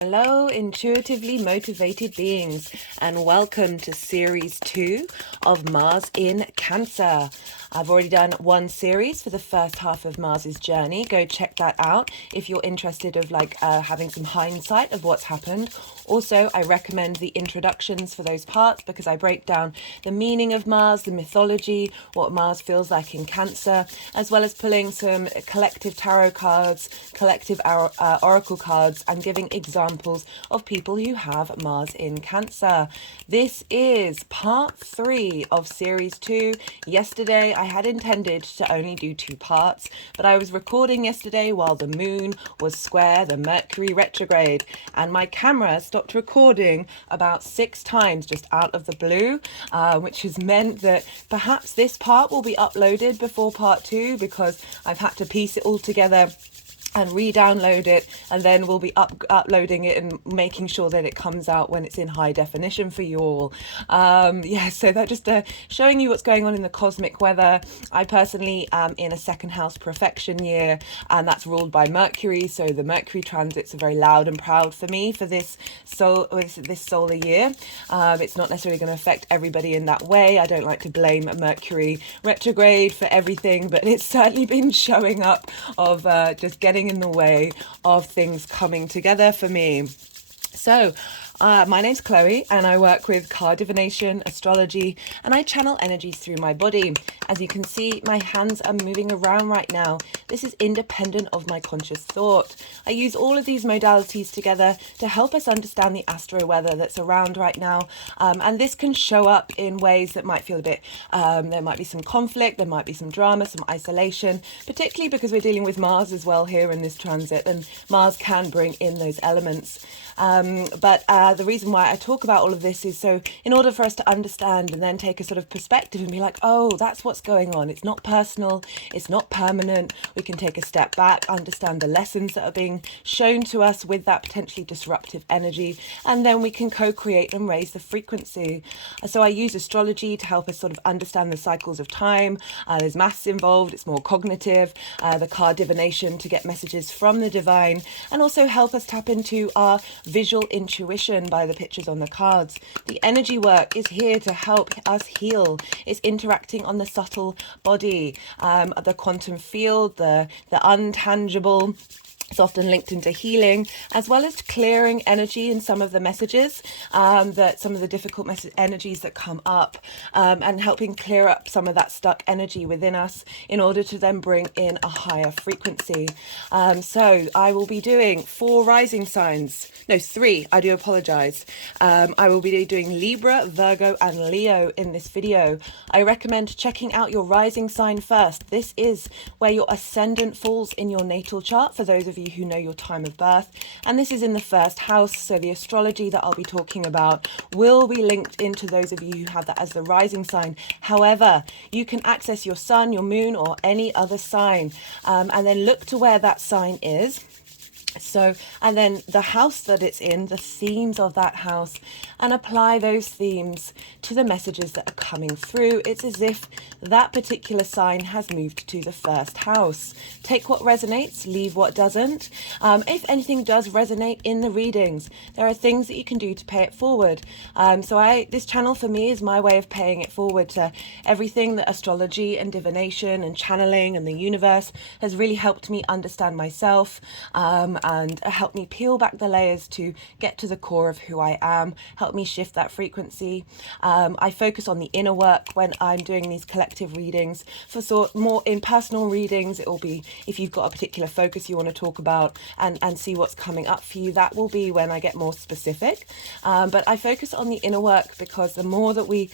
Hello, intuitively motivated beings, and welcome to series 2 of Mars in Cancer. I've already done one series for the first half of Mars's journey. Go check that out if you're interested of having some hindsight of what's happened. Also, I recommend the introductions for those parts because I break down the meaning of Mars, the mythology, what Mars feels like in Cancer, as well as pulling some collective tarot cards, collective oracle cards, and giving examples of people who have Mars in Cancer. This is part 3 of series 2. Yesterday, I had intended to only do 2 parts, but I was recording yesterday while the moon was square the Mercury retrograde, and my camera stopped recording about 6 times just out of the blue, which has meant that perhaps this part will be uploaded before part 2 because I've had to piece it all together and re-download it, and then we'll be uploading it and making sure that it comes out when it's in high definition for you all. So that just showing you what's going on in the cosmic weather. I personally am in a second house perfection year, and that's ruled by Mercury, so the Mercury transits are very loud and proud for me for this solar year. It's not necessarily going to affect everybody in that way. I don't like to blame Mercury retrograde for everything, but it's certainly been showing up of just getting in the way of things coming together for me. So my name's Chloe, and I work with card divination, astrology, and I channel energies through my body. As you can see, my hands are moving around right now. This is independent of my conscious thought. I use all of these modalities together to help us understand the astro weather that's around right now. And this can show up in ways that might feel a bit, there might be some conflict, there might be some drama, some isolation, particularly because we're dealing with Mars as well here in this transit, and Mars can bring in those elements. But the reason why I talk about all of this is so in order for us to understand and then take a sort of perspective and be like, oh, that's what's going on. It's not personal. It's not permanent. We can take a step back, understand the lessons that are being shown to us with that potentially disruptive energy, and then we can co-create and raise the frequency. So I use astrology to help us sort of understand the cycles of time. There's maths involved. It's more cognitive. The card divination to get messages from the divine, and also help us tap into our visual intuition by the pictures on the cards. The energy work is here to help us heal. It's interacting on the subtle body, the quantum field, the untangible. It's often linked into healing, as well as clearing energy in some of the messages, that some of the difficult energies that come up, and helping clear up some of that stuck energy within us in order to then bring in a higher frequency. So I will be doing 4 rising signs. No, 3. I do apologize. I will be doing Libra, Virgo, and Leo in this video. I recommend checking out your rising sign first. This is where your ascendant falls in your natal chart for those of you who know your time of birth, and this is in the 1st house, so the astrology that I'll be talking about will be linked into those of you who have that as the rising sign. However, you can access your sun, your moon, or any other sign, and then look to where that sign is. So, and then the house that it's in, the themes of that house, and apply those themes to the messages that are coming through. It's as if that particular sign has moved to the 1st house. Take what resonates, leave what doesn't. If anything does resonate in the readings, there are things that you can do to pay it forward. This channel for me is my way of paying it forward to everything that astrology and divination and channeling and the universe has really helped me understand myself, and help me peel back the layers to get to the core of who I am, help me shift that frequency. I focus on the inner work when I'm doing these collective readings. For more in personal readings, it will be if you've got a particular focus you want to talk about and see what's coming up for you. That will be when I get more specific. But I focus on the inner work because the more that we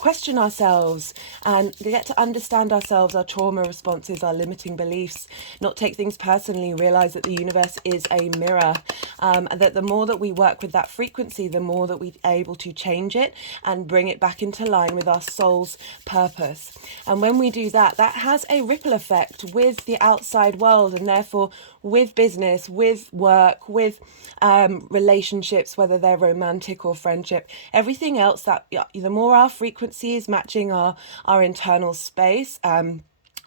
question ourselves and get to understand ourselves, our trauma responses, our limiting beliefs, not take things personally, realize that the universe is a mirror, and that the more that we work with that frequency, the more that we're able to change it and bring it back into line with our soul's purpose. And when we do that, that has a ripple effect with the outside world, and therefore with business, with work, with relationships, whether they're romantic or friendship, everything else. That the more our frequency is matching our internal space,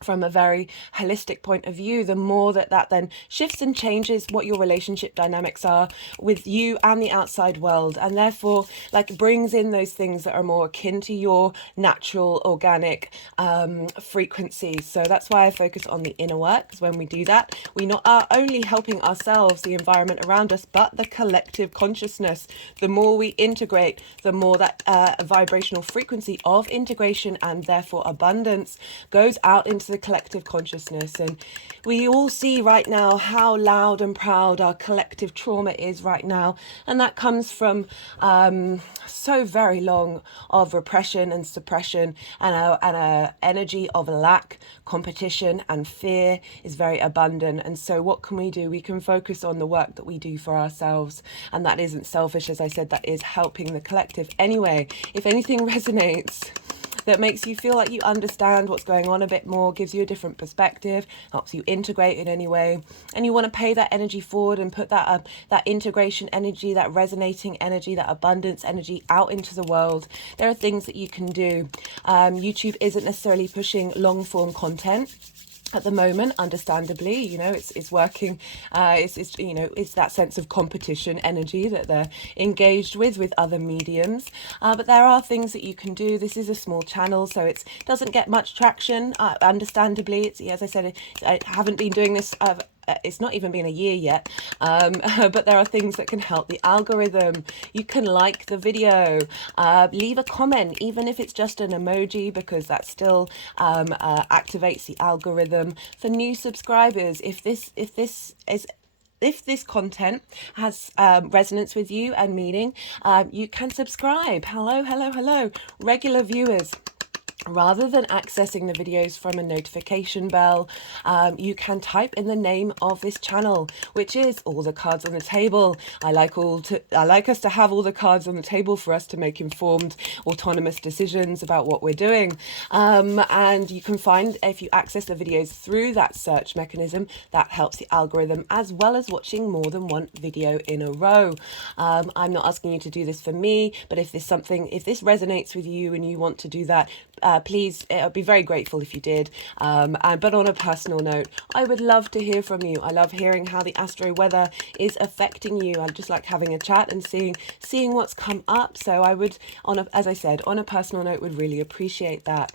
from a very holistic point of view, the more that then shifts and changes what your relationship dynamics are with you and the outside world, and therefore like brings in those things that are more akin to your natural organic frequencies. So that's why I focus on the inner work, because when we do that, we not are only helping ourselves, the environment around us, but the collective consciousness. The more we integrate, the more that vibrational frequency of integration and therefore abundance goes out into the collective consciousness. And we all see right now how loud and proud our collective trauma is right now, and that comes from so very long of repression and suppression, and a energy of lack, competition and fear is very abundant. And so what can we do? We can focus on the work that we do for ourselves, and that isn't selfish, as I said, that is helping the collective. Anyway, if anything resonates that makes you feel like you understand what's going on a bit more, gives you a different perspective, helps you integrate in any way, and you want to pay that energy forward and put that that integration energy, that resonating energy, that abundance energy out into the world, there are things that you can do. YouTube isn't necessarily pushing long form content at the moment, understandably. You know, it's working, it's you know, it's that sense of competition energy that they're engaged with other mediums, but there are things that you can do. This is a small channel, so it doesn't get much traction, understandably. It's, as I said, I haven't been doing this it's not even been a year yet, but there are things that can help the algorithm. You can like the video, leave a comment, even if it's just an emoji, because that still activates the algorithm. For new subscribers, if this content has resonance with you and meaning, you can subscribe. Hello, regular viewers. Rather than accessing the videos from a notification bell, you can type in the name of this channel, which is All the Cards on the Table. I like us to have all the cards on the table for us to make informed, autonomous decisions about what we're doing. And you can find, if you access the videos through that search mechanism, that helps the algorithm, as well as watching more than one video in a row. I'm not asking you to do this for me, but if this resonates with you and you want to do that, please, I'd be very grateful if you did. But on a personal note, I would love to hear from you. I love hearing how the astro weather is affecting you. I just like having a chat and seeing what's come up. So I would, as I said, on a personal note, would really appreciate that.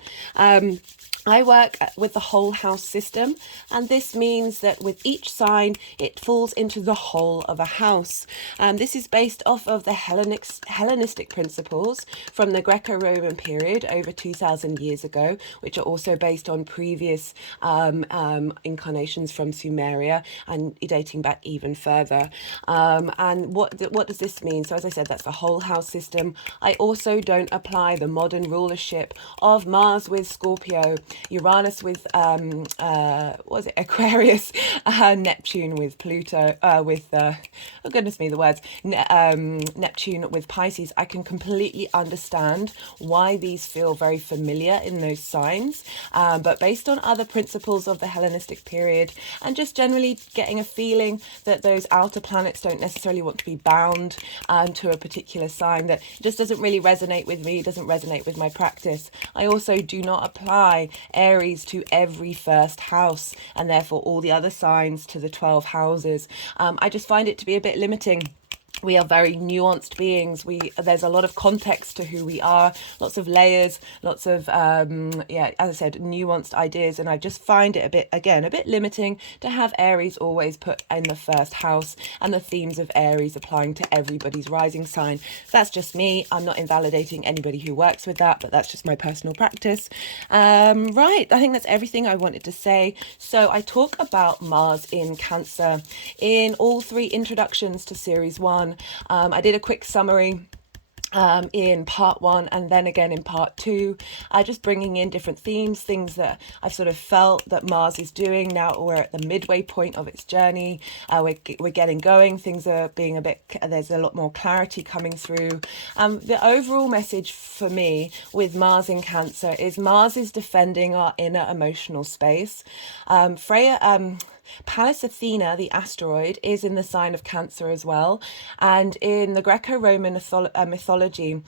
I work with the whole house system, and this means that with each sign, it falls into the whole of a house. This is based off of the Hellenistic principles from the Greco-Roman period over 2,000 years ago, which are also based on previous incarnations from Sumeria and dating back even further. And what does this mean? So as I said, that's the whole house system. I also don't apply the modern rulership of Mars with Scorpio, Uranus with Aquarius, Neptune with Pluto, oh goodness me, the words, Neptune with Pisces. I can completely understand why these feel very familiar in those signs, but based on other principles of the Hellenistic period, and just generally getting a feeling that those outer planets don't necessarily want to be bound to a particular sign, that just doesn't really resonate with me, doesn't resonate with my practice. I also do not apply Aries to every first house, and therefore all the other signs to the 12 houses. I just find it to be a bit limiting. We are very nuanced beings. There's a lot of context to who we are, lots of layers, lots of, as I said, nuanced ideas. And I just find it a bit limiting to have Aries always put in the first house and the themes of Aries applying to everybody's rising sign. That's just me. I'm not invalidating anybody who works with that, but that's just my personal practice. Right. I think that's everything I wanted to say. So I talk about Mars in Cancer in all three introductions to Series 1. I did a quick summary in part 1 and then again in part 2, just bringing in different themes, things that I've sort of felt that Mars is doing now. We're at the midway point of its journey. We're getting going. Things are being there's a lot more clarity coming through. The overall message for me with Mars in Cancer is Mars is defending our inner emotional space. Pallas Athena, the asteroid, is in the sign of Cancer as well. And in the Greco-Roman mythology,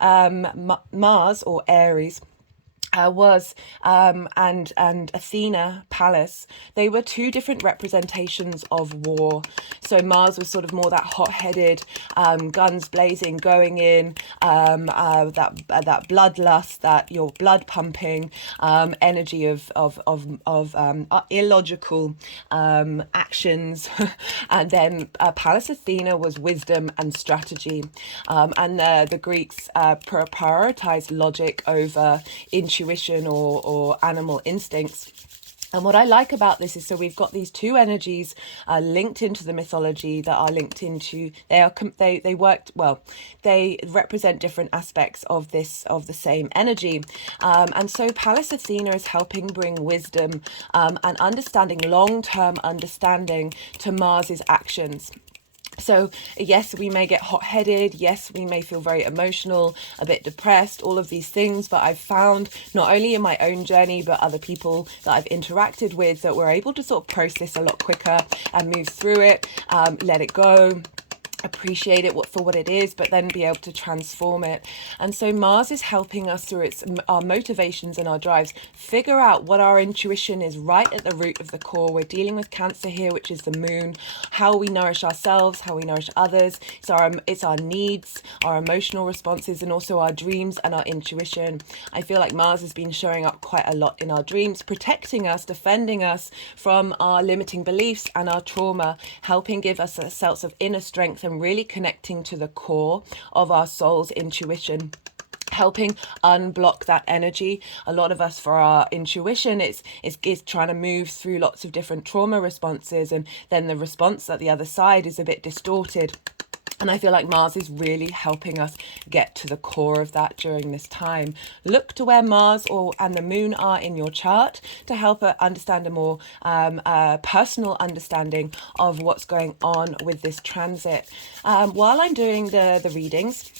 Mars, or Aries, was and Athena, Pallas, they were two different representations of war. So Mars was sort of more that hot-headed, guns blazing, going in, that bloodlust, that your blood pumping energy of illogical actions, and then Pallas Athena was wisdom and strategy, and the Greeks prioritized logic over intuition or animal instincts. And what I like about this is, so we've got these two energies linked into the mythology that are linked into, they worked, well, they represent different aspects of the same energy. And so Pallas Athena is helping bring wisdom and understanding, long-term understanding to Mars's actions. So yes, we may get hot-headed, yes, we may feel very emotional, a bit depressed, all of these things, but I've found, not only in my own journey, but other people that I've interacted with, that we're able to sort of process a lot quicker and move through it, let it go, appreciate it for what it is, but then be able to transform it. And so Mars is helping us through our motivations and our drives figure out what our intuition is right at the root of the core. We're dealing with Cancer here, which is the moon, how we nourish ourselves, how we nourish others. It's our needs, our emotional responses, and also our dreams and our intuition. I feel like Mars has been showing up quite a lot in our dreams, protecting us, defending us from our limiting beliefs and our trauma, helping give us a sense of inner strength and really connecting to the core of our soul's intuition, helping unblock that energy. A lot of us, for our intuition, it's trying to move through lots of different trauma responses, and then the response at the other side is a bit distorted. And I feel like Mars is really helping us get to the core of that during this time. Look to where Mars and the moon are in your chart to help understand a more personal understanding of what's going on with this transit. While I'm doing the readings,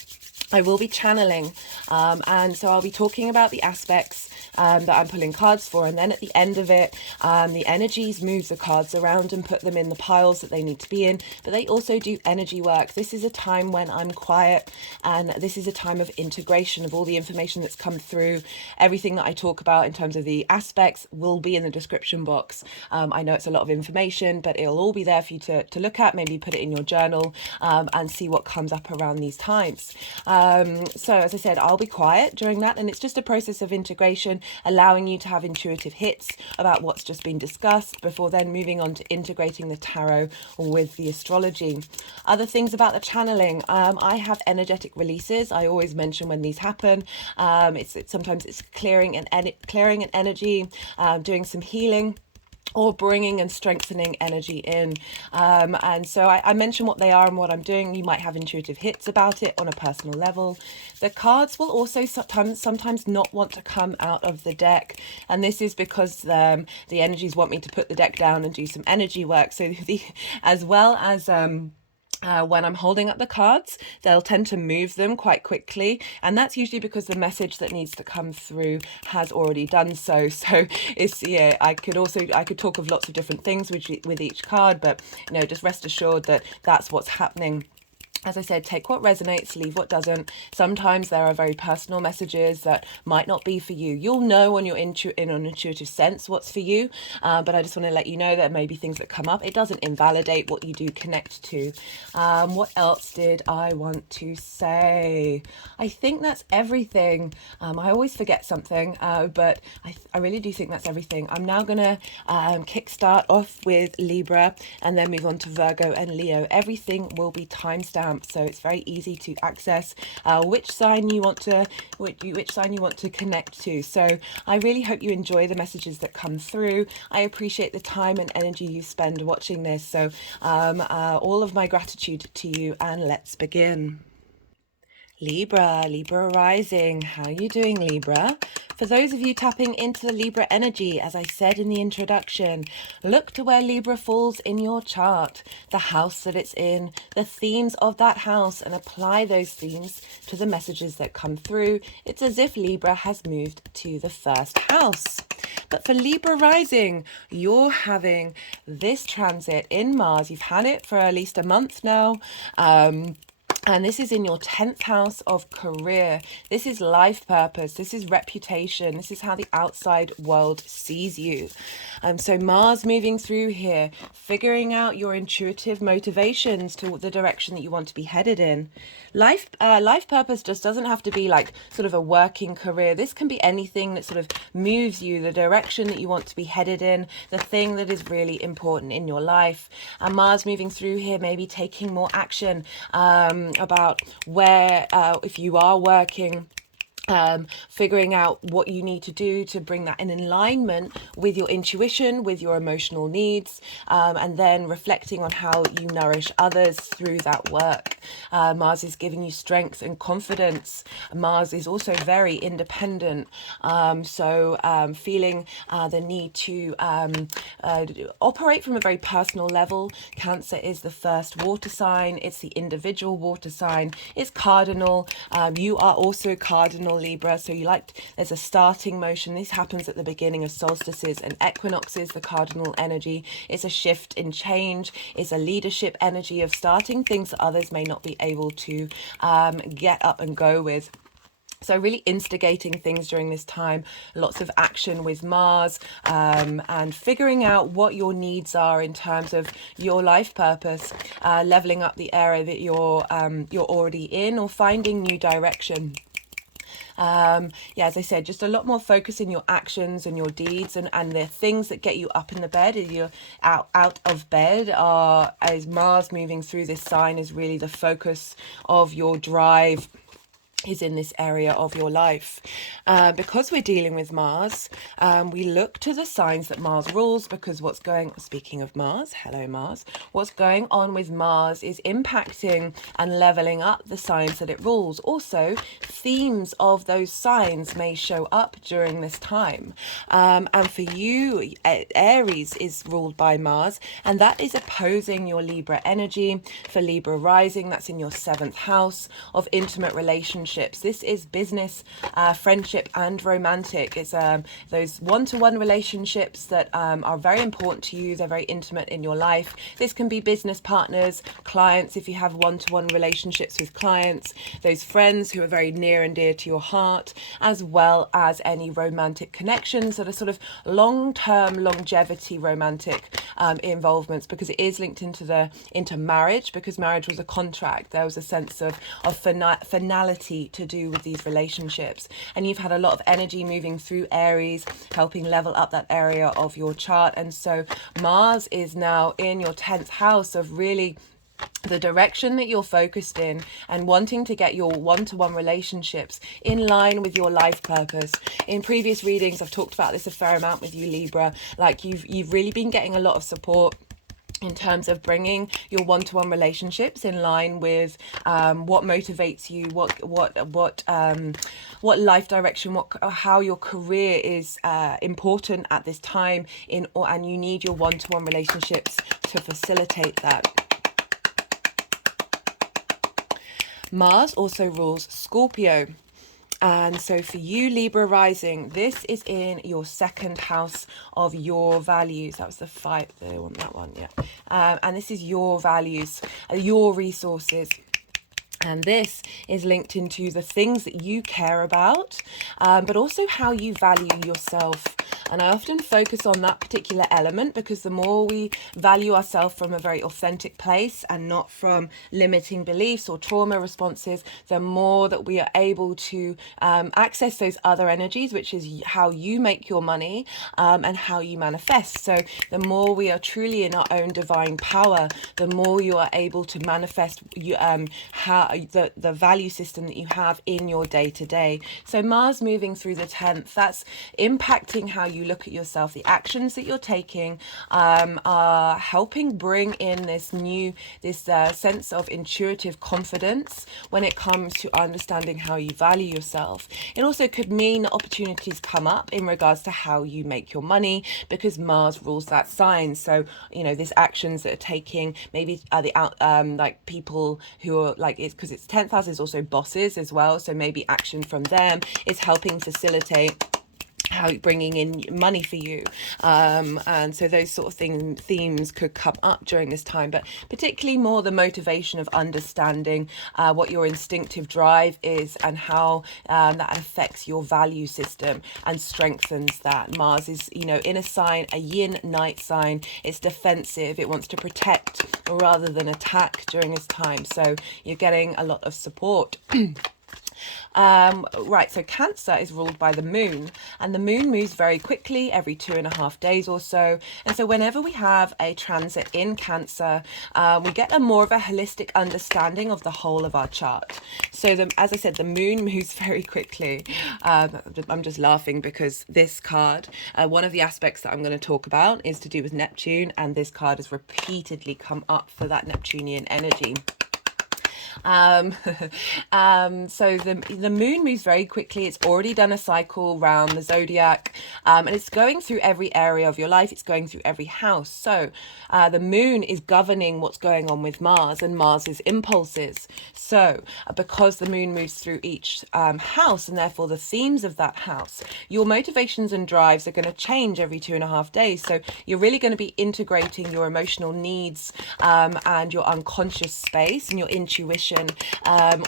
I will be channeling, and so I'll be talking about the aspects that I'm pulling cards for, and then at the end of it, the energies move the cards around and put them in the piles that they need to be in, but they also do energy work. This is a time when I'm quiet, and this is a time of integration of all the information that's come through. Everything that I talk about in terms of the aspects will be in the description box. I know it's a lot of information, but it'll all be there for you to look at, maybe put it in your journal, and see what comes up around these times. So as I said, I'll be quiet during that, and it's just a process of integration, allowing you to have intuitive hits about what's just been discussed before then moving on to integrating the tarot with the astrology. Other things about the channeling, I have energetic releases. I always mention when these happen. Sometimes it's clearing an energy, doing some healing, or bringing and strengthening energy in. And so I mention what they are and what I'm doing. You might have intuitive hits about it on a personal level. The cards will also sometimes not want to come out of the deck. And this is because the energies want me to put the deck down and do some energy work. So as well as when I'm holding up the cards, they'll tend to move them quite quickly, and that's usually because the message that needs to come through has already done so. So I could talk of lots of different things with each card, but just rest assured that that's what's happening. As I said, take what resonates, leave what doesn't. Sometimes there are very personal messages that might not be for you. You'll know on your in an intuitive sense what's for you, but I just want to let you know that maybe things that come up, it doesn't invalidate what you do connect to. What else did I want to say? I think that's everything. I always forget something, but I really do think that's everything. I'm now going to kickstart off with Libra and then move on to Virgo and Leo. Everything will be timestamped, so it's very easy to access which sign you want to connect to. So I really hope you enjoy the messages that come through. I appreciate the time and energy you spend watching this, so all of my gratitude to you, and let's begin. Libra rising. How are you doing, Libra? For those of you tapping into the Libra energy, as I said in the introduction, look to where Libra falls in your chart, the house that it's in, the themes of that house, and apply those themes to the messages that come through. It's as if Libra has moved to the first house. But for Libra rising, you're having this transit in Mars. You've had it for at least a month now. And this is in your 10th house of career. This is life purpose. This is reputation. This is how the outside world sees you. So Mars moving through here, figuring out your intuitive motivations to the direction that you want to be headed in. Life purpose just doesn't have to be like sort of a working career. This can be anything that sort of moves you, the direction that you want to be headed in, the thing that is really important in your life. And Mars moving through here, maybe taking more action about where, if you are working, figuring out what you need to do to bring that in alignment with your intuition, with your emotional needs, and then reflecting on how you nourish others through that work. Mars is giving you strength and confidence. Mars is also very independent, so feeling the need to operate from a very personal level. Cancer is the first water sign. It's the individual water sign. It's cardinal. You are also cardinal, Libra, so there's a starting motion. This happens at the beginning of solstices and equinoxes, the cardinal energy. It's a shift in change. It's a leadership energy of starting things that others may not be able to get up and go with. So really instigating things during this time, lots of action with Mars, and figuring out what your needs are in terms of your life purpose, leveling up the area that you're already in, or finding new direction. As I said, just a lot more focus in your actions and your deeds, and the things that get you up in the bed, you're out of bed, as Mars moving through this sign is really the focus of your drive is in this area of your life. Because we're dealing with Mars, we look to the signs that Mars rules, because speaking of Mars, hello Mars, what's going on with Mars is impacting and leveling up the signs that it rules. Also, themes of those signs may show up during this time. And for you, Aries is ruled by Mars, and that is opposing your Libra energy. For Libra rising, that's in your 7th house of intimate relationships. This is business, friendship, and romantic. It's those one-to-one relationships that are very important to you. They're very intimate in your life. This can be business partners, clients, if you have one-to-one relationships with clients, those friends who are very near and dear to your heart, as well as any romantic connections that are sort of long-term, longevity romantic involvements, because it is linked into marriage, because marriage was a contract. There was a sense of finality to do with these relationships, and you've had a lot of energy moving through Aries, helping level up that area of your chart. And so Mars is now in your 10th house of really the direction that you're focused in, and wanting to get your one-to-one relationships in line with your life purpose. In previous readings, I've talked about this a fair amount with you, Libra. Like you've really been getting a lot of support in terms of bringing your one-to-one relationships in line with what motivates you, what life direction, how your career is important at this time, and you need your one-to-one relationships to facilitate that. Mars also rules Scorpio. And so for you, Libra rising, this is in your 2nd house of your values. That was the 5. They want that one, yeah. And this is your values, your resources. And this is linked into the things that you care about, but also how you value yourself. And I often focus on that particular element, because the more we value ourselves from a very authentic place and not from limiting beliefs or trauma responses, the more that we are able to access those other energies, which is how you make your money and how you manifest. So the more we are truly in our own divine power, the more you are able to manifest how the value system that you have in your day-to-day. So Mars moving through the 10th, that's impacting how you look at yourself. The actions that you're taking are helping bring in this sense of intuitive confidence when it comes to understanding how you value yourself. It also could mean that opportunities come up in regards to how you make your money, because Mars rules that sign. So these actions that are taking maybe are like people who are like, it's because it's 10th house is also bosses as well, so maybe action from them is helping facilitate how bringing in money for you, and so those sort of themes could come up during this time, but particularly more the motivation of understanding what your instinctive drive is and how that affects your value system and strengthens that. Mars is, you know, in a sign, a yin night sign. It's defensive, it wants to protect rather than attack during this time, so you're getting a lot of support. Right, so Cancer is ruled by the moon, and the moon moves very quickly every 2.5 days or so. And so whenever we have a transit in Cancer, we get a more of a holistic understanding of the whole of our chart. So as I said, the moon moves very quickly. I'm just laughing because this card, one of the aspects that I'm going to talk about is to do with Neptune, and this card has repeatedly come up for that Neptunian energy. So the moon moves very quickly. It's already done a cycle round the zodiac, and it's going through every area of your life. It's going through every house. So the moon is governing what's going on with Mars and Mars's impulses. So because the moon moves through each house, and therefore the themes of that house, your motivations and drives are going to change every 2.5 days. So you're really going to be integrating your emotional needs and your unconscious space and your intuition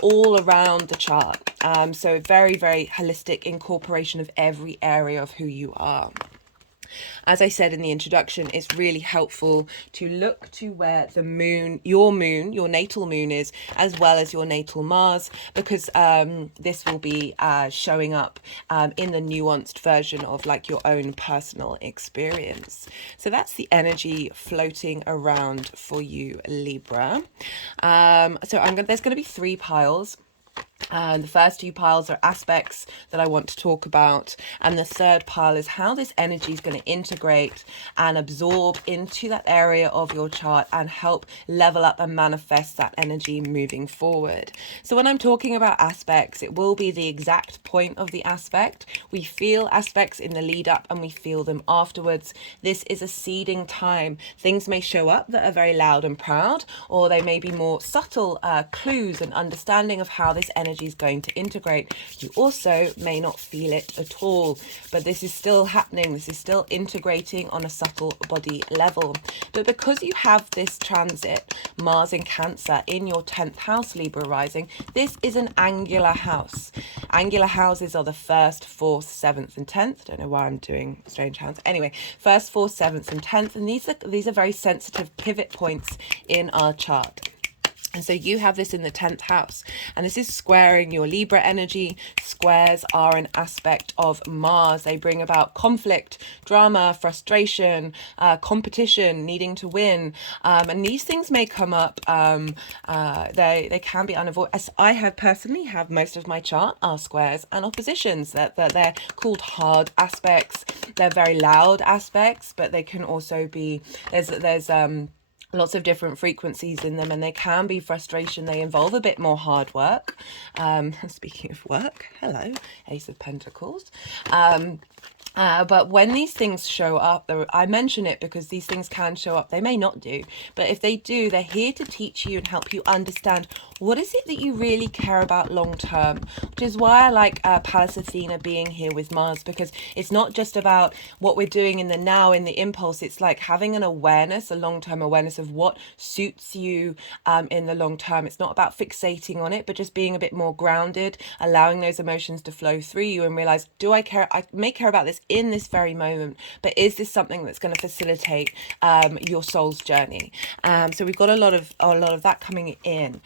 all around the chart. So very, very holistic incorporation of every area of who you are. As I said in the introduction, it's really helpful to look to where the moon, your natal moon is, as well as your natal Mars, because this will be showing up in the nuanced version of like your own personal experience. So that's the energy floating around for you, Libra. There's going to be 3 piles. The first 2 piles are aspects that I want to talk about, and the third pile is how this energy is going to integrate and absorb into that area of your chart and help level up and manifest that energy moving forward. So when I'm talking about aspects, it will be the exact point of the aspect. We feel aspects in the lead up and we feel them afterwards. This is a seeding time. Things may show up that are very loud and proud, or they may be more subtle clues and understanding of how this energy is going to integrate. You also may not feel it at all, but this is still happening. This is still integrating on a subtle body level. But because you have this transit, Mars in Cancer, in your 10th house, Libra rising, this is an angular house. Angular houses are the 1st, 4th, 7th and 10th. I don't know why I'm doing strange hands. Anyway, 1st, 4th, 7th and 10th, and these are very sensitive pivot points in our chart. And so you have this in the 10th house, and this is squaring your Libra energy. Squares are an aspect of Mars. They bring about conflict, drama, frustration, competition, needing to win. And these things may come up. They can be unavoidable. I personally have most of my chart are squares and oppositions. That they're called hard aspects. They're very loud aspects, but they can also be, there's lots of different frequencies in them, and they can be frustration. They involve a bit more hard work. Speaking of work, hello, Ace of Pentacles. But when these things show up, I mention it because these things can show up. They may not do, but if they do, they're here to teach you and help you understand what is it that you really care about long term, which is why I like Pallas Athena being here with Mars, because it's not just about what we're doing in the now, in the impulse. It's like having an awareness, a long-term awareness of what suits you in the long term. It's not about fixating on it, but just being a bit more grounded, allowing those emotions to flow through you and realize, do I care? I may care about this in this very moment, but is this something that's going to facilitate your soul's journey? So we've got a lot of that coming in.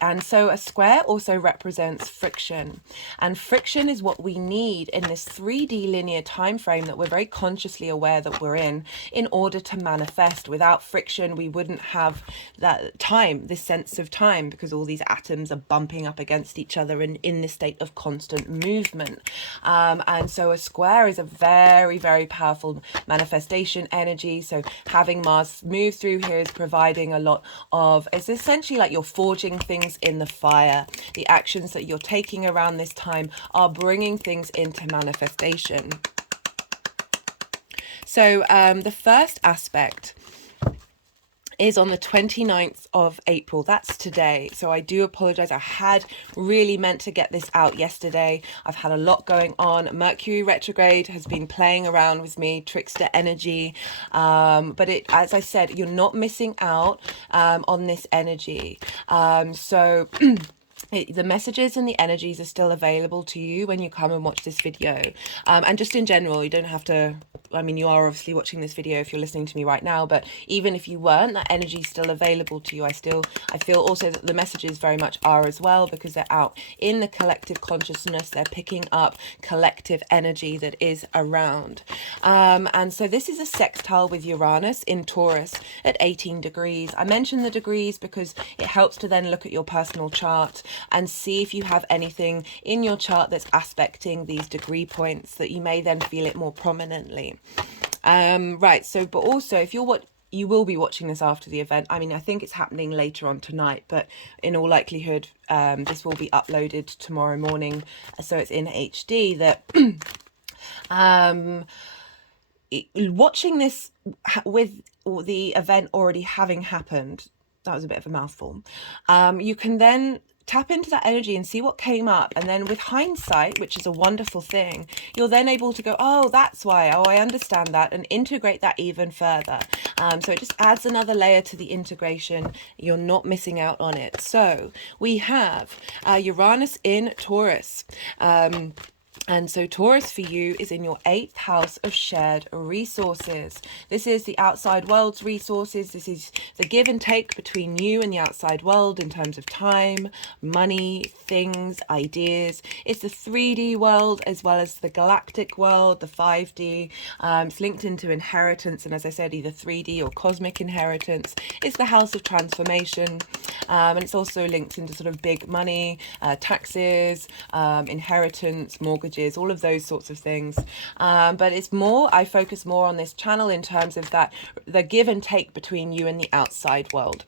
And so a square also represents friction, and friction is what we need in this 3D linear time frame that we're very consciously aware that we're in order to manifest. Without friction, we wouldn't have that time, this sense of time, because all these atoms are bumping up against each other and in this state of constant movement. And so a square is a very, very powerful manifestation energy. So having Mars move through here is providing a lot of, it's essentially like you're forging things in the fire. The actions that you're taking around this time are bringing things into manifestation. So the first aspect is on the 29th of April. That's today. So I do apologize. I had really meant to get this out yesterday. I've had a lot going on. Mercury retrograde has been playing around with me, trickster energy. But as I said, you're not missing out on this energy. So the messages and the energies are still available to you when you come and watch this video. And just in general, you don't have to, I mean, you are obviously watching this video if you're listening to me right now, but even if you weren't, that energy is still available to you. I feel also that the messages very much are as well, because they're out in the collective consciousness. They're picking up collective energy that is around. And so this is a sextile with Uranus in Taurus at 18 degrees. I mentioned the degrees because it helps to then look at your personal chart and see if you have anything in your chart that's aspecting these degree points that you may then feel it more prominently. Right, so but also if you're you will be watching this after the event. I mean, I think it's happening later on tonight, but in all likelihood, this will be uploaded tomorrow morning, so it's in HD. That watching this with the event already having happened, that was a bit of a mouthful, you can then tap into that energy and see what came up, and then with hindsight, which is a wonderful thing, you're then able to go, oh, that's why, oh, I understand that, and integrate that even further. So it just adds another layer to the integration. You're not missing out on it. So we have Uranus in Taurus. And so Taurus for you is in your 8th house of shared resources. This is the outside world's resources. This is the give and take between you and the outside world in terms of time, money, things, ideas. It's the 3D world as well as the galactic world, the 5D. It's linked into inheritance, and as I said, either 3D or cosmic inheritance. It's the house of transformation, and it's also linked into sort of big money, taxes, inheritance, mortgages, all of those sorts of things. But it's more, I focus more on this channel in terms of that, the give and take between you and the outside world.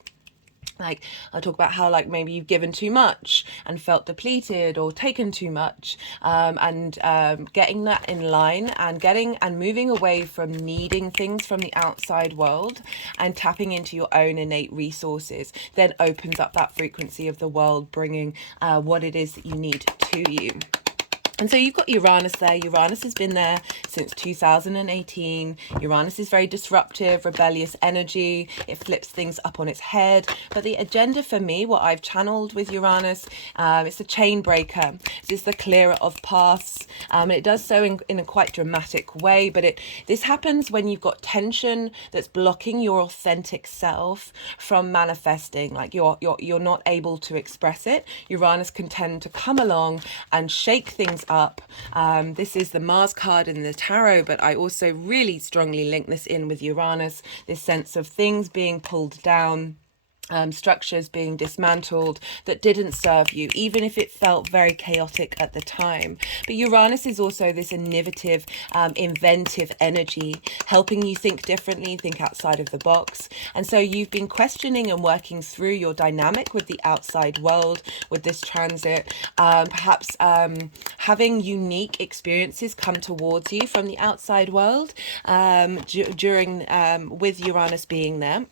Like I'll talk about how like maybe you've given too much and felt depleted, or taken too much, and getting that in line and getting and moving away from needing things from the outside world and tapping into your own innate resources then opens up that frequency of the world bringing what it is that you need to you. And so you've got Uranus there. Uranus has been there since 2018. Uranus is very disruptive, rebellious energy. It flips things up on its head. But the agenda for me, what I've channeled with Uranus, it's the chain breaker. It's the clearer of paths. And it does so in a quite dramatic way. But this happens when you've got tension that's blocking your authentic self from manifesting. Like you're not able to express it. Uranus can tend to come along and shake things up. This is the Mars card in the tarot, but I also really strongly link this in with Uranus, this sense of things being pulled down, structures being dismantled that didn't serve you, even if it felt very chaotic at the time. But Uranus is also this innovative, inventive energy, helping you think differently, think outside of the box. And so you've been questioning and working through your dynamic with the outside world with this transit, perhaps having unique experiences come towards you from the outside world during with Uranus being there.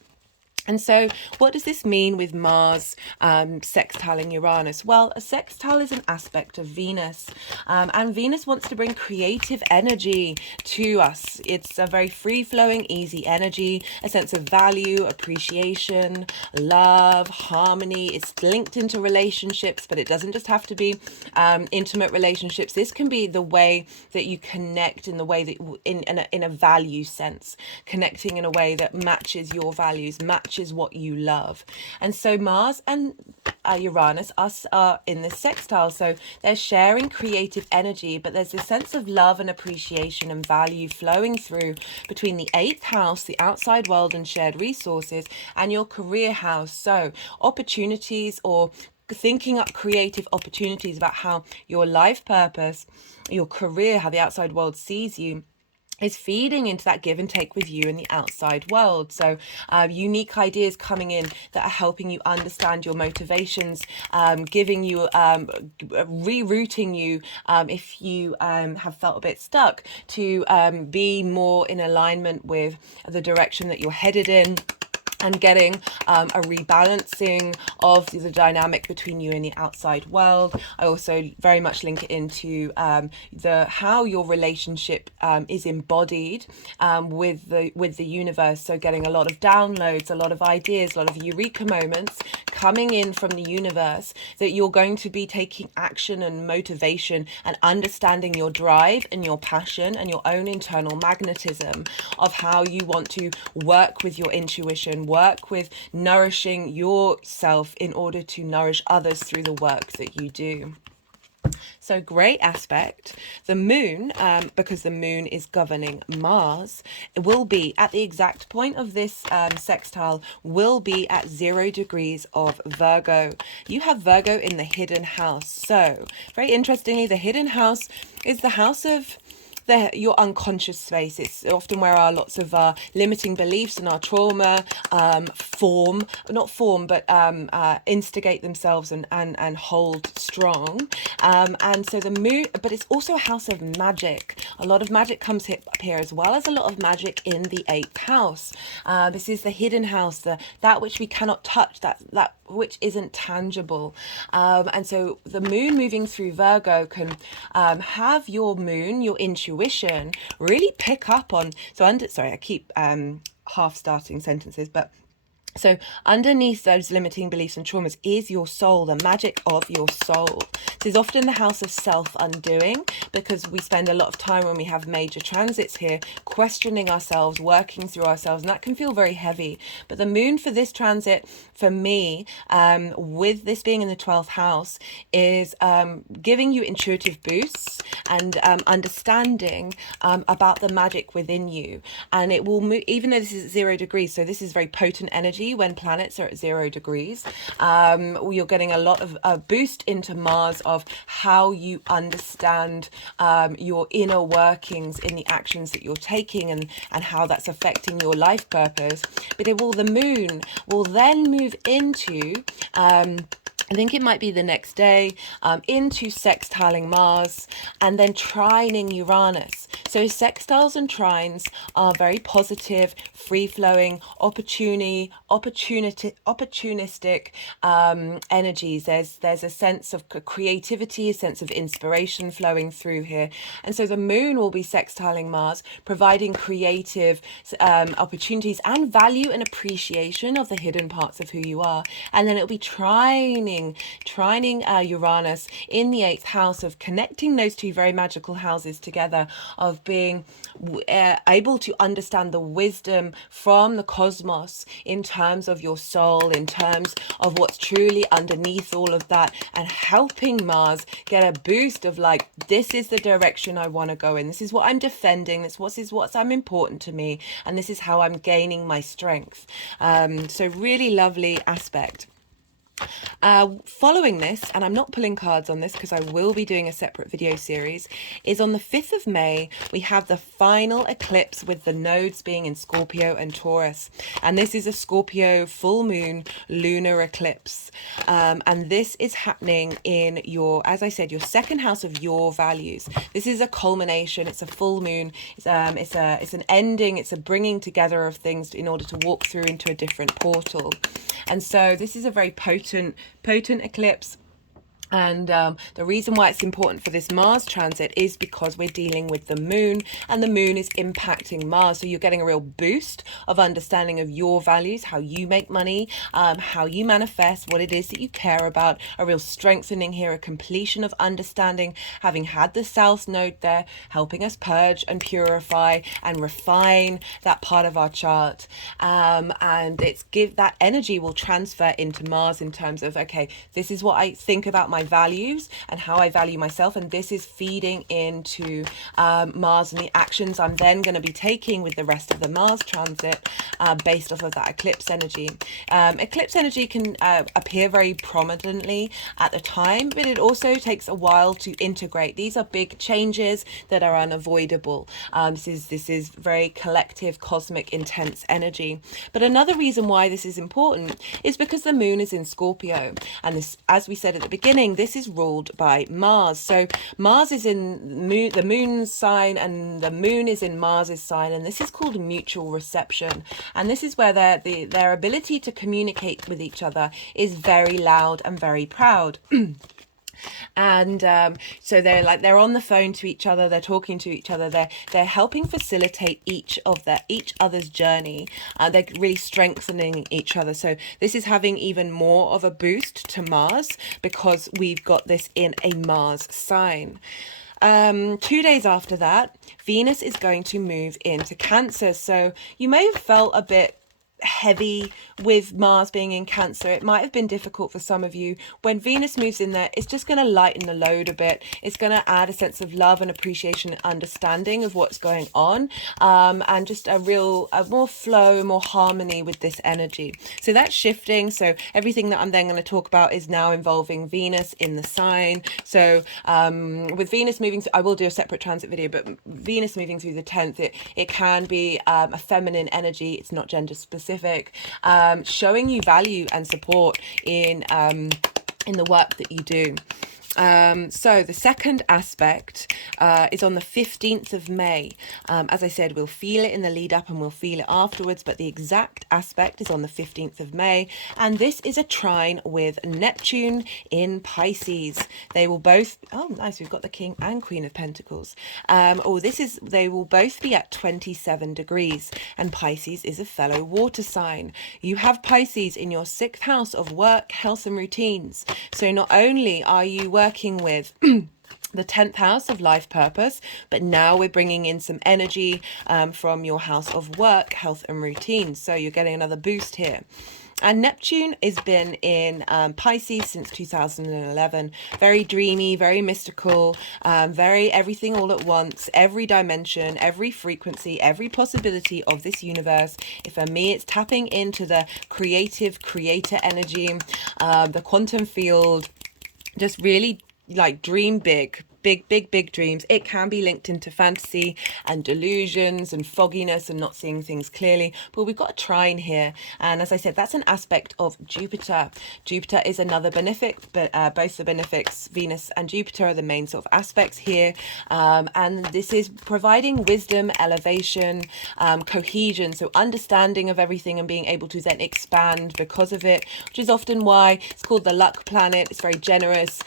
And so what does this mean with Mars sextiling Uranus? Well, a sextile is an aspect of Venus, and Venus wants to bring creative energy to us. It's a very free-flowing, easy energy, a sense of value, appreciation, love, harmony. It's linked into relationships, but it doesn't just have to be intimate relationships. This can be the way that you connect in the way that in a value sense, connecting in a way that matches your values, matches what you love. And so Mars and Uranus are in this sextile, so they're sharing creative energy, but there's this sense of love and appreciation and value flowing through between the 8th house, the outside world and shared resources, and your career house. So opportunities, or thinking up creative opportunities about how your life purpose, your career, how the outside world sees you, is feeding into that give and take with you in the outside world. So unique ideas coming in that are helping you understand your motivations, giving you, rerouting you if you have felt a bit stuck, to be more in alignment with the direction that you're headed in. and getting a rebalancing of the dynamic between you and the outside world. I also very much link it into how your relationship is embodied with the universe. So getting a lot of downloads, a lot of ideas, a lot of eureka moments coming in from the universe, that you're going to be taking action and motivation and understanding your drive and your passion and your own internal magnetism of how you want to work with your intuition, work with nourishing yourself in order to nourish others through the work that you do. So great aspect. The moon, because the moon is governing Mars, it will be at the exact point of this sextile, will be at 0 degrees of Virgo. You have Virgo in the hidden house. So very interestingly, the hidden house is the house of your unconscious space. It's often where our lots of our limiting beliefs and our trauma instigate themselves and hold strong. And so the moon, but it's also a house of magic. A lot of magic comes up here, as well as a lot of magic in the 8th house. This is the hidden house, that which we cannot touch, that which isn't tangible. And so the moon moving through Virgo can have your moon, your intuition, really pick up on. Sorry, I keep half starting sentences, but so underneath those limiting beliefs and traumas is your soul, the magic of your soul. This is often the house of self-undoing, because we spend a lot of time when we have major transits here questioning ourselves, working through ourselves, and that can feel very heavy. But the moon for this transit, for me, with this being in the 12th house, is giving you intuitive boosts and understanding about the magic within you. And it will move, even though this is 0 degrees, so this is very potent energy when planets are at 0 degrees. You're getting a lot of a boost into Mars of how you understand your inner workings in the actions that you're taking, and how that's affecting your life purpose. But the moon will then move into I think it might be the next day, into sextiling Mars and then trining Uranus. So sextiles and trines are very positive, free-flowing, opportunistic energies. There's a sense of creativity, a sense of inspiration flowing through here. And so the moon will be sextiling Mars, providing creative opportunities and value and appreciation of the hidden parts of who you are. And then it'll be trining Uranus in the 8th house, of connecting those two very magical houses together, of being able to understand the wisdom from the cosmos in terms of your soul, in terms of what's truly underneath all of that, and helping Mars get a boost of like, this is the direction I want to go in, this is what I'm defending, this is what's important to me, and this is how I'm gaining my strength. So really lovely aspect. Following this, and I'm not pulling cards on this because I will be doing a separate video series, is on the 5th of May, we have the final eclipse with the nodes being in Scorpio and Taurus. And this is a Scorpio full moon lunar eclipse. And this is happening in your, as I said, your 2nd house of your values. This is a culmination. It's a full moon. It's an ending. It's a bringing together of things in order to walk through into a different portal. And so this is a very potent eclipse. And the reason why it's important for this Mars transit is because we're dealing with the moon, and the moon is impacting Mars. So you're getting a real boost of understanding of your values, how you make money, how you manifest, what it is that you care about, a real strengthening here, a completion of understanding, having had the South Node there, helping us purge and purify and refine that part of our chart. And that energy will transfer into Mars in terms of, okay, this is what I think about my values and how I value myself, and this is feeding into Mars and the actions I'm then going to be taking with the rest of the Mars transit based off of that eclipse energy. Eclipse energy can appear very prominently at the time, but it also takes a while to integrate. These are big changes that are unavoidable. This is very collective, cosmic, intense energy. But another reason why this is important is because the moon is in Scorpio, and this, as we said at the beginning, beginning, this is ruled by Mars. So Mars is in the moon's sign, and the moon is in Mars's sign, and this is called mutual reception. And this is where their ability to communicate with each other is very loud and very proud. And so they're on the phone to each other, they're talking to each other, they're helping facilitate each other's journey. They're really strengthening each other. So this is having even more of a boost to Mars because we've got this in a Mars sign. 2 days after that, Venus is going to move into Cancer. So you may have felt a bit heavy with Mars being in Cancer. It might have been difficult for some of you. When Venus moves in there, it's just going to lighten the load a bit. It's going to add a sense of love and appreciation and understanding of what's going on, and just a more flow, more harmony with this energy. So that's shifting. So everything that I'm then going to talk about is now involving Venus in the sign. So with Venus moving, I will do a separate transit video, but Venus moving through the 10th, it can be a feminine energy. It's not gender specific. Showing you value and support in the work that you do. So the second aspect is on the 15th of May. As I said, we'll feel it in the lead up and we'll feel it afterwards, but the exact aspect is on the 15th of May. And this is a trine with Neptune in Pisces. They will both, oh nice, we've got the King and Queen of Pentacles. They will both be at 27 degrees, and Pisces is a fellow water sign. You have Pisces in your 6th house of work, health and routines. So not only are you working with the 10th house of life purpose, but now we're bringing in some energy from your house of work, health and routines. So you're getting another boost here. And Neptune has been in Pisces since 2011. Very dreamy, very mystical, very everything all at once, every dimension, every frequency, every possibility of this universe. For me, it's tapping into the creative creator energy, the quantum field. Just really like dream big dreams. It can be linked into fantasy and delusions and fogginess and not seeing things clearly, but we've got a trine here, and as I said, that's an aspect of Jupiter. Jupiter is another benefic, but both the benefics, Venus and Jupiter, are the main sort of aspects here, and this is providing wisdom, elevation, cohesion, so understanding of everything and being able to then expand because of it, which is often why it's called the luck planet. It's very generous,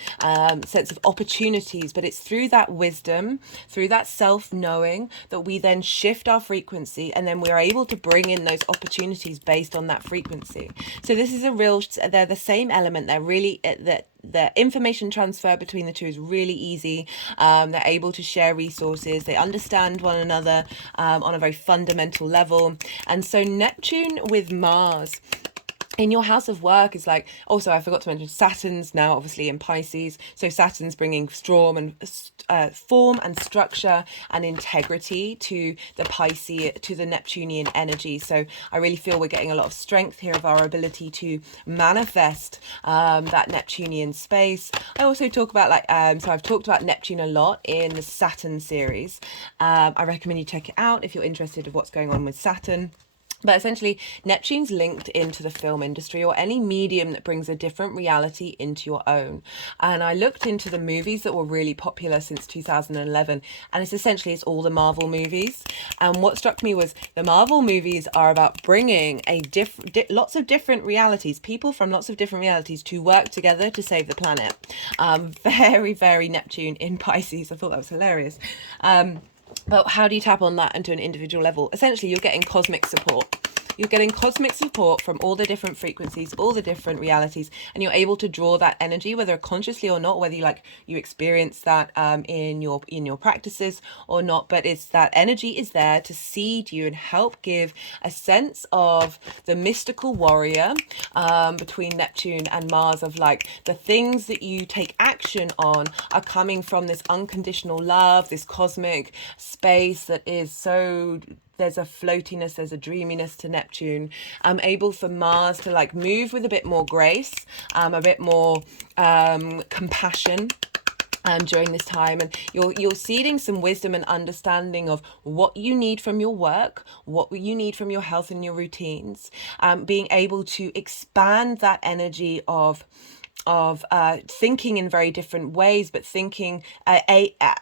sense of opportunities, but it's through that wisdom, through that self-knowing, that we then shift our frequency, and then we're able to bring in those opportunities based on that frequency. So this is they're the same element. They're really, the information transfer between the two is really easy. They're able to share resources. They understand one another on a very fundamental level. And so Neptune with Mars in your house of work is like, also I forgot to mention Saturn's now obviously in Pisces. So Saturn's bringing form and structure and integrity to the Pisces, to the Neptunian energy. So I really feel we're getting a lot of strength here of our ability to manifest that Neptunian space. I also talk about so I've talked about Neptune a lot in the Saturn series. I recommend you check it out if you're interested in what's going on with Saturn. But essentially, Neptune's linked into the film industry or any medium that brings a different reality into your own. And I looked into the movies that were really popular since 2011, and it's all the Marvel movies. And what struck me was the Marvel movies are about bringing lots of different realities, people from lots of different realities to work together to save the planet. Very, very Neptune in Pisces. I thought that was hilarious. But how do you tap on that into an individual level? Essentially, you're getting cosmic support. You're getting cosmic support from all the different frequencies, all the different realities, and you're able to draw that energy, whether consciously or not, whether you experience that in your practices or not. But it's that energy is there to seed you and help give a sense of the mystical warrior between Neptune and Mars, of like the things that you take action on are coming from this unconditional love, this cosmic space that is so. There's a floatiness, there's a dreaminess to Neptune. Able for Mars to move with a bit more grace, a bit more compassion during this time, and you're seeding some wisdom and understanding of what you need from your work, what you need from your health and your routines, being able to expand that energy of thinking in very different ways, but thinking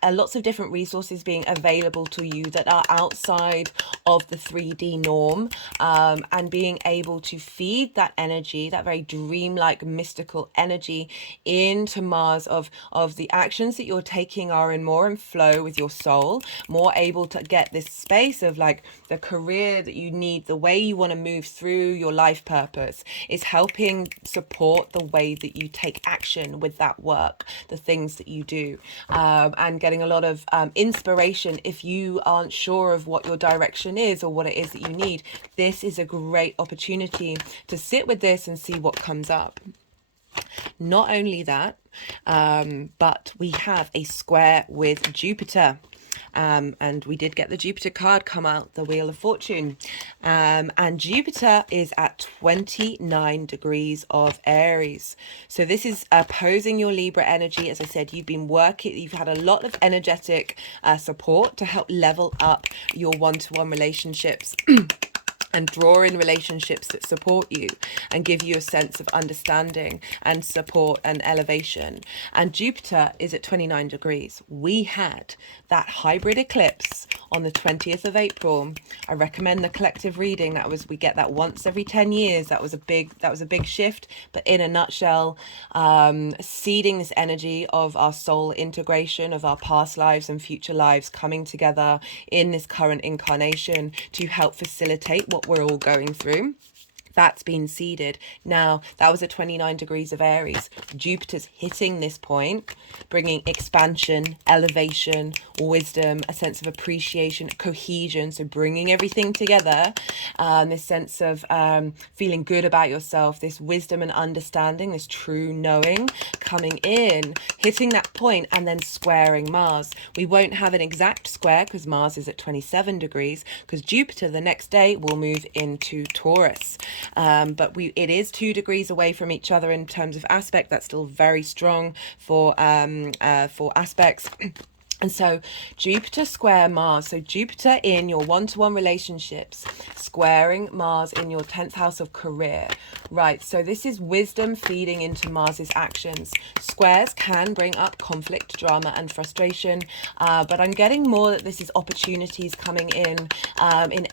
lots of different resources being available to you that are outside of the 3D norm, and being able to feed that energy, that very dreamlike mystical energy, into Mars of the actions that you're taking are in more in flow with your soul, more able to get this space of like the career that you need, the way you want to move through your life purpose is helping support the way that you take action with that work, the things that you do, and getting a lot of inspiration if you aren't sure of what your direction is or what it is that you need. This is a great opportunity to sit with this and see what comes up. Not only that, but we have a square with Jupiter. And we did get the Jupiter card come out, the Wheel of Fortune. And Jupiter is at 29 degrees of Aries. So this is opposing your Libra energy. As I said, you've had a lot of energetic support to help level up your one-to-one relationships. And draw in relationships that support you and give you a sense of understanding and support and elevation. And Jupiter is at 29 degrees. We had that hybrid eclipse on the 20th of April. I recommend the collective reading. We get that once every 10 years. That was a big shift. But in a nutshell, seeding this energy of our soul integration, of our past lives and future lives coming together in this current incarnation to help facilitate what we're all going through. That's been seeded. Now, that was at 29 degrees of Aries. Jupiter's hitting this point, bringing expansion, elevation, wisdom, a sense of appreciation, cohesion. So bringing everything together, this sense of feeling good about yourself, this wisdom and understanding, this true knowing coming in, hitting that point and then squaring Mars. We won't have an exact square because Mars is at 27 degrees because Jupiter the next day will move into Taurus. But it is 2 degrees away from each other in terms of aspect. That's still very strong for aspects. And so Jupiter square Mars. So Jupiter in your one-to-one relationships, squaring Mars in your 10th house of career. Right, so this is wisdom feeding into Mars's actions. Squares can bring up conflict, drama and frustration, but I'm getting more that this is opportunities coming in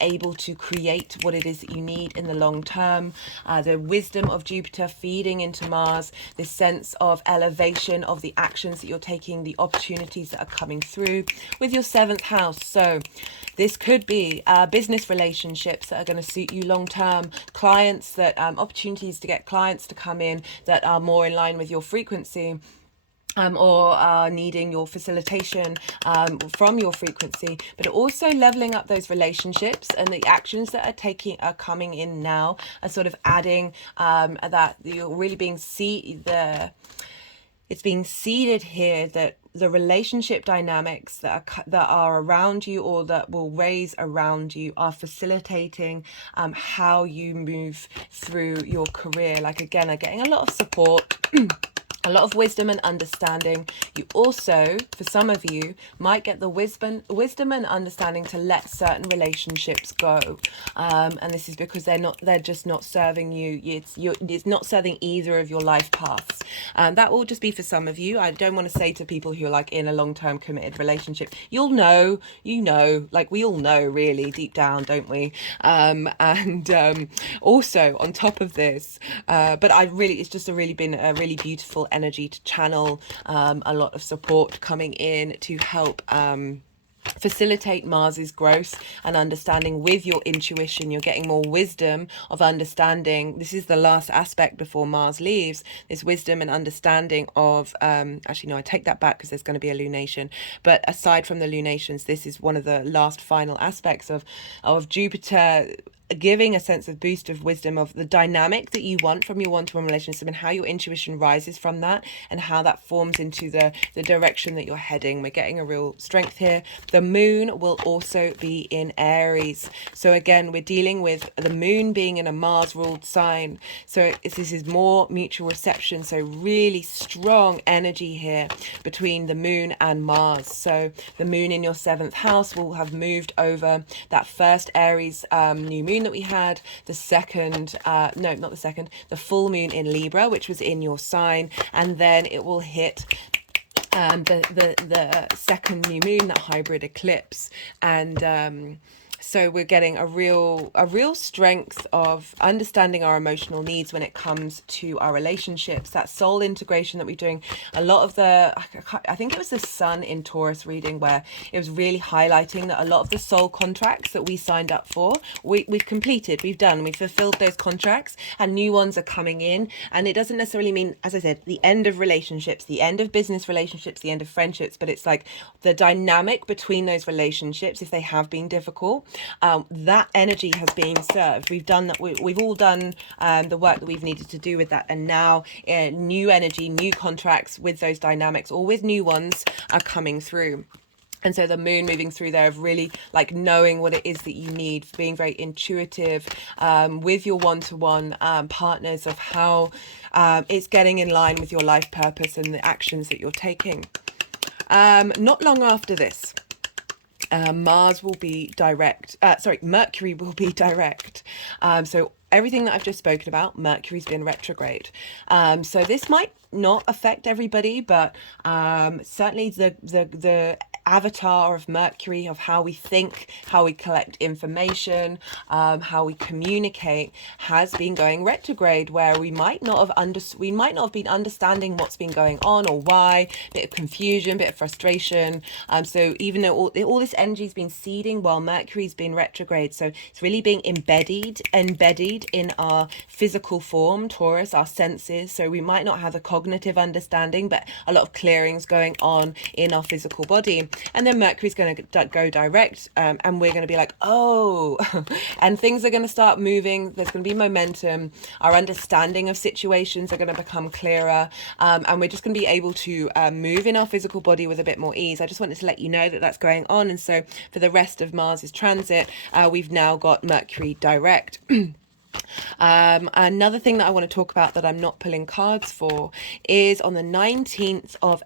able to create what it is that you need in the long term. The wisdom of Jupiter feeding into Mars, this sense of elevation of the actions that you're taking, the opportunities that are coming through with your 7th house. So this could be business relationships that are going to suit you long term, clients that opportunities to get clients to come in that are more in line with your frequency. Or needing your facilitation from your frequency, but also leveling up those relationships, and the actions that are coming in now are sort of adding that you're really being it's being seeded here that the relationship dynamics that are around you or that will raise around you are facilitating how you move through your career. Like again, are getting a lot of support. A lot of wisdom and understanding. You also, for some of you, might get the wisdom and understanding to let certain relationships go, and this is because they're just not serving you. It's not serving either of your life paths. That will just be for some of you. I don't want to say to people who are like in a long-term committed relationship, you know, like we all know really deep down, don't we? Also on top of this, but it's just been a really beautiful energy to channel, a lot of support coming in to help facilitate Mars's growth and understanding with your intuition. You're getting more wisdom of understanding. This is the last aspect before Mars leaves, this wisdom and understanding of actually no, I take that back because there's going to be a lunation, but aside from the lunations, this is one of the last final aspects of Jupiter giving a sense of boost of wisdom of the dynamic that you want from your one-to-one relationship and how your intuition rises from that and how that forms into the direction that you're heading. We're getting a real strength here. The moon will also be in Aries. So again, we're dealing with the moon being in a Mars ruled sign. So this is more mutual reception. So really strong energy here between the moon and Mars. So the moon in your 7th house will have moved over that first Aries new moon moon that we had, the second, no, not the second, the full moon in Libra, which was in your sign, and then it will hit the second new moon, that hybrid eclipse, and so we're getting a real strength of understanding our emotional needs when it comes to our relationships. That soul integration that we're doing. A lot of I think it was the Sun in Taurus reading where it was really highlighting that a lot of the soul contracts that we signed up for, we've completed, we've fulfilled those contracts, and new ones are coming in. And it doesn't necessarily mean, as I said, the end of relationships, the end of business relationships, the end of friendships, but it's like the dynamic between those relationships, if they have been difficult, that energy has been served. We've done that. We've all done the work that we've needed to do with that, and now new energy, new contracts with those dynamics, or with new ones, are coming through. And so the moon moving through there of really like knowing what it is that you need, being very intuitive with your one-to-one partners, of how it's getting in line with your life purpose and the actions that you're taking. Not long after this, Mars will be direct. Mercury will be direct. So everything that I've just spoken about, Mercury's been retrograde. So this might not affect everybody, but certainly the avatar of Mercury, of how we think, how we collect information, how we communicate, has been going retrograde, where we might not have been understanding what's been going on or why. Bit of confusion, bit of frustration. So even though all this energy's been seeding while Mercury's been retrograde, so it's really being embedded in our physical form, Taurus, our senses. So we might not have a cognitive understanding, but a lot of clearings going on in our physical body. And then Mercury's going to go direct, and we're going to be like, oh, and things are going to start moving. There's going to be momentum. Our understanding of situations are going to become clearer, and we're just going to be able to move in our physical body with a bit more ease. I just wanted to let you know that that's going on. And so for the rest of Mars's transit, we've now got Mercury direct. Another thing that I want to talk about that I'm not pulling cards for is on the 19th of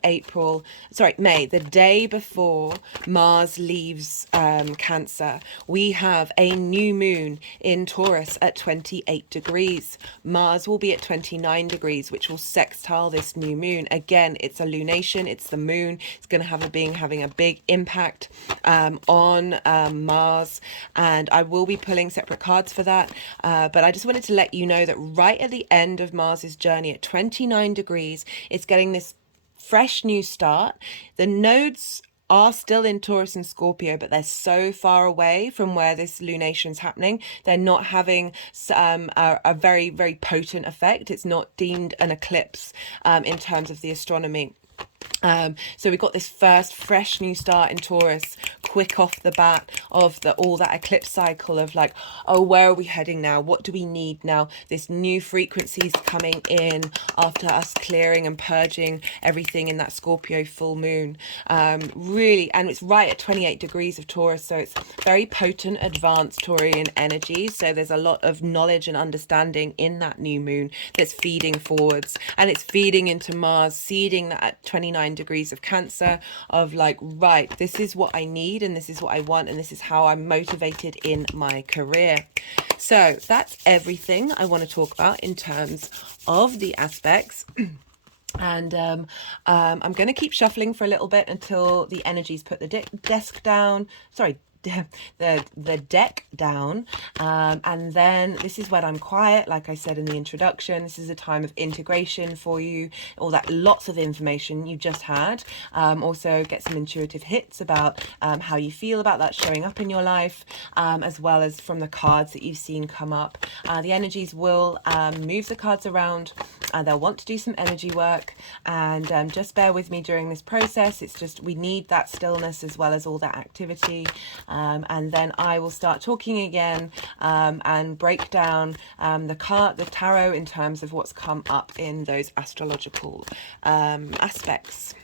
May, the day before Mars leaves Cancer, we have a new moon in Taurus at 28 degrees. Mars will be at 29 degrees, which will sextile this new moon. Again, it's a lunation, it's the moon. It's going to have having a big impact on Mars, and I will be pulling separate cards for that, but I just wanted to let you know that right at the end of Mars's journey at 29 degrees, it's getting this fresh new start. The nodes are still in Taurus and Scorpio, but they're so far away from where this lunation's happening. They're not having a very, very potent effect. It's not deemed an eclipse in terms of the astronomy. So we've got this first fresh new start in Taurus, quick off the bat of all that eclipse cycle of like, oh, where are we heading now? What do we need now? This new frequencies coming in after us clearing and purging everything in that Scorpio full moon. Really, and it's right at 28 degrees of Taurus, so it's very potent, advanced Taurian energy. So there's a lot of knowledge and understanding in that new moon that's feeding forwards, and it's feeding into Mars, seeding that at 29 degrees of Cancer, of like, right, this is what I need and this is what I want and this is how I'm motivated in my career. So that's everything I want to talk about in terms of the aspects. And I'm going to keep shuffling for a little bit until the energies put the desk down. Sorry, the deck down, and then this is when I'm quiet, like I said in the introduction. This is a time of integration for you, all that lots of information you just had. Also get some intuitive hits about how you feel about that showing up in your life, as well as from the cards that you've seen come up. The energies will move the cards around. They'll want to do some energy work, and just bear with me during this process. It's just we need that stillness as well as all that activity. And then I will start talking again and break down the tarot in terms of what's come up in those astrological aspects.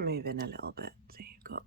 going to move in a little bit. So you've got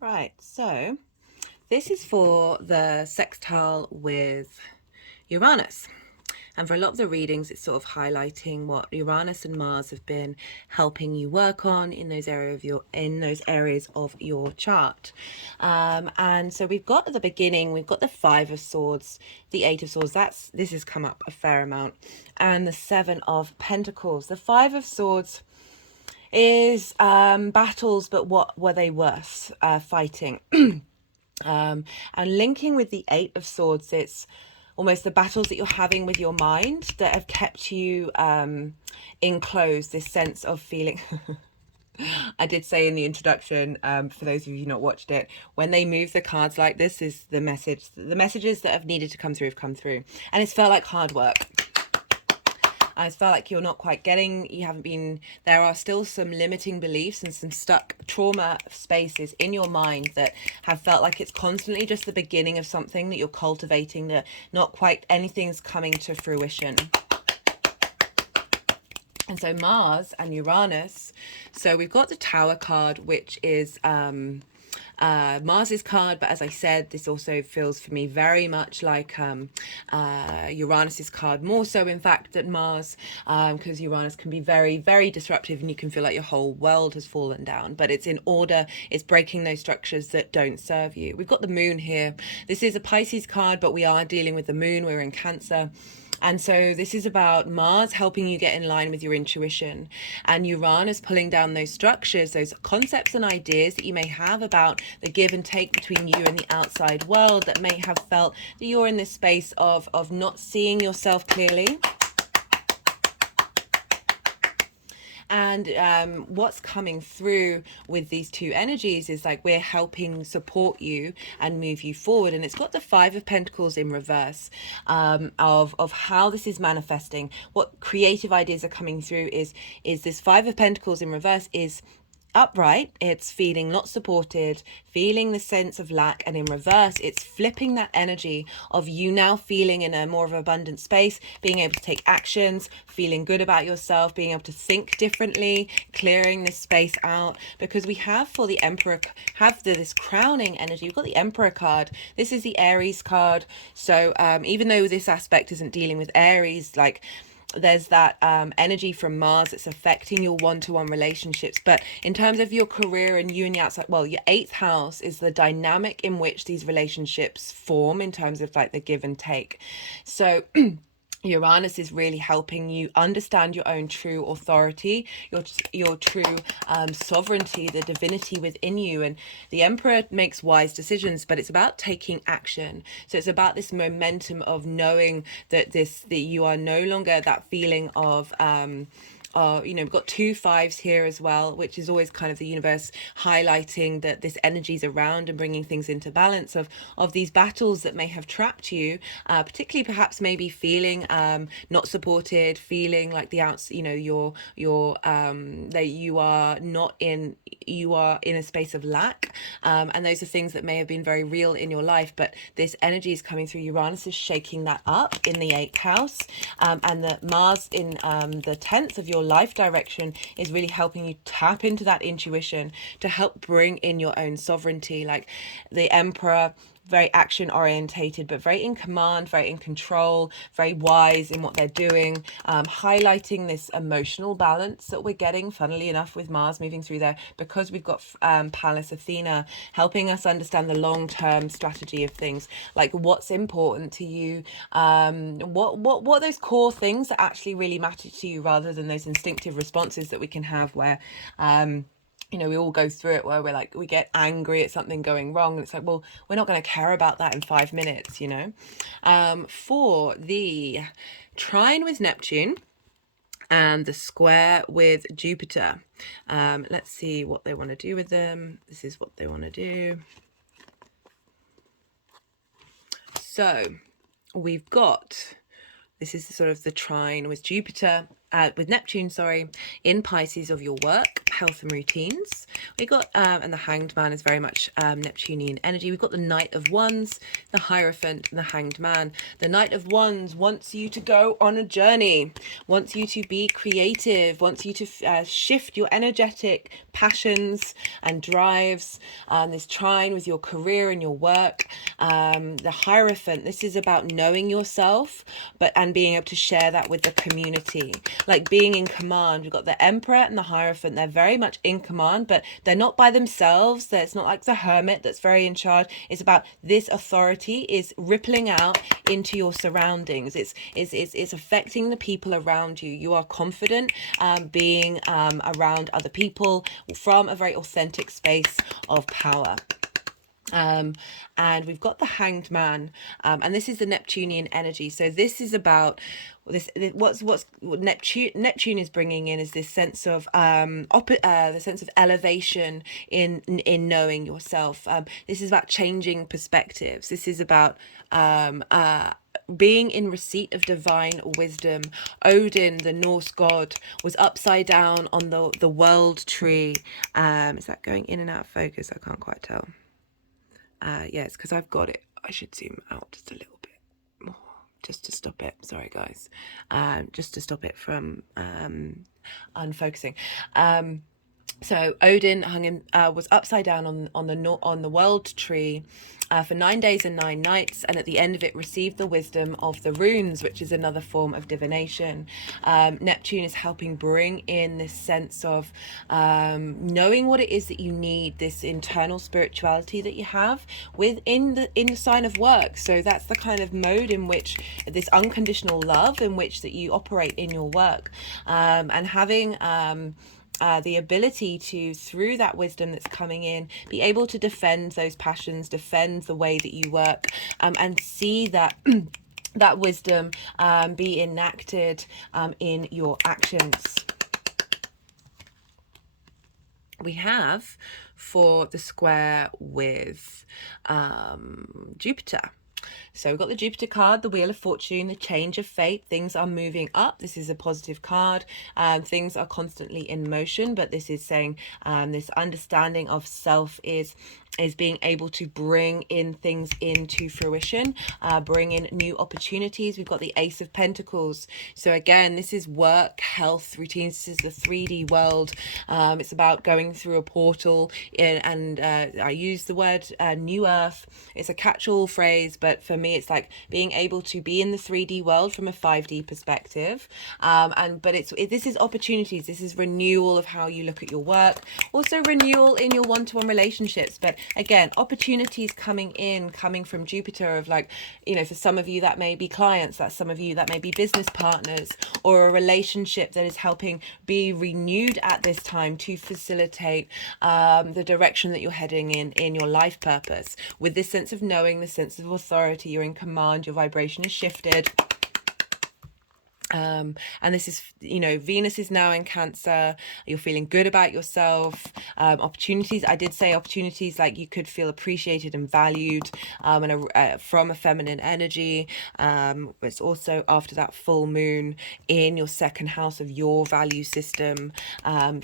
right. So this is for the sextile with Uranus. And for a lot of the readings, it's sort of highlighting what Uranus and Mars have been helping you work on in those areas of your chart. And so we've got at the beginning, we've got the Five of Swords, the Eight of Swords. This has come up a fair amount, and the Seven of Pentacles. The Five of Swords is battles, but what were they worth fighting? And linking with the Eight of Swords, it's almost the battles that you're having with your mind that have kept you enclosed, this sense of feeling. I did say in the introduction, for those of you not watched it, when they move the cards like this is the message. The messages that have needed to come through have come through. And it's felt like hard work. I felt like you're not quite there are still some limiting beliefs and some stuck trauma spaces in your mind that have felt like it's constantly just the beginning of something that you're cultivating, that not quite anything's coming to fruition. And so Mars and Uranus, so we've got the Tower card, which is Mars's card, but as I said, this also feels for me very much like Uranus's card, more so in fact than Mars, because Uranus can be very, very disruptive and you can feel like your whole world has fallen down, but it's in order, it's breaking those structures that don't serve you. We've got the Moon here. This is a Pisces card, but we are dealing with the Moon. We're in Cancer. And so this is about Mars helping you get in line with your intuition, and Uranus pulling down those structures, those concepts and ideas that you may have about the give and take between you and the outside world that may have felt that you're in this space of not seeing yourself clearly. And what's coming through with these two energies is like we're helping support you and move you forward. And it's got the Five of Pentacles in reverse, of how this is manifesting. What creative ideas are coming through is this Five of Pentacles in reverse is upright, it's feeling not supported, feeling the sense of lack, and in reverse it's flipping that energy of you now feeling in a more of an abundant space, being able to take actions, feeling good about yourself, being able to think differently, clearing this space out. Because we have for the Emperor, this crowning energy, we've got the Emperor card. This is the Aries card. So even though this aspect isn't dealing with Aries, like there's that energy from Mars that's affecting your one-to-one relationships. But in terms of your career and you and the outside, well, your 8th house is the dynamic in which these relationships form in terms of like the give and take. So Uranus is really helping you understand your own true authority, your true sovereignty, the divinity within you. And the Emperor makes wise decisions, but it's about taking action. So it's about this momentum of knowing that you are no longer that feeling of you know, we've got 2 5s here as well, which is always kind of the universe highlighting that this energy is around and bringing things into balance of these battles that may have trapped you, particularly perhaps maybe feeling not supported, feeling like the outs, you know, you're that you are not in, you are in a space of lack, and those are things that may have been very real in your life, but this energy is coming through. Uranus is shaking that up in the 8th house, and the Mars in the 10th of your life direction is really helping you tap into that intuition to help bring in your own sovereignty. Like the Emperor, very action orientated, but very in command, very in control, very wise in what they're doing, highlighting this emotional balance that we're getting, funnily enough, with Mars moving through there, because we've got Pallas Athena helping us understand the long-term strategy of things, like what's important to you, what are those core things that actually really matter to you, rather than those instinctive responses that we can have where you know, we all go through it where we're like, we get angry at something going wrong, and it's like, well, we're not going to care about that in 5 minutes, you know. For the trine with Neptune and the square with Jupiter, let's see what they want to do with them. This is what they want to do. So we've got, this is sort of the trine with Jupiter, with Neptune, sorry, in Pisces of your work, health and routines. We got, and the Hanged Man is very much Neptunian energy. We've got the Knight of Wands, the Hierophant, and the Hanged Man. The Knight of Wands wants you to go on a journey, wants you to be creative, wants you to shift your energetic passions and drives. This trine with your career and your work. The Hierophant, this is about knowing yourself, and being able to share that with the community, like being in command. We've got the Emperor and the Hierophant. They're very much in command, but they're not by themselves. It's not like the Hermit that's very in charge. It's about this authority is rippling out into your surroundings. It's affecting the people around you. You are confident being around other people from a very authentic space of power. And we've got the Hanged Man, and this is the Neptunian energy. So this is about this. What Neptune is bringing in is this sense of the sense of elevation in knowing yourself. This is about changing perspectives. This is about being in receipt of divine wisdom. Odin, the Norse god, was upside down on the world tree. Is that going in and out of focus? I can't quite tell. Yes, because I've got it. I should zoom out just a little bit more, just to stop it. Sorry, guys. Just to stop it from unfocusing. So Odin was upside down on the world tree for 9 days and 9 nights, and at the end of it received the wisdom of the runes, which is another form of divination. Neptune is helping bring in this sense of knowing what it is that you need, this internal spirituality that you have within the sign of work. So that's the kind of mode in which this unconditional love in which that you operate in your work, and having the ability to, through that wisdom that's coming in, be able to defend those passions, defend the way that you work, and see that that wisdom be enacted in your actions. We have for the square with Jupiter. So we've got the Jupiter card, the Wheel of Fortune, the change of fate. Things are moving up. This is a positive card. Things are constantly in motion, but this is saying this understanding of self is being able to bring in things into fruition, bring in new opportunities. We've got the Ace of Pentacles. So again, this is work, health, routines. This is the 3D world. It's about going through a portal and I use the word New Earth. It's a catch-all phrase, but for me, it's like being able to be in the 3D world from a 5D perspective. But this is opportunities. This is renewal of how you look at your work. Also renewal in your one-to-one relationships. But again, opportunities coming from Jupiter of, like, you know, for some of you that may be clients, that's some of you that may be business partners, or a relationship that is helping be renewed at this time to facilitate the direction that you're heading in your life purpose. With this sense of knowing, the sense of authority, you're in command, your vibration is shifted. And this is, you know, Venus is now in Cancer. You're feeling good about yourself. Opportunities, I did say opportunities, like you could feel appreciated and valued, from a feminine energy. It's also after that full moon in your second house of your value system,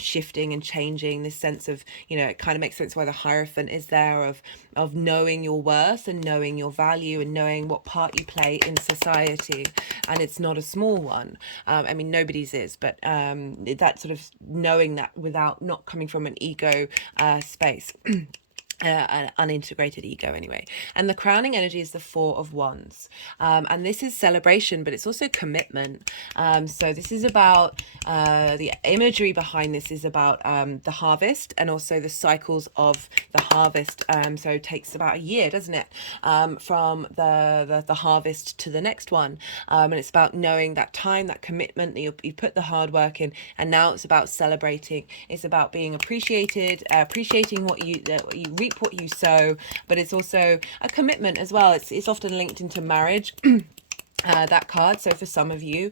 shifting and changing, this sense of, you know, it kind of makes sense why the Hierophant is there, of knowing your worth and knowing your value and knowing what part you play in society. And it's not a small one. I mean, nobody's is, but that sort of knowing that without not coming from an ego space. An unintegrated ego anyway. And the crowning energy is the Four of Wands, and this is celebration, but it's also commitment. So this is about the imagery behind this is about the harvest and also the cycles of the harvest. So it takes about a year, doesn't it, from the harvest to the next one, and it's about knowing that time, that commitment, that you put the hard work in, and now it's about celebrating. It's about being appreciated, appreciating what you reap, what you sow, but it's also a commitment as well. It's often linked into marriage. That card. So for some of you,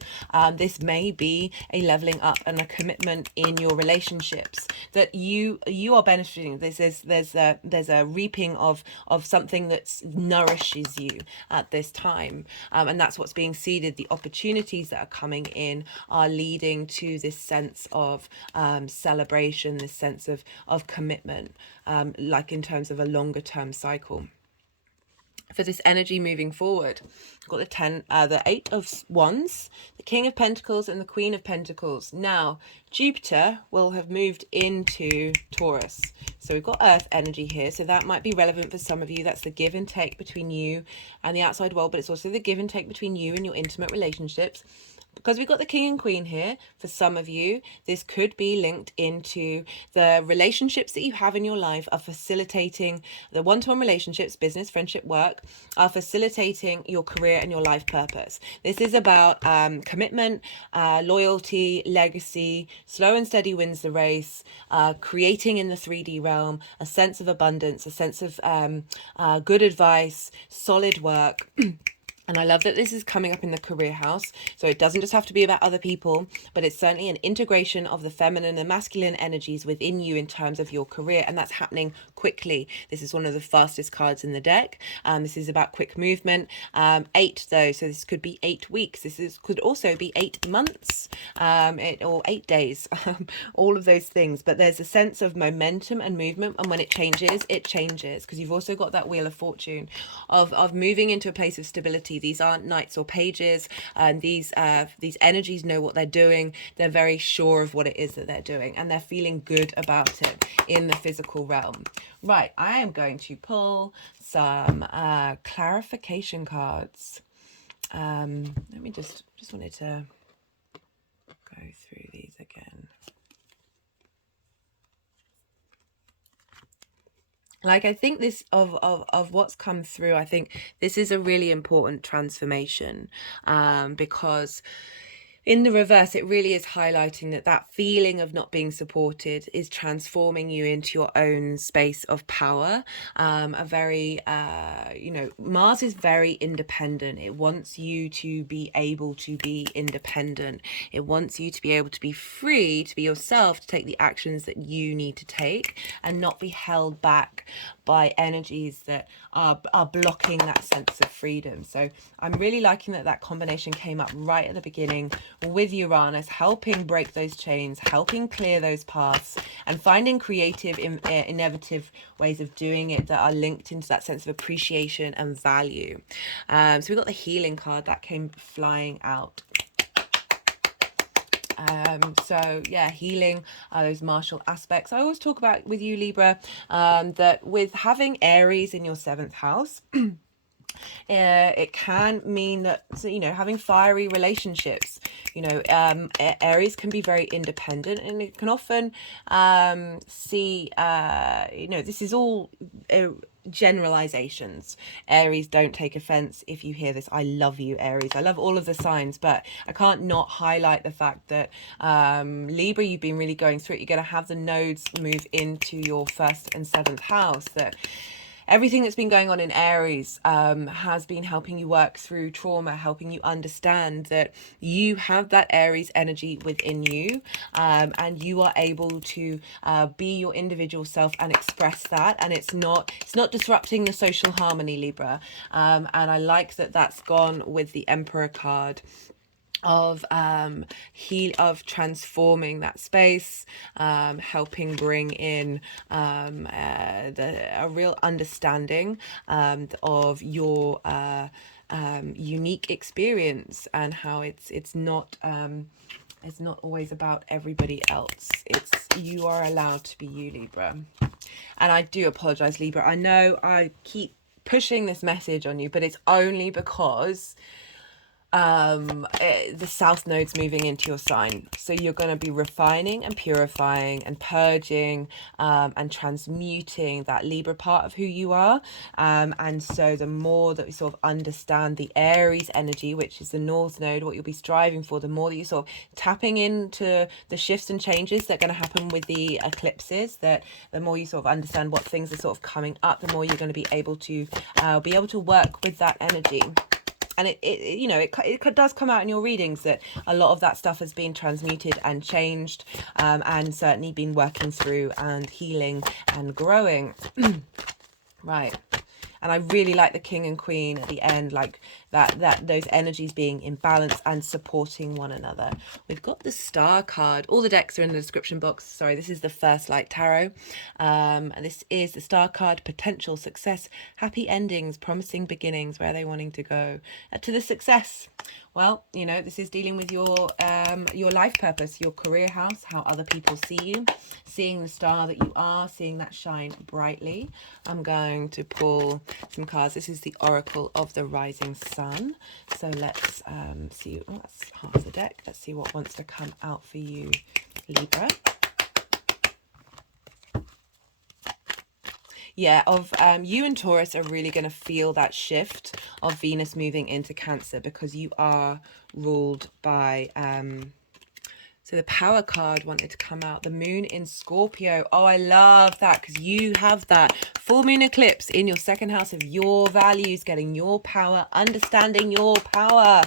this may be a leveling up and a commitment in your relationships that you are benefiting. There's a reaping of something that nourishes you at this time, and that's what's being seeded. The opportunities that are coming in are leading to this sense of celebration, this sense of commitment, like in terms of a longer term cycle. For this energy moving forward, I've got the 8 of Wands, the King of Pentacles, and the Queen of Pentacles. Now, Jupiter will have moved into Taurus. So we've got Earth energy here. So that might be relevant for some of you. That's the give and take between you and the outside world, but it's also the give and take between you and your intimate relationships. Because we've got the King and Queen here, for some of you, this could be linked into the relationships that you have in your life are facilitating the one-to-one relationships, business, friendship, work, are facilitating your career and your life purpose. This is about commitment, loyalty, legacy, slow and steady wins the race, creating in the 3D realm, a sense of abundance, a sense of good advice, solid work. And I love that this is coming up in the career house. So it doesn't just have to be about other people, but it's certainly an integration of the feminine and masculine energies within you in terms of your career. And that's happening quickly. This is one of the fastest cards in the deck. This is about quick movement. 8 though, so this could be 8 weeks. Could also be 8 months, or 8 days, all of those things. But there's a sense of momentum and movement. And when it changes, because you've also got that Wheel of Fortune of moving into a place of stability. These aren't knights or pages, and these energies know what they're doing. They're very sure of what it is that they're doing, and they're feeling good about it in the physical realm. Right, I am going to pull some clarification cards. Let me just wanted to go through these again. Like, I think this of what's come through, I think this is a really important transformation, because in the reverse, it really is highlighting that feeling of not being supported is transforming you into your own space of power. A very, Mars is very independent. It wants you to be able to be independent. It wants you to be able to be free, to be yourself, to take the actions that you need to take and not be held back by energies that are blocking that sense of freedom. So I'm really liking that combination came up right at the beginning with Uranus, helping break those chains, helping clear those paths, and finding creative, innovative ways of doing it that are linked into that sense of appreciation and value. So we got the healing card that came flying out. So yeah, healing, those martial aspects. I always talk about with you, Libra, that with having Aries in your 7th house, it can mean that, having fiery relationships, Aries can be very independent, and it can often see, this is all generalizations. Aries, don't take offense if you hear this. I love you, Aries. I love all of the signs, but I can't not highlight the fact that Libra, you've been really going through it. You're going to have the nodes move into your 1st and 7th house, that everything that's been going on in Aries has been helping you work through trauma, helping you understand that you have that Aries energy within you, and you are able to be your individual self and express that. And it's not disrupting the social harmony, Libra. And I like that that's gone with the Emperor card of transforming that space, helping bring in a real understanding of your unique experience, and how it's not always about everybody else. You are allowed to be you, Libra. And I do apologize, Libra. I know I keep pushing this message on you, but it's only because the south node's moving into your sign, so you're going to be refining and purifying and purging and transmuting that Libra part of who you are, and so the more that we sort of understand the Aries energy, which is the north node, what you'll be striving for, the more that you sort of tapping into the shifts and changes that are going to happen with the eclipses, that the more you sort of understand what things are sort of coming up, the more you're going to be able to work with that energy. And it does come out in your readings that a lot of that stuff has been transmuted and changed, and certainly been working through and healing and growing. Right. And I really like the King and Queen at the end, like that those energies being in balance and supporting one another. We've got the Star card. All the decks are in the description box. Sorry, this is the First Light Tarot. And this is the Star card: potential success, happy endings, promising beginnings. Where are they wanting to go? To the success. Well, this is dealing with your life purpose, your career house, how other people see you, seeing the star that you are, seeing that shine brightly. I'm going to pull some cards. This is the Oracle of the Rising Sun. So let's see. Oh, that's half the deck. Let's see what wants to come out for you, Libra. Yeah, you and Taurus are really going to feel that shift of Venus moving into Cancer, because you are ruled by so the Power card wanted to come out, the Moon in Scorpio. Oh, I love that, because you have that full moon eclipse in your second house of your values, getting your power, understanding your power.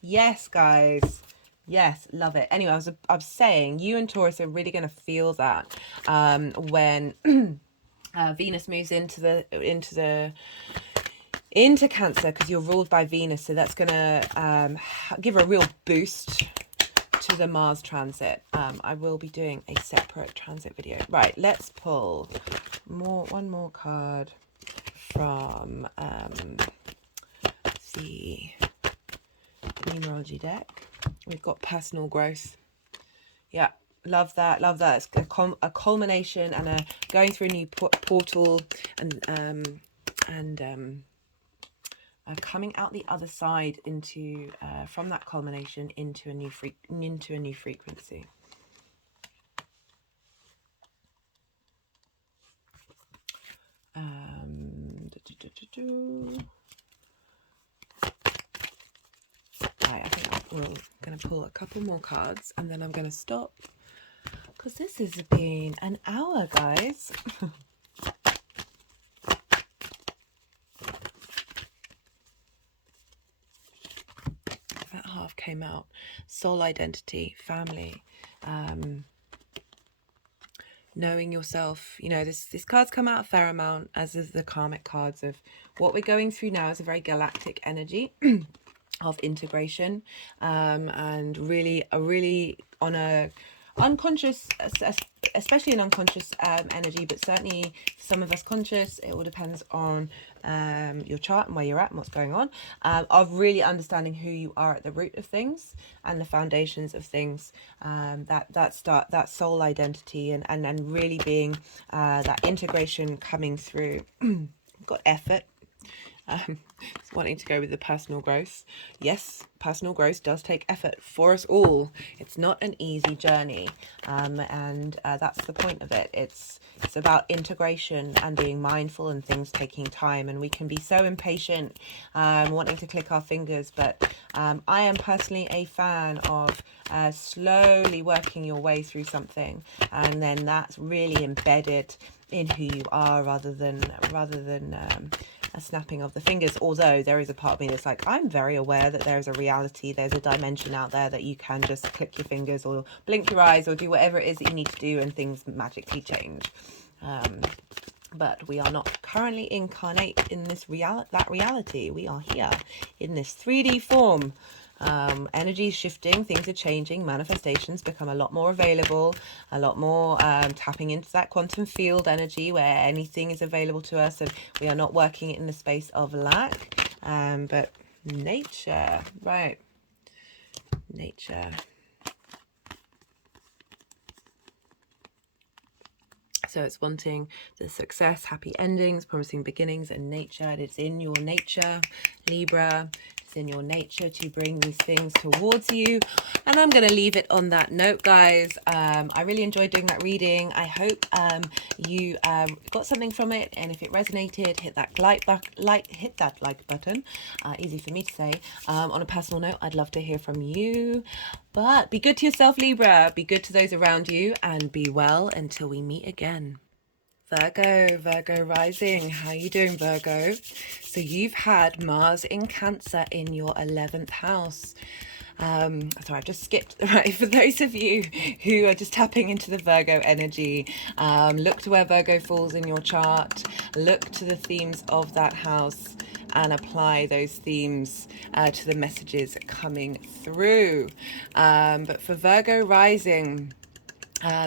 Yes, guys. Yes, love it. Anyway, I was saying you and Taurus are really going to feel that when Venus moves into Cancer, because you're ruled by Venus. So that's going to give a real boost to the Mars transit. I will be doing a separate transit video. Right, let's pull one more card from the numerology deck. We've got personal growth. Yeah. Love that. It's a culmination and a going through a new portal, and coming out the other side into from that culmination into a new frequency. Right, I think we're going to pull a couple more cards and then I'm going to stop, because this has been an hour, guys. That half came out. Soul identity, family, knowing yourself. This card's come out a fair amount, as is the karmic cards. Of what we're going through now is a very galactic energy of integration, and really on a unconscious, especially an unconscious energy, but certainly for some of us conscious. It all depends on your chart and where you're at and what's going on, of really understanding who you are at the root of things and the foundations of things, that soul identity, and really being that integration coming through. Got effort. Wanting to go with the personal growth. Yes, personal growth does take effort for us all. It's not an easy journey, and that's the point of it. It's about integration and being mindful and things taking time, and we can be so impatient, wanting to click our fingers, but I am personally a fan of slowly working your way through something, and then that's really embedded in who you are, rather than a snapping of the fingers. Although there is a part of me that's like, I'm very aware that there's a reality, there's a dimension out there that you can just click your fingers or blink your eyes or do whatever it is that you need to do and things magically change. But we are not currently incarnate in this reality. We are here in this 3D form. Energy is shifting, things are changing, manifestations become a lot more available, a lot more tapping into that quantum field energy where anything is available to us, and we are not working in the space of lack, but nature, right? Nature. So it's wanting the success, happy endings, promising beginnings, and nature. And it's in your nature, Libra. It's in your nature to bring these things towards you. And I'm going to leave it on that note, guys. I really enjoyed doing that reading. I hope you got something from it. And if it resonated, hit that like button. Easy for me to say. On a personal note, I'd love to hear from you. But be good to yourself, Libra. Be good to those around you, and be well until we meet again. Virgo rising. How you doing, Virgo? So you've had Mars in Cancer in your 11th house. Sorry, I've just skipped, right? For those of you who are just tapping into the Virgo energy, look to where Virgo falls in your chart. Look to the themes of that house and apply those themes to the messages coming through. But for Virgo rising,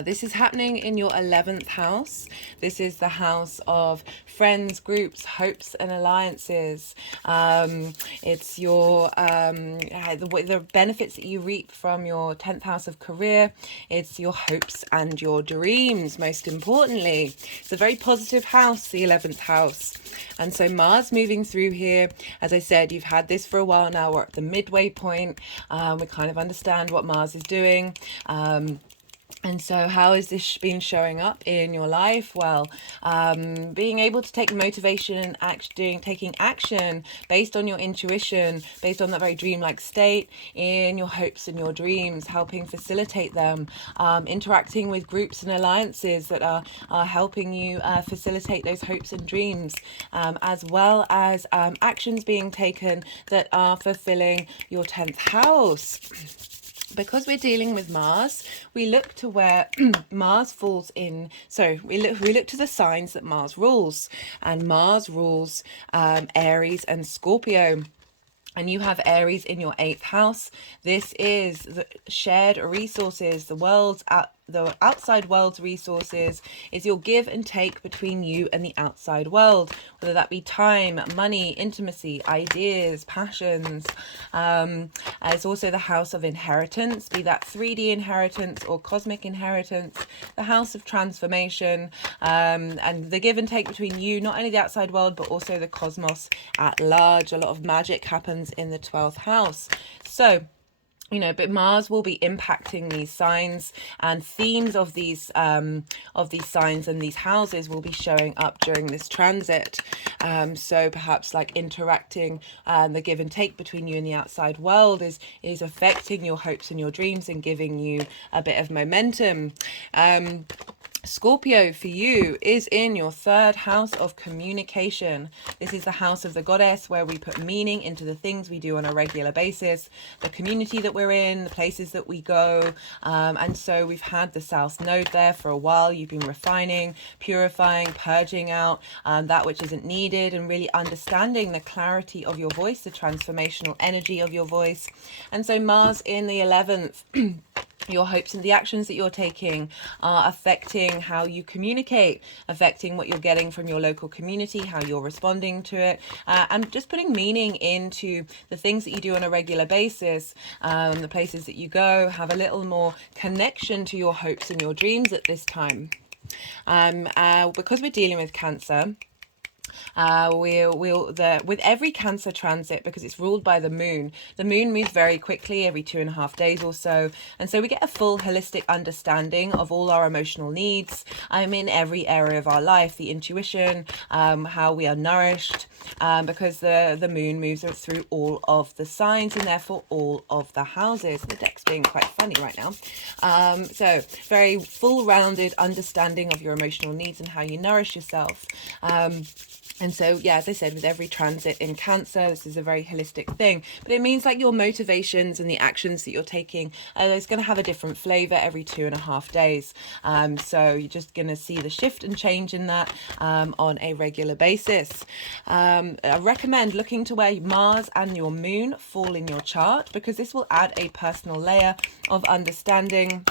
this is happening in your 11th house. This is the house of friends, groups, hopes and alliances. It's your the benefits that you reap from your 10th house of career. It's your hopes and your dreams, most importantly. It's a very positive house, the 11th house. And so Mars moving through here, as I said, you've had this for a while now. We're at the midway point. We kind of understand what Mars is doing. And so how has this been showing up in your life? Well, being able to take motivation and taking action based on your intuition, based on that very dreamlike state in your hopes and your dreams, helping facilitate them, interacting with groups and alliances that are helping you facilitate those hopes and dreams, as well as actions being taken that are fulfilling your 10th house. Because we're dealing with Mars, we look to where Mars falls in. So we look to the signs that Mars rules, and Mars rules Aries and Scorpio. And you have Aries in your 8th house. This is the shared resources, the outside world's resources. Is your give and take between you and the outside world, whether that be time, money, intimacy, ideas, passions. It's also the house of inheritance, be that 3D inheritance or cosmic inheritance, the house of transformation, and the give and take between you, not only the outside world, but also the cosmos at large. A lot of magic happens in the 12th house. So, but Mars will be impacting these signs, and themes of these signs and these houses will be showing up during this transit. So perhaps like interacting, the give and take between you and the outside world is affecting your hopes and your dreams and giving you a bit of momentum. Scorpio for you is in your 3rd house of communication. This is the house of the goddess, where we put meaning into the things we do on a regular basis, the community that we're in, the places that we go. And so we've had the South Node there for a while. You've been refining, purifying, purging out that which isn't needed, and really understanding the clarity of your voice, the transformational energy of your voice. And so Mars in the 11th, your hopes and the actions that you're taking are affecting how you communicate, affecting what you're getting from your local community, how you're responding to it, and just putting meaning into the things that you do on a regular basis. The places that you go, have a little more connection to your hopes and your dreams at this time. Because we're dealing with Cancer, With every Cancer transit, because it's ruled by the moon moves very quickly every 2.5 days or so, and so we get a full holistic understanding of all our emotional needs in every area of our life, the intuition, how we are nourished, because the moon moves through all of the signs and therefore all of the houses. The deck's being quite funny right now. So very full rounded understanding of your emotional needs and how you nourish yourself. And so, yeah, as I said, with every transit in Cancer, this is a very holistic thing. But it means like your motivations and the actions that you're taking, it's going to have a different flavour every 2.5 days. So you're just going to see the shift and change in that on a regular basis. I recommend looking to where Mars and your moon fall in your chart, because this will add a personal layer of understanding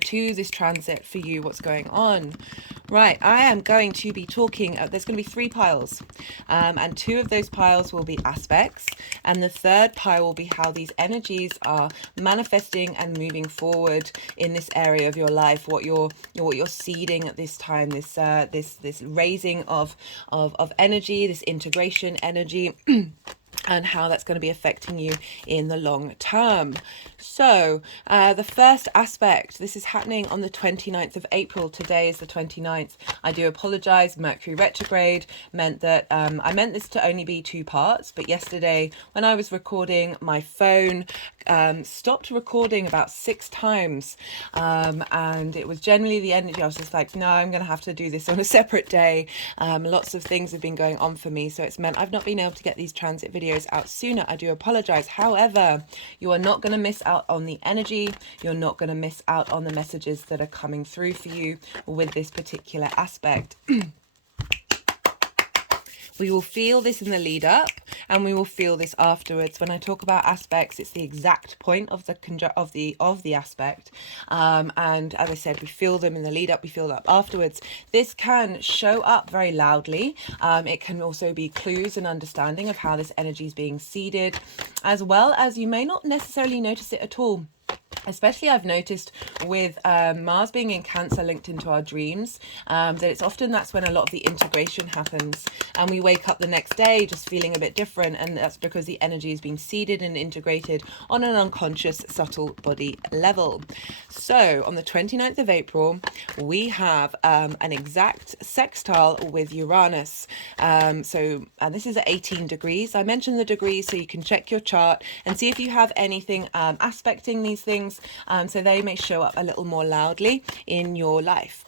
to this transit for you, what's going on. Right, I am going to be talking, there's going to be 3 piles, and 2 of those piles will be aspects, and the third pile will be how these energies are manifesting and moving forward in this area of your life, what you're seeding at this time, this raising of energy, this integration energy, and how that's going to be affecting you in the long term. So the first aspect, this is happening on the 29th of April. Today is the 29th. I do apologize. Mercury retrograde meant that I meant this to only be 2 parts, but yesterday when I was recording, my phone stopped recording about 6 times, and it was generally the energy. I was just like, no, I'm going to have to do this on a separate day. Lots of things have been going on for me, so it's meant I've not been able to get these transit videos out sooner. I do apologize. However, you are not going to miss out on the energy. You're not going to miss out on the messages that are coming through for you with this particular aspect. We will feel this in the lead up, and we will feel this afterwards. When I talk about aspects, it's the exact point of the aspect, and as I said, we feel them in the lead up, we feel them afterwards. This can show up very loudly. It can also be clues and understanding of how this energy is being seeded, as well as you may not necessarily notice it at all. Especially I've noticed with Mars being in Cancer linked into our dreams, that it's often that's when a lot of the integration happens, and we wake up the next day just feeling a bit different, and that's because the energy is being seeded and integrated on an unconscious, subtle body level. So on the 29th of April, we have an exact sextile with Uranus. And this is at 18 degrees. I mentioned the degrees so you can check your chart and see if you have anything aspecting these things, so they may show up a little more loudly in your life.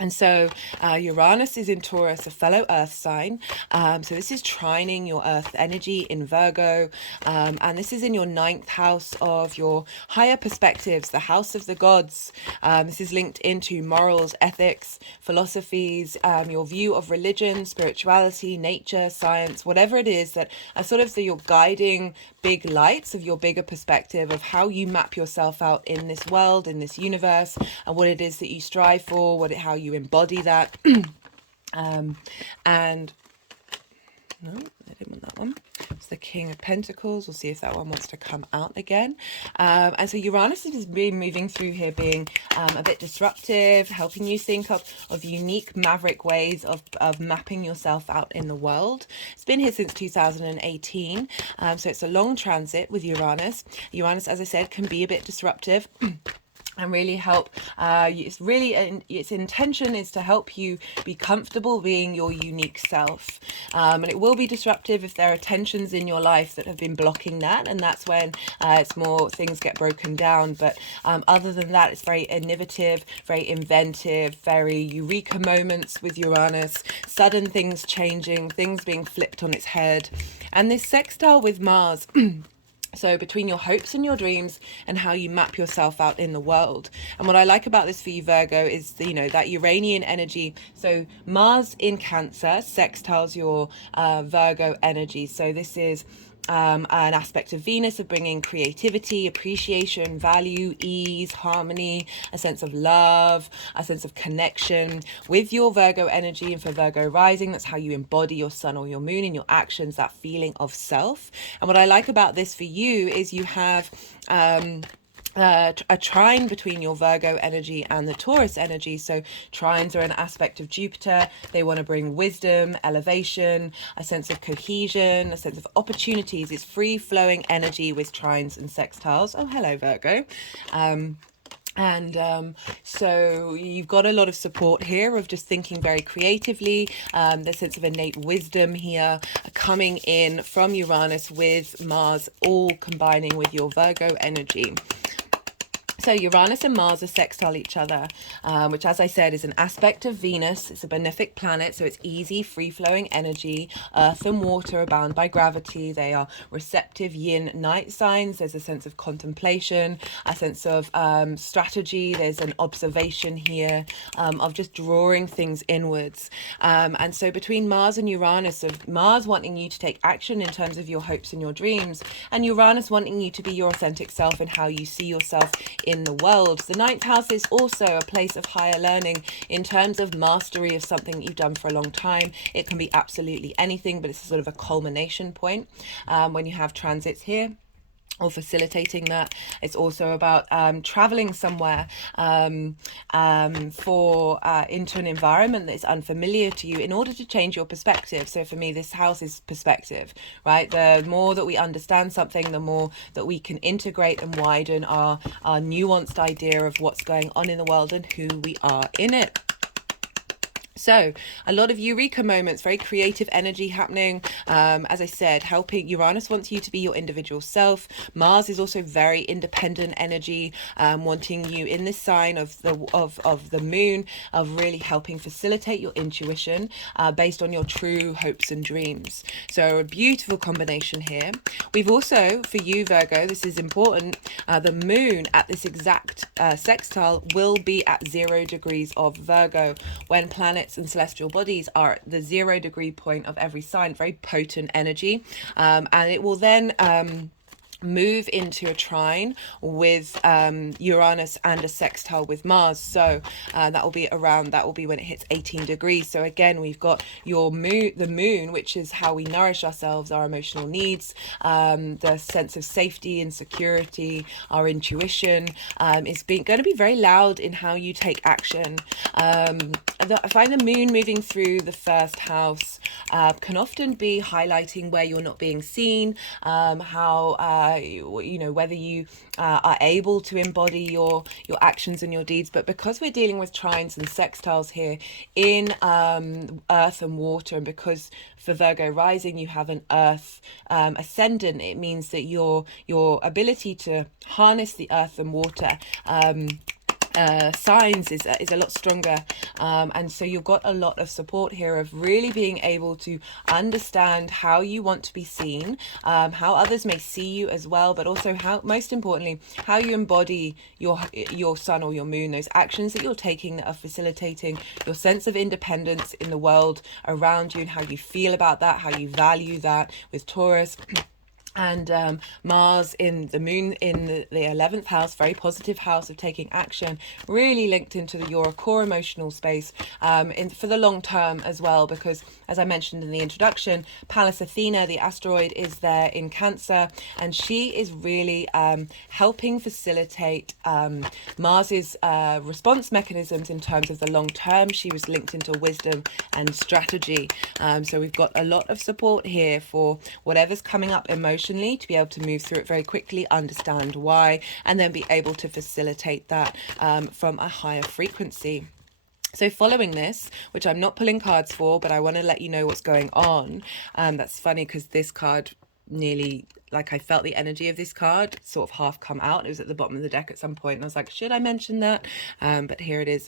And so Uranus is in Taurus, a fellow earth sign. So this is trining your earth energy in Virgo. And this is in your 9th house of your higher perspectives, the house of the gods. This is linked into morals, ethics, philosophies, your view of religion, spirituality, nature, science, whatever it is that are sort of your guiding big lights of your bigger perspective of how you map yourself out in this world, in this universe, and what it is that you strive for, how you embody that. And no, I didn't want that one. It's the King of Pentacles. We'll see if that one wants to come out again. And so Uranus is being moving through here, being a bit disruptive, helping you think of unique maverick ways of mapping yourself out in the world. It's been here since 2018. So it's a long transit with Uranus. Uranus, as I said, can be a bit disruptive. And really help, its intention is to help you be comfortable being your unique self. And it will be disruptive if there are tensions in your life that have been blocking that, and that's when it's more things get broken down. But other than that, it's very innovative, very inventive, very eureka moments with Uranus, sudden things changing, things being flipped on its head. And this sextile with Mars, so between your hopes and your dreams and how you map yourself out in the world. And what I like about this for you, Virgo, is, that Uranian energy. So Mars in Cancer sextiles your Virgo energy. So this is an aspect of Venus of bringing creativity, appreciation, value, ease, harmony, a sense of love, a sense of connection with your Virgo energy. And for Virgo rising, that's how you embody your sun or your moon in your actions, that feeling of self. And what I like about this for you is you have a trine between your Virgo energy and the Taurus energy. So trines are an aspect of Jupiter. They want to bring wisdom, elevation, a sense of cohesion, a sense of opportunities. It's free flowing energy with trines and sextiles. Oh, hello, Virgo. So you've got a lot of support here of just thinking very creatively, the sense of innate wisdom here coming in from Uranus with Mars all combining with your Virgo energy. So Uranus and Mars are sextile each other, which, as I said, is an aspect of Venus. It's a benefic planet, so it's easy, free-flowing energy. Earth and water are bound by gravity. They are receptive yin night signs. There's a sense of contemplation, a sense of strategy. There's an observation here of just drawing things inwards. And so between Mars and Uranus, of Mars wanting you to take action in terms of your hopes and your dreams, and Uranus wanting you to be your authentic self and how you see yourself in the world. The ninth house is also a place of higher learning in terms of mastery of something that you've done for a long time. It can be absolutely anything, but it's sort of a culmination point when you have transits here, or facilitating that. It's also about traveling somewhere into an environment that is unfamiliar to you in order to change your perspective. So for me, this house is perspective, right? The more that we understand something, the more that we can integrate and widen our nuanced idea of what's going on in the world and who we are in it. So a lot of eureka moments, very creative energy happening. As I said, helping. Uranus wants you to be your individual self. Mars is also very independent energy, wanting you in this sign of the moon, of really helping facilitate your intuition based on your true hopes and dreams. So a beautiful combination here. We've also, for you Virgo, this is important, the moon at this exact sextile will be at 0 degrees of Virgo, when planets and celestial bodies are at the 0 degree point of every sign. Very potent energy, and it will then move into a trine with Uranus and a sextile with Mars. So that will be when it hits 18 degrees. So again, we've got your moon, the moon, which is how we nourish ourselves, our emotional needs, the sense of safety and security, our intuition is going to be very loud in how you take action. I find the moon moving through the first house can often be highlighting where you're not being seen, how whether you are able to embody your actions and your deeds. But because we're dealing with trines and sextiles here in earth and water, and because for Virgo rising you have an earth ascendant, it means that your ability to harness the earth and water signs is a lot stronger, and so you've got a lot of support here of really being able to understand how you want to be seen, how others may see you as well, but also how, most importantly, how you embody your sun or your moon, those actions that you're taking that are facilitating your sense of independence in the world around you, and how you feel about that, how you value that with Taurus. And Mars in the moon in the 11th house, very positive house of taking action, really linked into your core emotional space for the long term as well, because as I mentioned in the introduction, Pallas Athena, the asteroid, is there in Cancer, and she is really helping facilitate Mars's response mechanisms in terms of the long term. She was linked into wisdom and strategy, so we've got a lot of support here for whatever's coming up emotionally, to be able to move through it very quickly, understand why, and then be able to facilitate that from a higher frequency. So following this, which I'm not pulling cards for, but I want to let you know what's going on. That's funny because this card nearly, like, I felt the energy of this card sort of half come out. It was at the bottom of the deck at some point, and I was like, should I mention that? But here it is.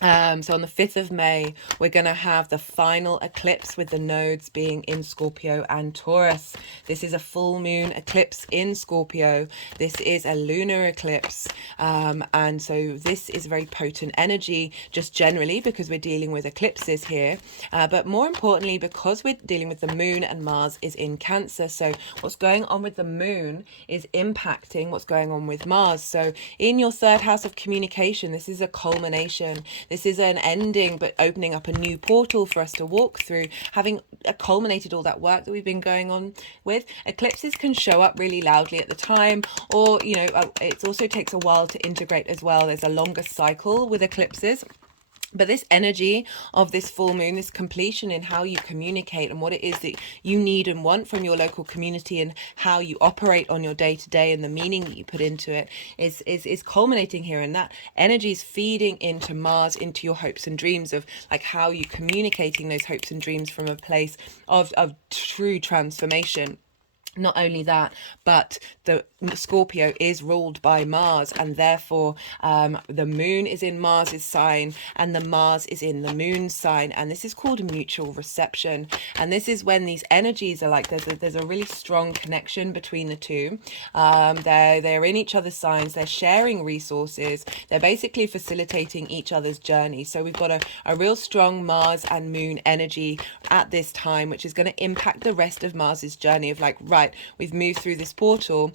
So on the 5th of May, we're going to have the final eclipse with the nodes being in Scorpio and Taurus. This is a full moon eclipse in Scorpio. This is a lunar eclipse. And so this is very potent energy, just generally because we're dealing with eclipses here. But more importantly, because we're dealing with the moon and Mars is in Cancer. So what's going on with the moon is impacting what's going on with Mars. So in your 3rd house of communication, this is a culmination. This is an ending, but opening up a new portal for us to walk through, having culminated all that work that we've been going on with. Eclipses can show up really loudly at the time, or, you know, it also takes a while to integrate as well. There's a longer cycle with eclipses. But this energy of this full moon, this completion in how you communicate and what it is that you need and want from your local community, and how you operate on your day to day, and the meaning that you put into it is culminating here. And that energy is feeding into Mars, into your hopes and dreams of like how you communicating those hopes and dreams from a place of true transformation. Not only that, but the Scorpio is ruled by Mars, and therefore the moon is in Mars's sign and the Mars is in the moon's sign, and this is called mutual reception. And this is when these energies are like there's a really strong connection between the two. They're in each other's signs, they're sharing resources, they're basically facilitating each other's journey. So we've got a real strong Mars and moon energy at this time, which is going to impact the rest of Mars's journey of like, right, we've moved through this portal,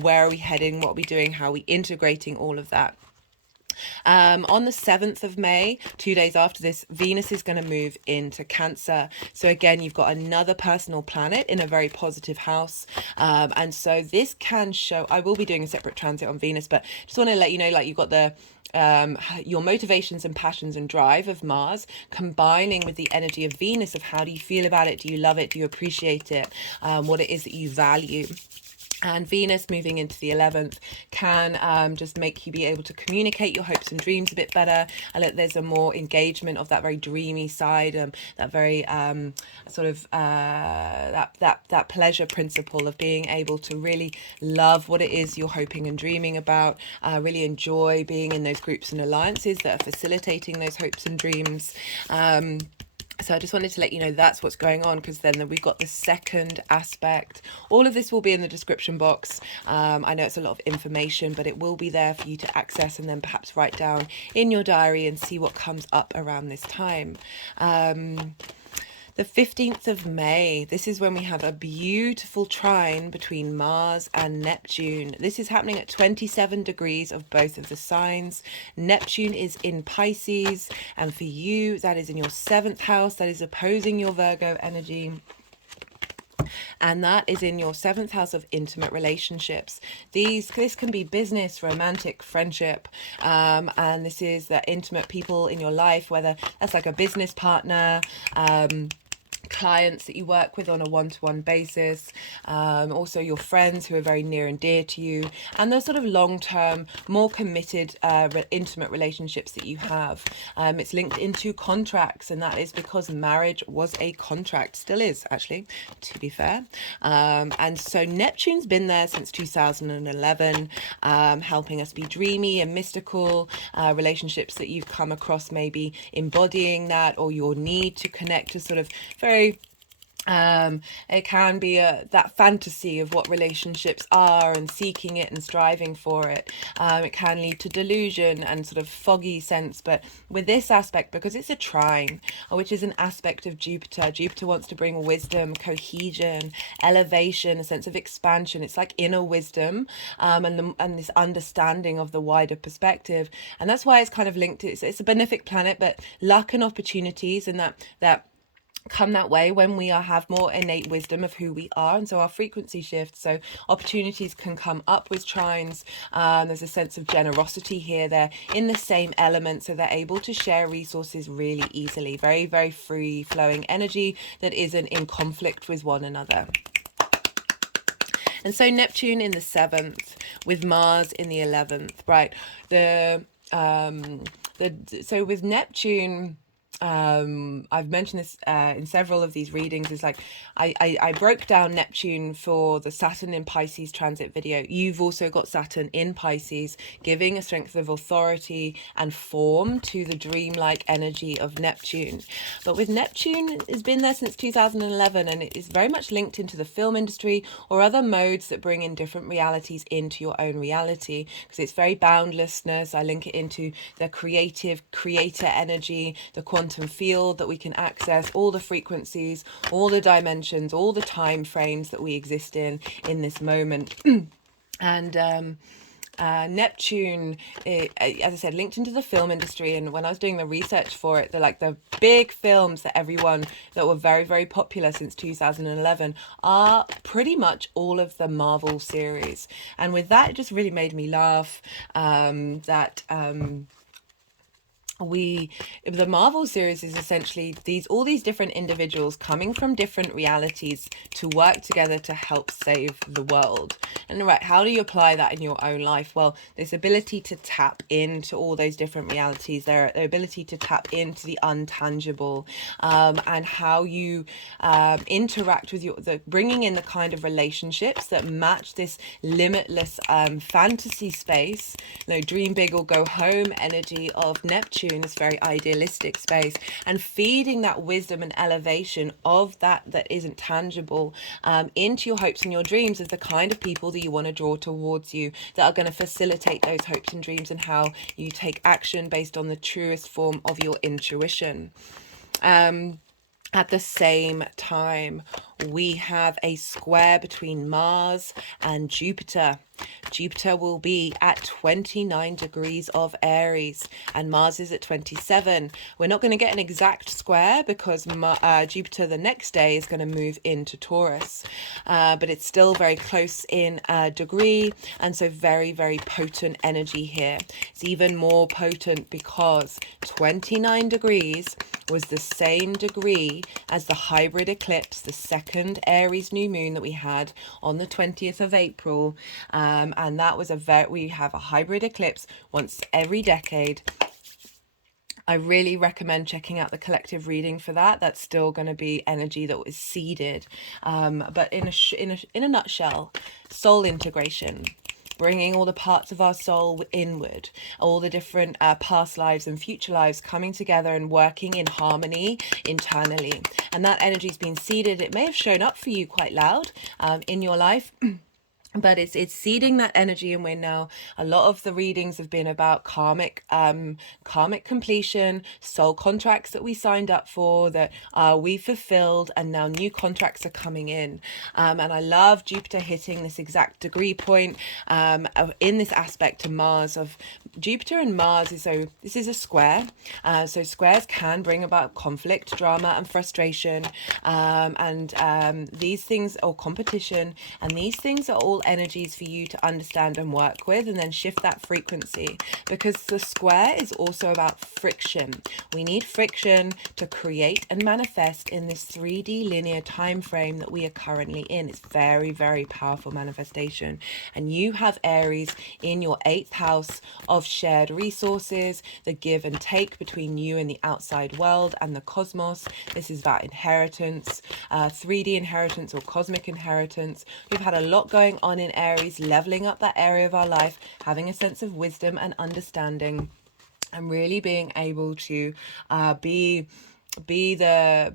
where are we heading, what are we doing, how are we integrating all of that. On the 7th of May, 2 days after this, Venus is going to move into Cancer. So again, you've got another personal planet in a very positive house. And so this can show, I will be doing a separate transit on Venus, but just want to let you know, like, you've got the your motivations and passions and drive of Mars combining with the energy of Venus of how do you feel about it, do you love it, do you appreciate it, what it is that you value. And Venus moving into the 11th can just make you be able to communicate your hopes and dreams a bit better. And there's a more engagement of that very dreamy side, that very sort of that pleasure principle of being able to really love what it is you're hoping and dreaming about. Really enjoy being in those groups and alliances that are facilitating those hopes and dreams. So I just wanted to let you know that's what's going on, because then we've got the second aspect. All of this will be in the description box. I know it's a lot of information, but it will be there for you to access and then perhaps write down in your diary and see what comes up around this time. The 15th of May, this is when we have a beautiful trine between Mars and Neptune. This is happening at 27 degrees of both of the signs. Neptune is in Pisces, and for you, that is in your 7th house. That is opposing your Virgo energy. And that is in your 7th house of intimate relationships. This can be business, romantic, friendship, and this is the intimate people in your life, whether that's like a business partner, clients that you work with on a one-to-one basis, also your friends who are very near and dear to you, and those sort of long-term, more committed, intimate relationships that you have. It's linked into contracts, and that is because marriage was a contract, still is actually, to be fair. And so Neptune's been there since 2011, helping us be dreamy and mystical, relationships that you've come across maybe embodying that, or your need to connect to sort of very it can be that fantasy of what relationships are and seeking it and striving for it. It can lead to delusion and sort of foggy sense, but with this aspect, because it's a trine, which is an aspect of Jupiter, Jupiter wants to bring wisdom, cohesion, elevation, a sense of expansion. It's like inner wisdom, and this understanding of the wider perspective, and that's why it's kind of linked to, it's a benefic planet, but luck and opportunities, and that come that way when we have more innate wisdom of who we are, and so our frequency shifts, so opportunities can come up with trines. There's a sense of generosity here. They're in the same element, so they're able to share resources really easily. Very, very free flowing energy that isn't in conflict with one another. And so Neptune in the 7th with Mars in the 11th, right? So with Neptune, I've mentioned this in several of these readings, is like I broke down Neptune for the Saturn in Pisces transit video. You've also got Saturn in Pisces, giving a strength of authority and form to the dreamlike energy of Neptune. But with Neptune, it's been there since 2011, and it is very much linked into the film industry or other modes that bring in different realities into your own reality, because it's very boundlessness. I link it into the creative creator energy, the quantum field that we can access, all the frequencies, all the dimensions, all the time frames that we exist in this moment. And Neptune, as I said, linked into the film industry. And when I was doing the research for it, the big films that that were very, very popular since 2011 are pretty much all of the Marvel series. And with that, it just really made me laugh that the Marvel series is essentially all these different individuals coming from different realities to work together to help save the world. And right, how do you apply that in your own life? Well, this ability to tap into all those different realities, their ability to tap into the untangible, and how you interact with bringing in the kind of relationships that match this limitless fantasy space, dream big or go home energy of Neptune, this very idealistic space, and feeding that wisdom and elevation of that isn't tangible into your hopes and your dreams as the kind of people that you want to draw towards you, that are going to facilitate those hopes and dreams, and how you take action based on the truest form of your intuition. At the same time, we have a square between Mars and Jupiter. Jupiter will be at 29 degrees of Aries and Mars is at 27. We're not going to get an exact square because Jupiter the next day is going to move into Taurus, but it's still very close in degree, and so very, very potent energy here. It's even more potent because 29 degrees was the same degree as the hybrid eclipse, the second Aries new moon that we had on the 20th of April. And that was we have a hybrid eclipse once every decade. I really recommend checking out the collective reading for that. That's still going to be energy that was seeded. But in a nutshell, soul integration, bringing all the parts of our soul inward, all the different past lives and future lives coming together and working in harmony internally. And that energy's been seeded. It may have shown up for you quite loud in your life. But it's seeding that energy, and we're now, a lot of the readings have been about karmic completion, soul contracts that we signed up for that we fulfilled, and now new contracts are coming in. And I love Jupiter hitting this exact degree point in this aspect to Mars of Jupiter and Mars. This is a square, so squares can bring about conflict, drama and frustration, and these things, or competition, and these things are all energies for you to understand and work with, and then shift that frequency, because the square is also about friction. We need friction to create and manifest in this 3D linear time frame that we are currently in. It's very, very powerful manifestation, and you have Aries in your 8th house of shared resources, the give and take between you and the outside world and the cosmos. This is about inheritance, 3D inheritance or cosmic inheritance. We've had a lot going on in Aries, leveling up that area of our life, having a sense of wisdom and understanding, and really being able to be the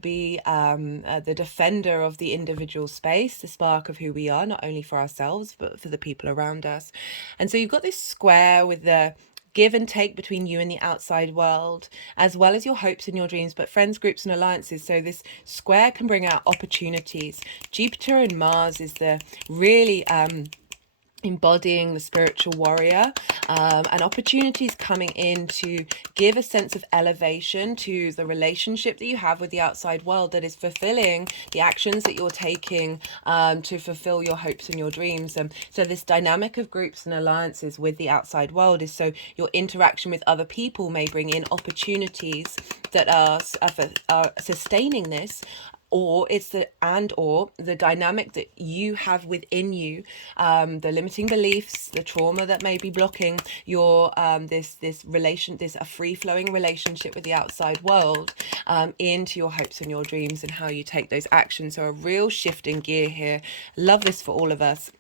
defender of the individual space, the spark of who we are, not only for ourselves but for the people around us. And so you've got this square with the give and take between you and the outside world, as well as your hopes and your dreams, but friends, groups and alliances. So this square can bring out opportunities. Jupiter and Mars is the really embodying the spiritual warrior, and opportunities coming in to give a sense of elevation to the relationship that you have with the outside world that is fulfilling the actions that you're taking to fulfill your hopes and your dreams. So this dynamic of groups and alliances with the outside world is so your interaction with other people may bring in opportunities that are sustaining this, or it's the dynamic that you have within you, the limiting beliefs, the trauma that may be blocking your this a free-flowing relationship with the outside world, into your hopes and your dreams, and how you take those actions. So a real shift in gear here. Love this for all of us.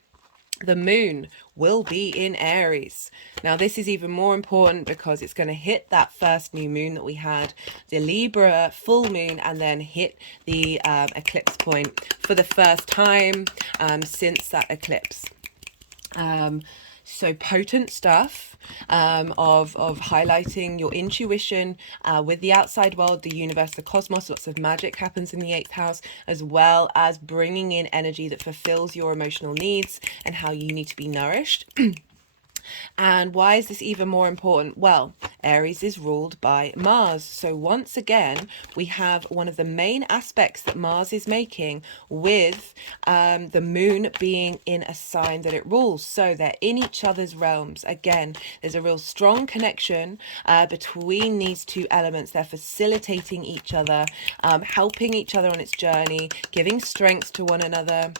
The moon will be in Aries. Now this is even more important because it's going to hit that first new moon that we had, the Libra full moon, and then hit the eclipse point for the first time since that eclipse. So potent stuff of highlighting your intuition with the outside world, the universe, the cosmos. Lots of magic happens in the 8th house, as well as bringing in energy that fulfills your emotional needs and how you need to be nourished. And why is this even more important? Well, Aries is ruled by Mars. So once again, we have one of the main aspects that Mars is making with the moon being in a sign that it rules. So they're in each other's realms. Again, there's a real strong connection between these two elements. They're facilitating each other, helping each other on its journey, giving strength to one another.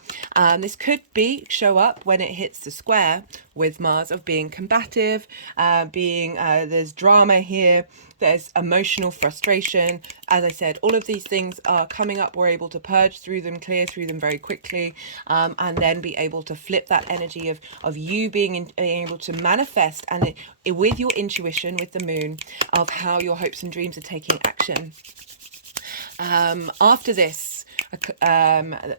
This could show up when it hits the square with Mars of being combative, there's drama here, there's emotional frustration. As I said, all of these things are coming up. We're able to purge through them, clear through them very quickly, and then be able to flip that energy of you being able to manifest and with your intuition, with the moon, of how your hopes and dreams are taking action. After this,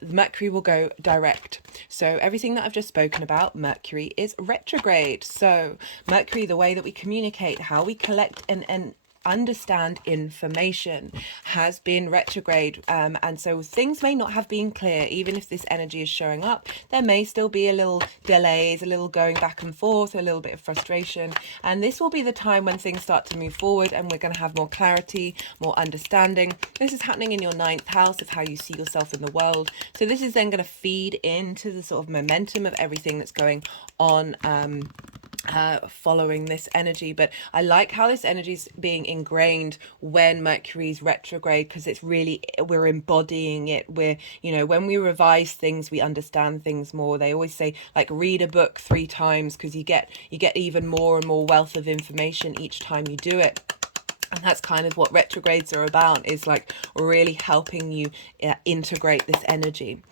Mercury will go direct. So everything that I've just spoken about, Mercury is retrograde. So Mercury, the way that we communicate, how we collect and understand information, has been retrograde, and so things may not have been clear. Even if this energy is showing up, there may still be a little delays, a little going back and forth, a little bit of frustration, and this will be the time when things start to move forward and we're going to have more clarity, more understanding. This is happening in your 9th house of how you see yourself in the world, so this is then going to feed into the sort of momentum of everything that's going on following this energy. But I like how this energy is being ingrained when Mercury's retrograde, because it's really, we're embodying it. We're, when we revise things, we understand things more. They always say, like, read a book 3 times, because you get even more and more wealth of information each time you do it. And that's kind of what retrogrades are about, is like really helping you integrate this energy.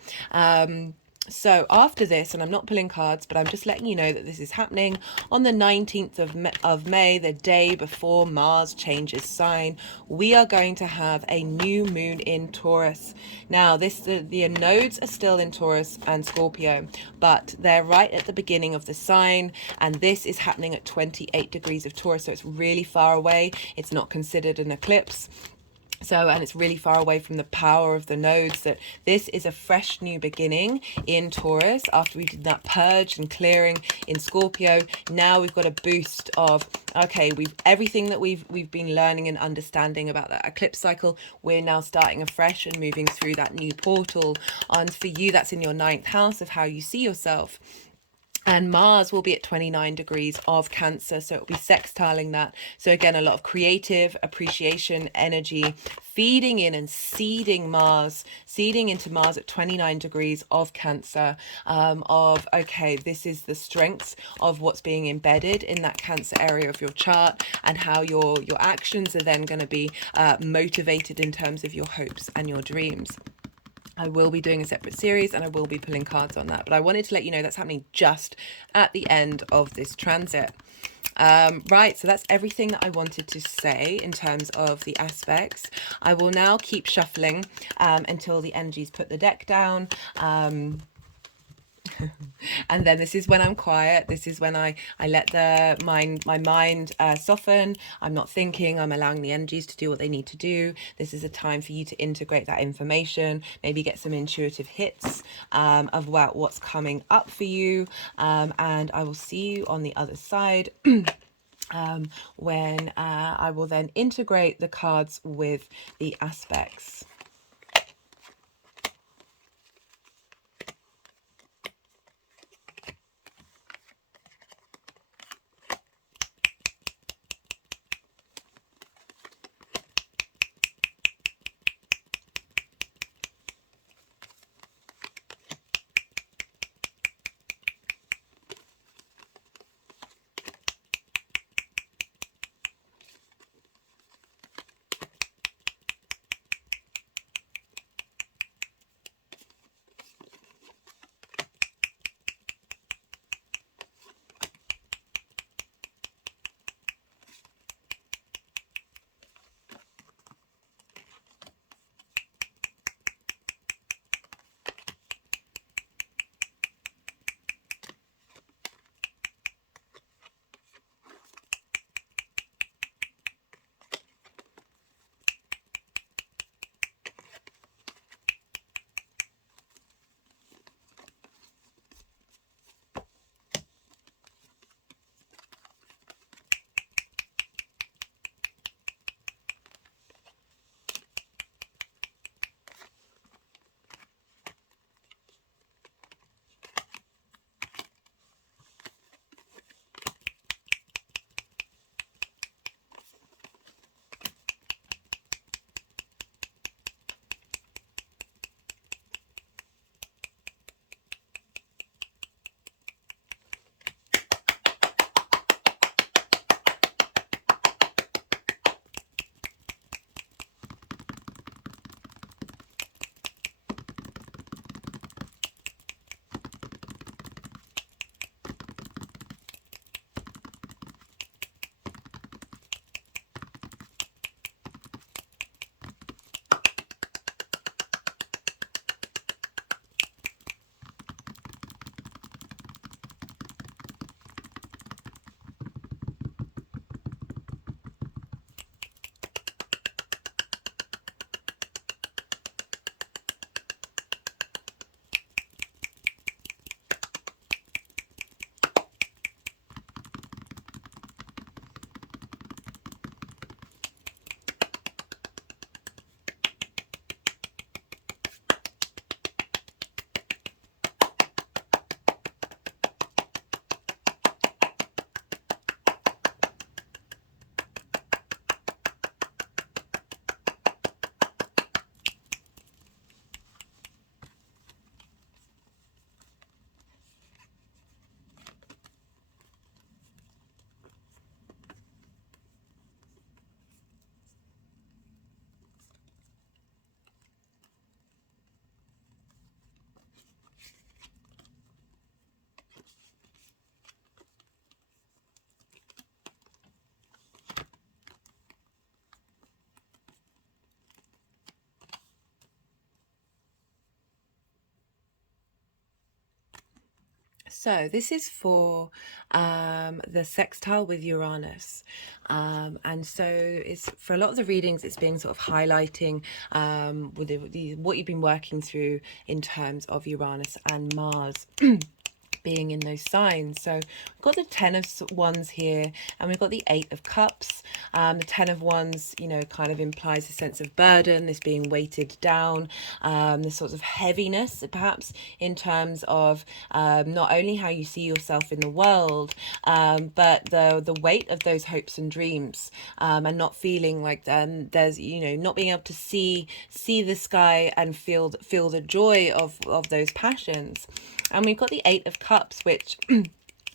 So after this, and I'm not pulling cards, but I'm just letting you know that this is happening on the 19th of May, the day before Mars changes sign. We are going to have a new moon in Taurus. Now, the nodes are still in Taurus and Scorpio, but they're right at the beginning of the sign, and this is happening at 28 degrees of Taurus, so it's really far away. It's not considered an eclipse. So, and it's really far away from the power of the nodes. That this is a fresh new beginning in Taurus after we did that purge and clearing in Scorpio. Now we've got a boost of, okay, everything that we've been learning and understanding about that eclipse cycle, we're now starting afresh and moving through that new portal. And for you, that's in your 9th house of how you see yourself. And Mars will be at 29 degrees of Cancer, so it'll be sextiling that. So again, a lot of creative appreciation energy feeding in and seeding into Mars at 29 degrees of Cancer, okay, this is the strengths of what's being embedded in that Cancer area of your chart, and how your actions are then going to be motivated in terms of your hopes and your dreams. I will be doing a separate series and I will be pulling cards on that, but I wanted to let you know that's happening just at the end of this transit. Right, so that's everything that I wanted to say in terms of the aspects. I will now keep shuffling until the energies put the deck down. And then this is when I'm quiet. This is when I let my mind soften. I'm not thinking, I'm allowing the energies to do what they need to do. This is a time for you to integrate that information, maybe get some intuitive hits of what's coming up for you. And I will see you on the other side. When I will then integrate the cards with the aspects. So this is for the sextile with Uranus. And so it's for a lot of the readings, it's being sort of highlighting with what you've been working through in terms of Uranus and Mars. Being in those signs. So we've got the 10 of Wands here, and we've got the 8 of Cups. The 10 of Wands, you know, kind of implies a sense of burden, this being weighted down, this sort of heaviness, perhaps, in terms of not only how you see yourself in the world, but the weight of those hopes and dreams, and not feeling like there's, you know, not being able to see the sky and feel the joy of those passions. And we've got the 8 of Cups, which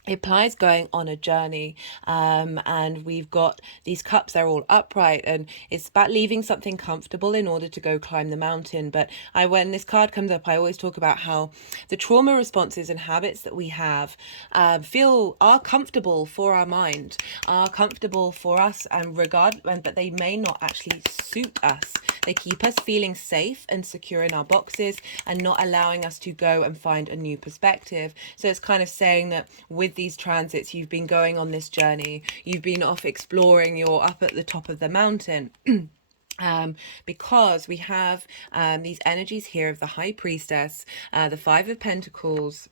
implies going on a journey, and we've got these cups, they're all upright, and it's about leaving something comfortable in order to go climb the mountain. But when this card comes up, I always talk about how the trauma responses and habits that we have are comfortable for our mind, are comfortable for us, and but they may not actually suit us. They keep us feeling safe and secure in our boxes and not allowing us to go and find a new perspective. So it's kind of saying that with these transits, you've been going on this journey, you've been off exploring, you're up at the top of the mountain. Because we have these energies here of the High Priestess, the 5 of Pentacles,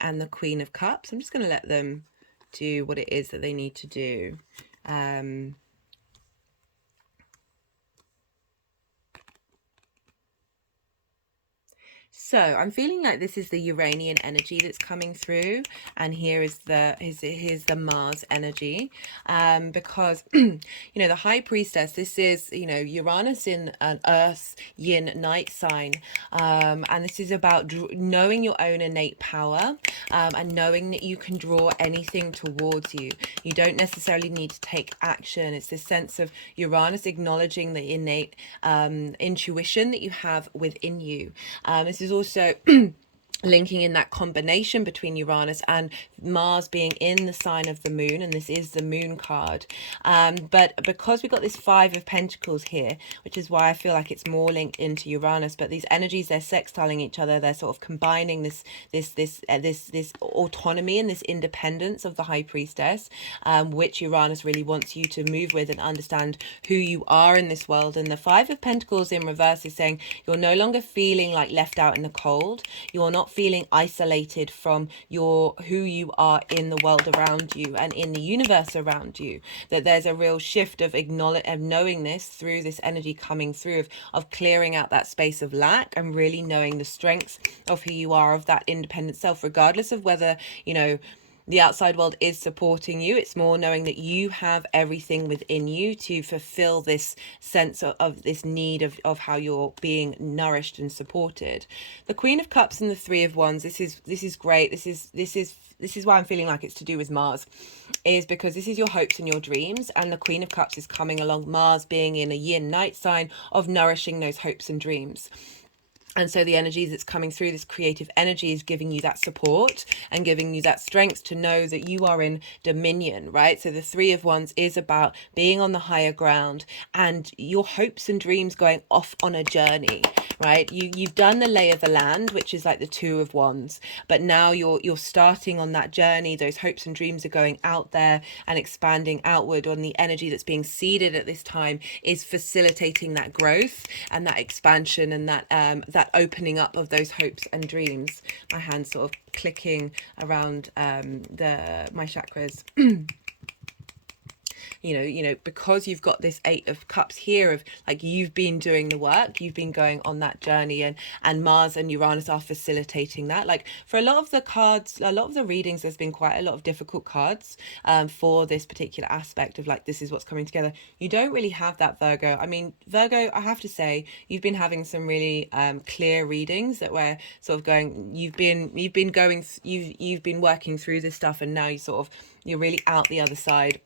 and the Queen of Cups. I'm just going to let them do what it is that they need to do. So I'm feeling like this is the Uranian energy that's coming through, and here is the Mars energy, because you know, the High Priestess, this is, you know, Uranus in an Earth yin night sign, and this is about knowing your own innate power, and knowing that you can draw anything towards you. You don't necessarily need to take action. It's this sense of Uranus acknowledging the innate intuition that you have within you. This is also linking in that combination between Uranus and Mars being in the sign of the moon, and this is the moon card, but because we've got this 5 of Pentacles here, which is why I feel like it's more linked into Uranus, but these energies, they're sextiling each other, they're sort of combining this autonomy and this independence of the High Priestess, which Uranus really wants you to move with and understand who you are in this world. And the 5 of Pentacles in reverse is saying you're no longer feeling like left out in the cold, you're not feeling isolated from who you are in the world around you and in the universe around you. That there's a real shift of knowing this through this energy coming through, of clearing out that space of lack and really knowing the strengths of who you are, of that independent self, regardless of whether, you know, the outside world is supporting you. It's more knowing that you have everything within you to fulfill this sense of this need of how you're being nourished and supported. The Queen of Cups and the 3 of Wands, this is great. This is why I'm feeling like it's to do with Mars, is because this is your hopes and your dreams, and the Queen of Cups is coming along, Mars being in a yin night sign of nourishing those hopes and dreams. And so the energy that's coming through, this creative energy, is giving you that support and giving you that strength to know that you are in dominion, right? So the 3 of Wands is about being on the higher ground and your hopes and dreams going off on a journey, right? You've done the lay of the land, which is like the 2 of Wands, but now you're starting on that journey. Those hopes and dreams are going out there and expanding outward, on the energy that's being seeded at this time is facilitating that growth and that expansion and that opening up of those hopes and dreams. My hand's sort of clicking around my chakras. you know, because you've got this 8 of Cups here, of like, you've been doing the work, you've been going on that journey, and Mars and Uranus are facilitating that. Like, for a lot of the cards, a lot of the readings, there's been quite a lot of difficult cards for this particular aspect of like, this is what's coming together. You don't really have that, Virgo. I mean, Virgo, I have to say, you've been having some really clear readings that were sort of going, you've been working through this stuff, and now you're really out the other side.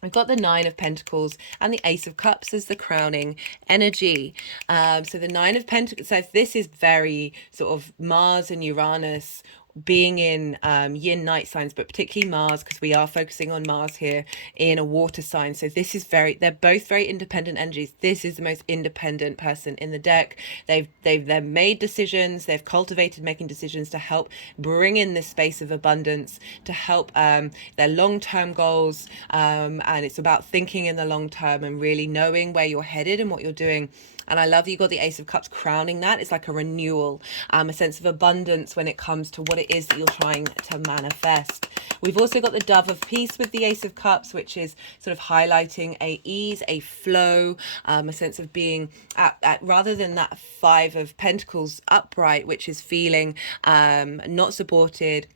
We've got the 9 of Pentacles and the Ace of Cups as the crowning energy. So the 9 of Pentacles, so this is very sort of Mars and Uranus being in yin night signs, but particularly Mars, because we are focusing on Mars here in a water sign. So this is they're both very independent energies. This is the most independent person in the deck. They've made decisions, they've cultivated making decisions to help bring in this space of abundance, to help their long-term goals, and it's about thinking in the long term and really knowing where you're headed and what you're doing. And I love that you got the Ace of Cups crowning that. It's like a renewal, a sense of abundance when it comes to what it is that you're trying to manifest. We've also got the Dove of Peace with the Ace of Cups, which is sort of highlighting a ease, a flow, a sense of being at rather than that Five of Pentacles upright, which is feeling not supported.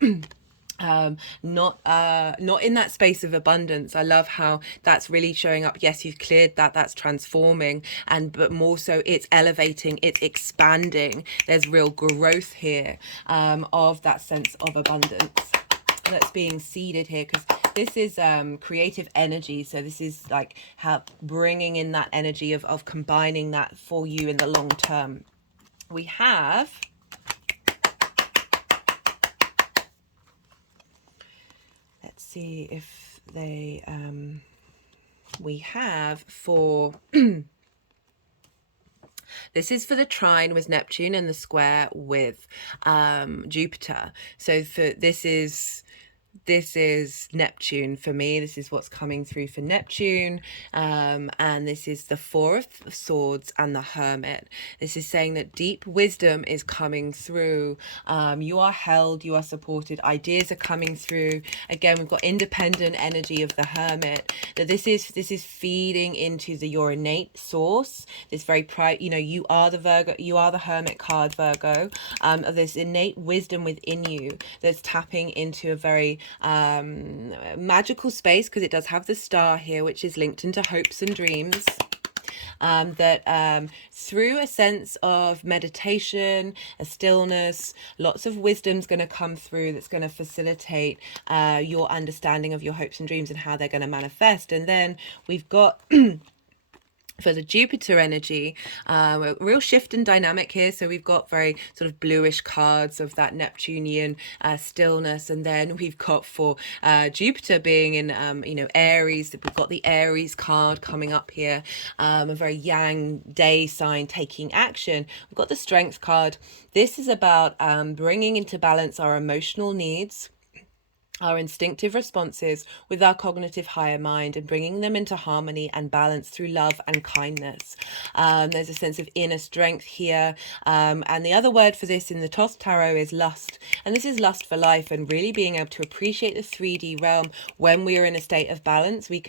Not in that space of abundance. I love how that's really showing up. Yes, you've cleared that, that's transforming, but more so it's elevating, it's expanding. There's real growth here of that sense of abundance that's being seeded here, because this is creative energy. So this is like how bringing in that energy of combining that for you in the long term. We have see if they we have for this is for the trine with Neptune and the square with Jupiter. So for this is Neptune for me. This is what's coming through for Neptune. And this is the Four of Swords and the Hermit. This is saying that deep wisdom is coming through. You are held, you are supported, ideas are coming through. Again, we've got independent energy of the Hermit. That this is feeding into your innate source. This very you are the Virgo, you are the Hermit card, Virgo. This innate wisdom within you that's tapping into a very magical space, because it does have the star here, which is linked into hopes and dreams. That through a sense of meditation, a stillness, lots of wisdom's going to come through that's going to facilitate your understanding of your hopes and dreams and how they're going to manifest. And then we've got for the Jupiter energy, a real shift in dynamic here. So we've got very sort of bluish cards of that Neptunian stillness, and then we've got for Jupiter being in Aries, we've got the Aries card coming up here, a very yang day sign taking action. We've got the Strength card. This is about bringing into balance our emotional needs, our instinctive responses with our cognitive higher mind, and bringing them into harmony and balance through love and kindness. There's a sense of inner strength here. And the other word for this in the Thoth Tarot is lust. And this is lust for life, and really being able to appreciate the 3D realm when we are in a state of balance. We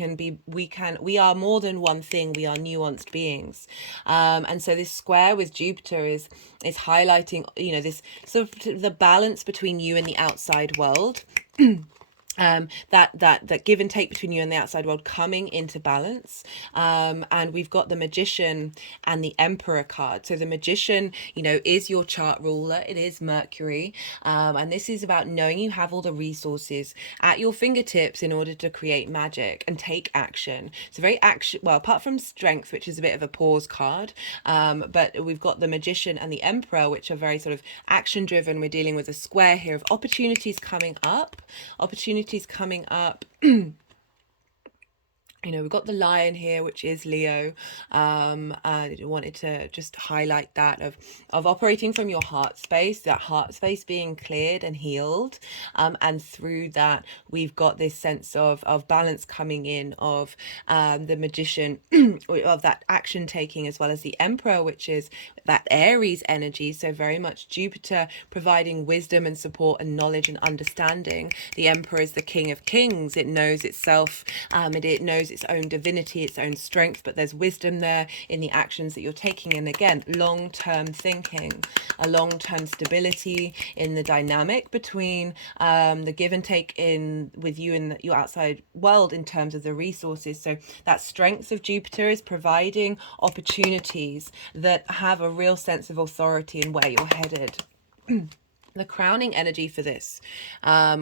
are more than one thing. We are nuanced beings. And so this square with Jupiter is highlighting, this sort of the balance between you and the outside world. That give and take between you and the outside world coming into balance. And we've got the Magician and the Emperor card. So the Magician, is your chart ruler. It is Mercury. And this is about knowing you have all the resources at your fingertips in order to create magic and take action. It's a very apart from Strength, which is a bit of a pause card, but we've got the Magician and the Emperor, which are very sort of action driven. We're dealing with a square here of opportunities coming up. We've got the Lion here, which is Leo. I wanted to just highlight that of operating from your heart space, that heart space being cleared and healed. And through that, we've got this sense of balance coming in of the Magician, of that action taking, as well as the Emperor, which is that Aries energy. So very much Jupiter providing wisdom and support and knowledge and understanding. The Emperor is the King of Kings. It knows itself. It knows its own divinity, its own strength, but there's wisdom there in the actions that you're taking. And again, long-term thinking, a long-term stability in the dynamic between the give and take with you and your outside world in terms of the resources. So that strength of Jupiter is providing opportunities that have a real sense of authority in where you're headed. The crowning energy for this,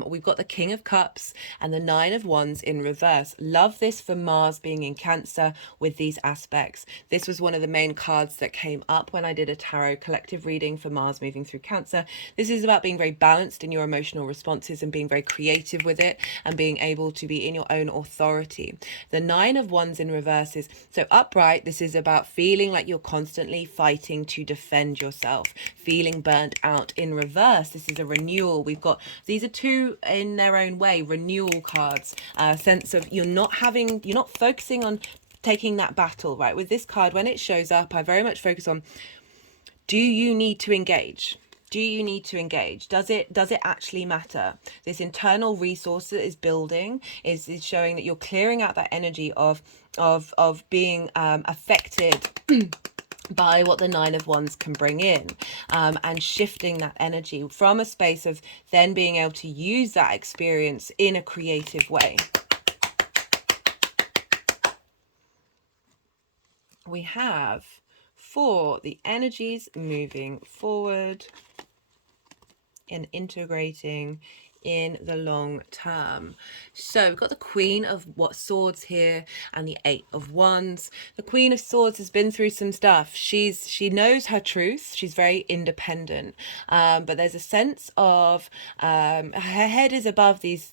we've got the King of Cups and the Nine of Wands in reverse. Love this for Mars being in Cancer with these aspects. This was one of the main cards that came up when I did a tarot collective reading for Mars moving through Cancer. This is about being very balanced in your emotional responses and being very creative with it and being able to be in your own authority. The Nine of Wands in reverse is, so upright, this is about feeling like you're constantly fighting to defend yourself, feeling burnt out. In reverse, this is a renewal. We've got, these are two in their own way, renewal cards, a sense of you're not focusing on taking that battle, right? With this card, when it shows up, I very much focus on, do you need to engage? Do you need to engage? Does it actually matter? This internal resource that is building is showing that you're clearing out that energy of being affected by what the Nine of Wands can bring in, and shifting that energy from a space of then being able to use that experience in a creative way. We have for the energies moving forward and integrating in the long term. So we've got the Queen of Swords here and the Eight of Wands. The Queen of Swords has been through some stuff. She knows her truth. She's very independent, but there's a sense of her head is above these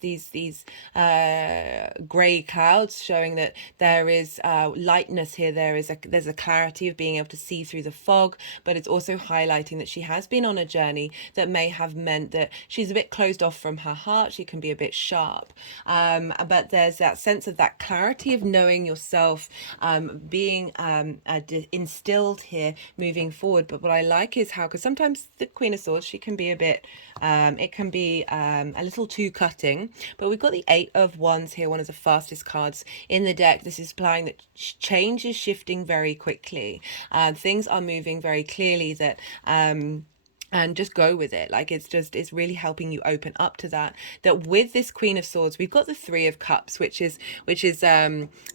grey clouds, showing that there is lightness here. There's a clarity of being able to see through the fog, but it's also highlighting that she has been on a journey that may have meant that she's a bit closed off from her heart. She can be a bit sharp, but there's that sense of that clarity of knowing yourself, being instilled here moving forward. But what I like is how, because sometimes the Queen of Swords, she can be a bit it can be a little too cutting, but we've got the Eight of Wands here, one of the fastest cards in the deck. This is implying that change is shifting very quickly. Things are moving very clearly, that and just go with it. Like it's really helping you open up to that with this Queen of Swords, we've got the Three of Cups, which is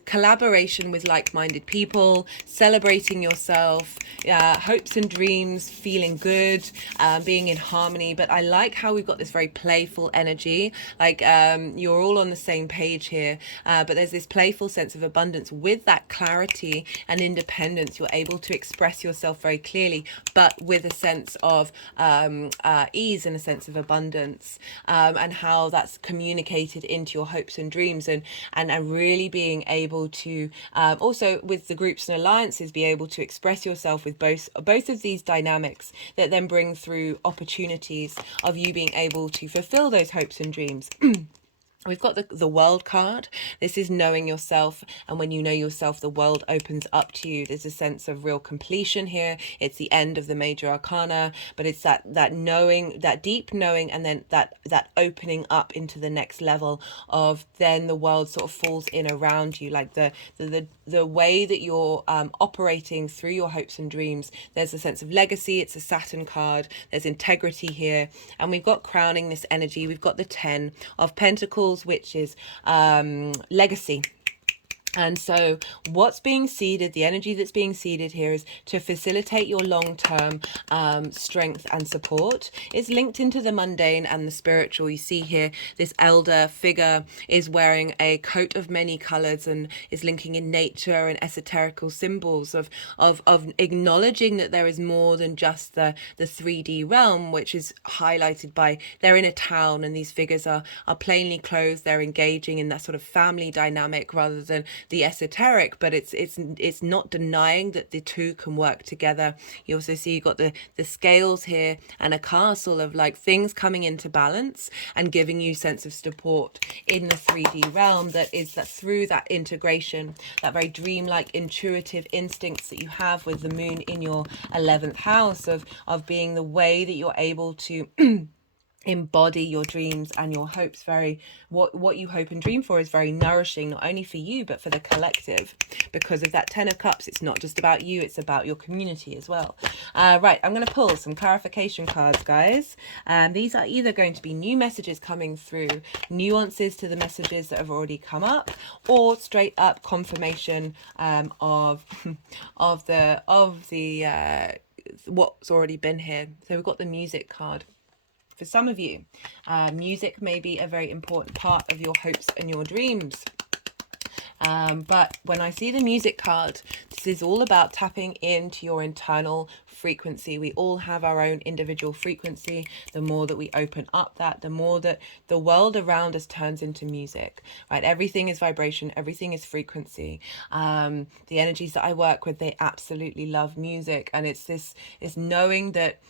collaboration with like-minded people, celebrating yourself, hopes and dreams, feeling good, being in harmony. But I like how we've got this very playful energy, like you're all on the same page here, but there's this playful sense of abundance with that clarity and independence. You're able to express yourself very clearly, but with a sense of ease and a sense of abundance, and how that's communicated into your hopes and dreams, and really being able to also with the groups and alliances be able to express yourself with both of these dynamics that then bring through opportunities of you being able to fulfill those hopes and dreams. We've got the World card. This is knowing yourself, and when you know yourself, the world opens up to you. There's a sense of real completion here. It's the end of the major arcana, but it's that knowing, that deep knowing, and then that opening up into the next level of then the world sort of falls in around you, like the way that you're operating through your hopes and dreams. There's a sense of legacy. It's a Saturn card. There's integrity here, and we've got crowning this energy. We've got the 10 of Pentacles, which is legacy. And so what's being seeded, the energy that's being seeded here, is to facilitate your long-term strength and support. It's linked into the mundane and the spiritual. You see here, this elder figure is wearing a coat of many colors and is linking in nature and esoterical symbols of acknowledging that there is more than just the 3D realm, which is highlighted by, they're in a town and these figures are plainly clothed. They're engaging in that sort of family dynamic rather than the esoteric, but it's not denying that the two can work together. You also see you've got the scales here and a castle of like things coming into balance and giving you sense of support in the 3D realm, that through that integration, that very dreamlike intuitive instincts that you have with the moon in your 11th house of being the way that you're able to embody your dreams and your hopes. Very what you hope and dream for is very nourishing, not only for you but for the collective, because of that 10 of Cups. It's not just about you, it's about your community as well. Right, I'm going to pull some clarification cards, guys. These are either going to be new messages coming through, nuances to the messages that have already come up, or straight up confirmation of the what's already been here. So we've got the music card For some of you, music may be a very important part of your hopes and your dreams. But when I see the music card, this is all about tapping into your internal frequency. We all have our own individual frequency. The more that we open up that, the more that the world around us turns into music, right? Everything is vibration. Everything is frequency. The energies that I work with, they absolutely love music. And it's knowing that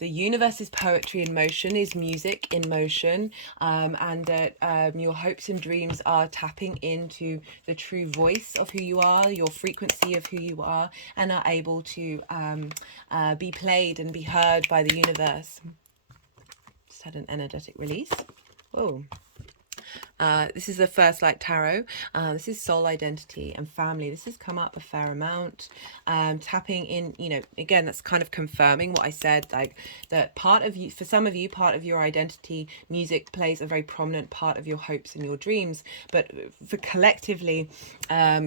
the universe is poetry in motion, is music in motion, and that your hopes and dreams are tapping into the true voice of who you are, your frequency of who you are, and are able to be played and be heard by the universe. Just had an energetic release. Whoa. This is the First Light Tarot. This is soul identity and family. This has come up a fair amount. Tapping in, you know, again, that's kind of confirming what I said, like that part of you, for some of you, part of your identity, music plays a very prominent part of your hopes and your dreams. But for collectively, as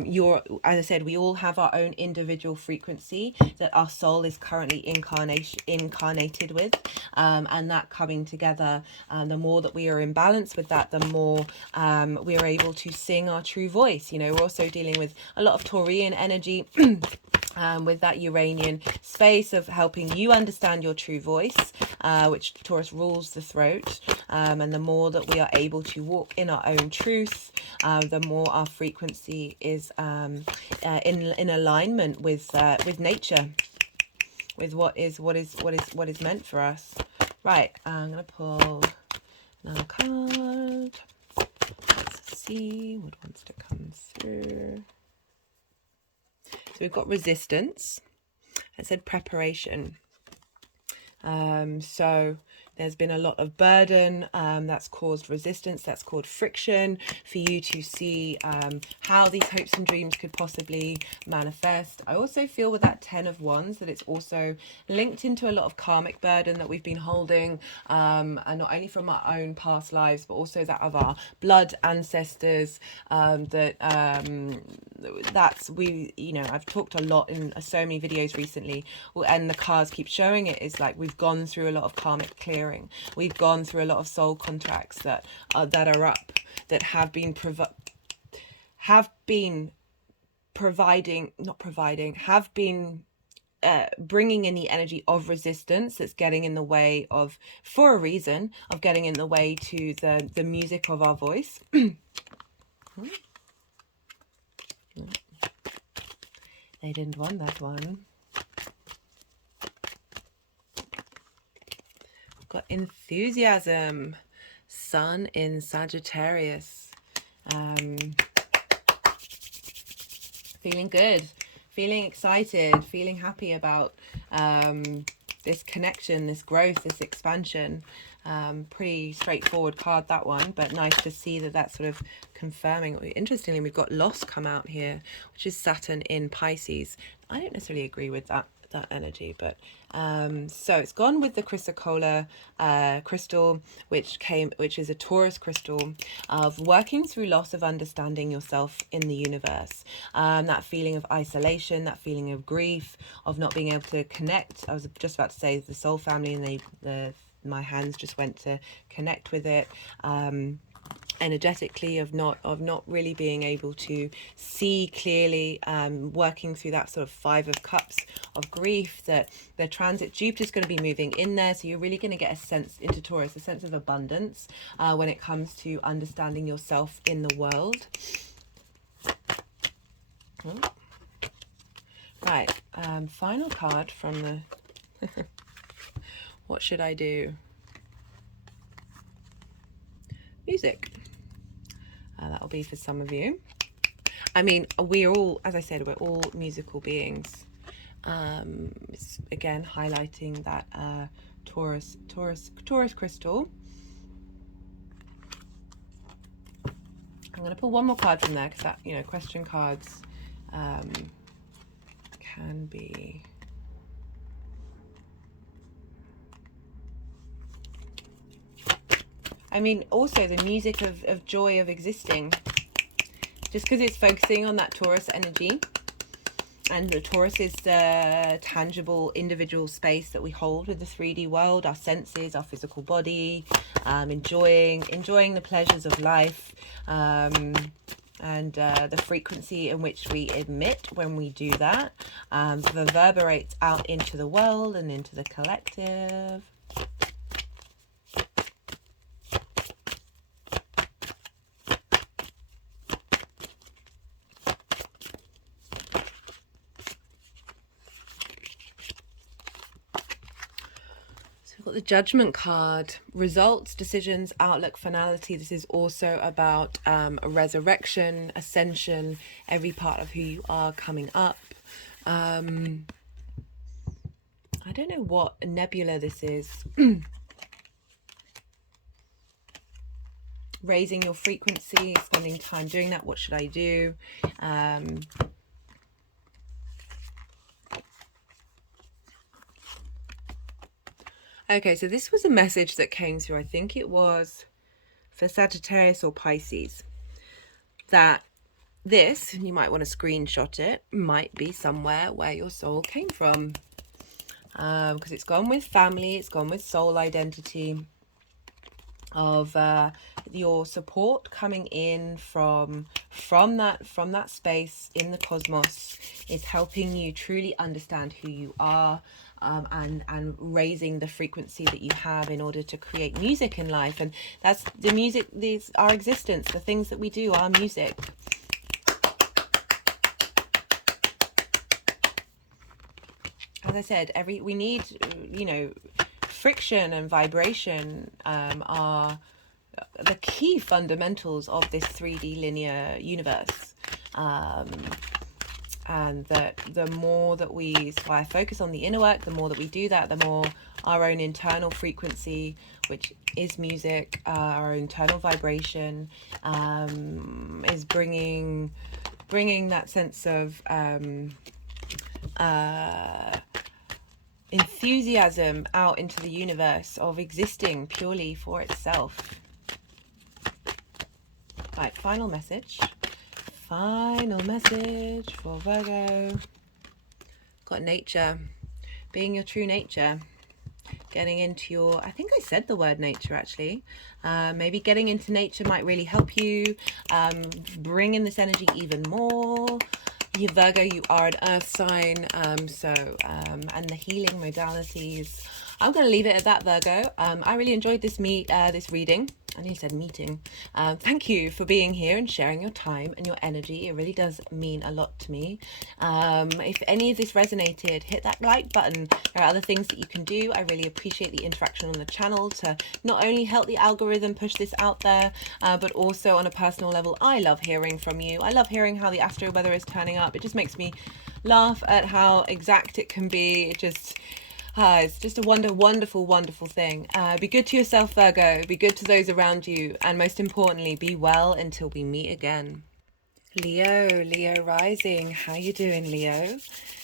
I said, we all have our own individual frequency that our soul is currently incarnated with. And that coming together, the more that we are in balance with that, the more we are able to sing our true voice. You know, we're also dealing with a lot of Taurian energy with that Uranian space of helping you understand your true voice, which Taurus rules the throat. And the more that we are able to walk in our own truth, the more our frequency is in alignment with nature, with what is meant for us. Right, I'm gonna pull another card. Let's see what wants to come through. So we've got resistance. I said preparation. So there's been a lot of burden that's caused resistance, that's caused friction for you to see how these hopes and dreams could possibly manifest. I also feel with that 10 of Wands that it's also linked into a lot of karmic burden that we've been holding, and not only from our own past lives, but also that of our blood ancestors. I've talked a lot in so many videos recently, and the cards keep showing it, is like we've gone through a lot of karmic clearing. We've gone through a lot of soul contracts that are up, that have been bringing in the energy of resistance that's getting in the way of, for a reason, of getting in the way to the music of our voice. They didn't want that one. Got enthusiasm, Sun in Sagittarius. Feeling good, feeling excited, feeling happy about this connection, this growth, this expansion. Pretty straightforward card, that one, but nice to see that that's sort of confirming. Interestingly, we've got loss come out here, which is Saturn in Pisces. I don't necessarily agree with that energy, but so it's gone with the chrysocolla crystal, which is a Taurus crystal, of working through loss of understanding yourself in the universe. That feeling of isolation, that feeling of grief, of not being able to connect. I was just about to say the soul family, and my hands just went to connect with it. Energetically, of not really being able to see clearly, working through that sort of 5 of Cups of grief, that the transit Jupiter's going to be moving in there, so you're really going to get a sense into Taurus, a sense of abundance when it comes to understanding yourself in the world. Right, final card from the what should I do? Music. That'll be for some of you. I mean, we're all, as I said, we're all musical beings. It's again highlighting that Taurus crystal. I'm going to pull one more card from there, because that, you know, question cards can be. I mean, also the music of joy of existing, just because it's focusing on that Taurus energy. And the Taurus is the tangible individual space that we hold with the 3D world, our senses, our physical body, enjoying the pleasures of life, and the frequency in which we emit when we do that reverberates out into the world and into the collective. We've got the Judgment card. Results, decisions, outlook, finality. This is also about resurrection, ascension, every part of who you are coming up. I don't know what nebula this is. Raising your frequency, spending time doing that. What should I do? Okay, so this was a message that came through, I think it was for Sagittarius or Pisces, that this, and you might want to screenshot it, might be somewhere where your soul came from. Because it's gone with family, it's gone with soul identity, of your support coming in from that space in the cosmos is helping you truly understand who you are, and raising the frequency that you have in order to create music in life. And that's the music, our existence, the things that we do, our music. As I said, we need, friction and vibration are the key fundamentals of this 3D linear universe. And that the more that so I focus on the inner work, the more that we do that, the more our own internal frequency, which is music, our internal vibration, is bringing that sense of enthusiasm out into the universe, of existing purely for itself. Right, final message for Virgo. Got nature, being your true nature, getting into your, I think I said the word nature actually. Maybe getting into nature might really help you bring in this energy even more. You Virgo, you are an earth sign, and the healing modalities, I'm going to leave it at that, Virgo. I really enjoyed this reading. I nearly said meeting. Thank you for being here and sharing your time and your energy. It really does mean a lot to me. If any of this resonated, hit that like button. There are other things that you can do. I really appreciate the interaction on the channel to not only help the algorithm push this out there, but also on a personal level. I love hearing from you. I love hearing how the astro weather is turning up. It just makes me laugh at how exact it can be. It's just a wonderful thing. Be good to yourself, Virgo. Be good to those around you. And most importantly, be well until we meet again. Leo rising. How you doing, Leo?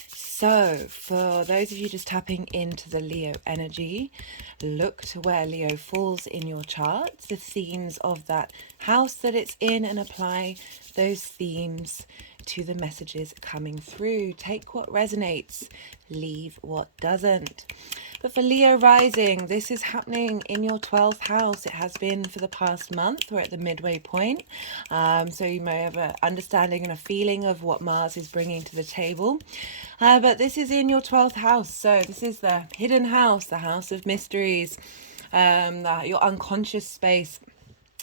So, for those of you just tapping into the Leo energy, look to where Leo falls in your chart, the themes of that house that it's in, and apply those themes to the messages coming through. Take what resonates, leave what doesn't. But for Leo rising, this is happening in your 12th house. It has been for the past month. We're at the midway point. So you may have an understanding and a feeling of what Mars is bringing to the table. But this is in your 12th house. So this is the hidden house, the house of mysteries, your unconscious space.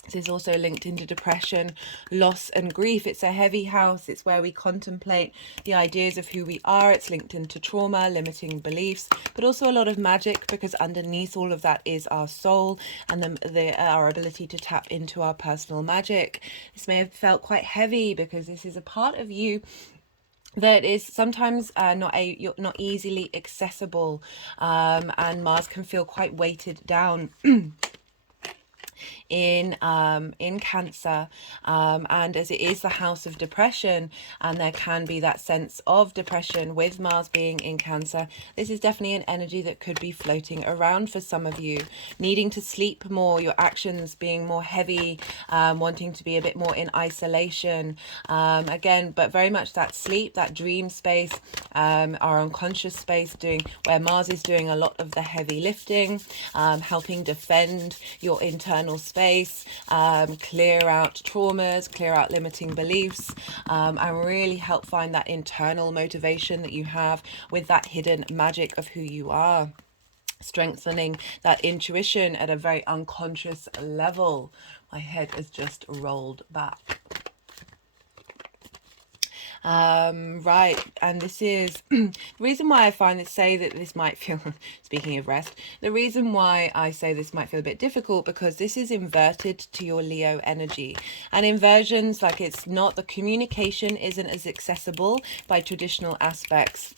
This is also linked into depression, loss and grief. It's a heavy house. It's where we contemplate the ideas of who we are. It's linked into trauma, limiting beliefs, but also a lot of magic, because underneath all of that is our soul and our ability to tap into our personal magic. This may have felt quite heavy because this is a part of you that is sometimes not easily accessible, and Mars can feel quite weighted down in Cancer, and as it is the house of depression, and there can be that sense of depression with Mars being in Cancer, this is definitely an energy that could be floating around for some of you, needing to sleep more, your actions being more heavy, wanting to be a bit more in isolation, again, but very much that sleep, that dream space, our unconscious space, doing where Mars is doing a lot of the heavy lifting, helping defend your internal space, clear out traumas, clear out limiting beliefs, and really help find that internal motivation that you have with that hidden magic of who you are, strengthening that intuition at a very unconscious level. My head has just rolled back. Right, and this is the reason why I find that say that this might feel, speaking of rest, the reason why I say this might feel a bit difficult, because this is inverted to your Leo energy, and inversions, like, it's not, the communication isn't as accessible by traditional aspects.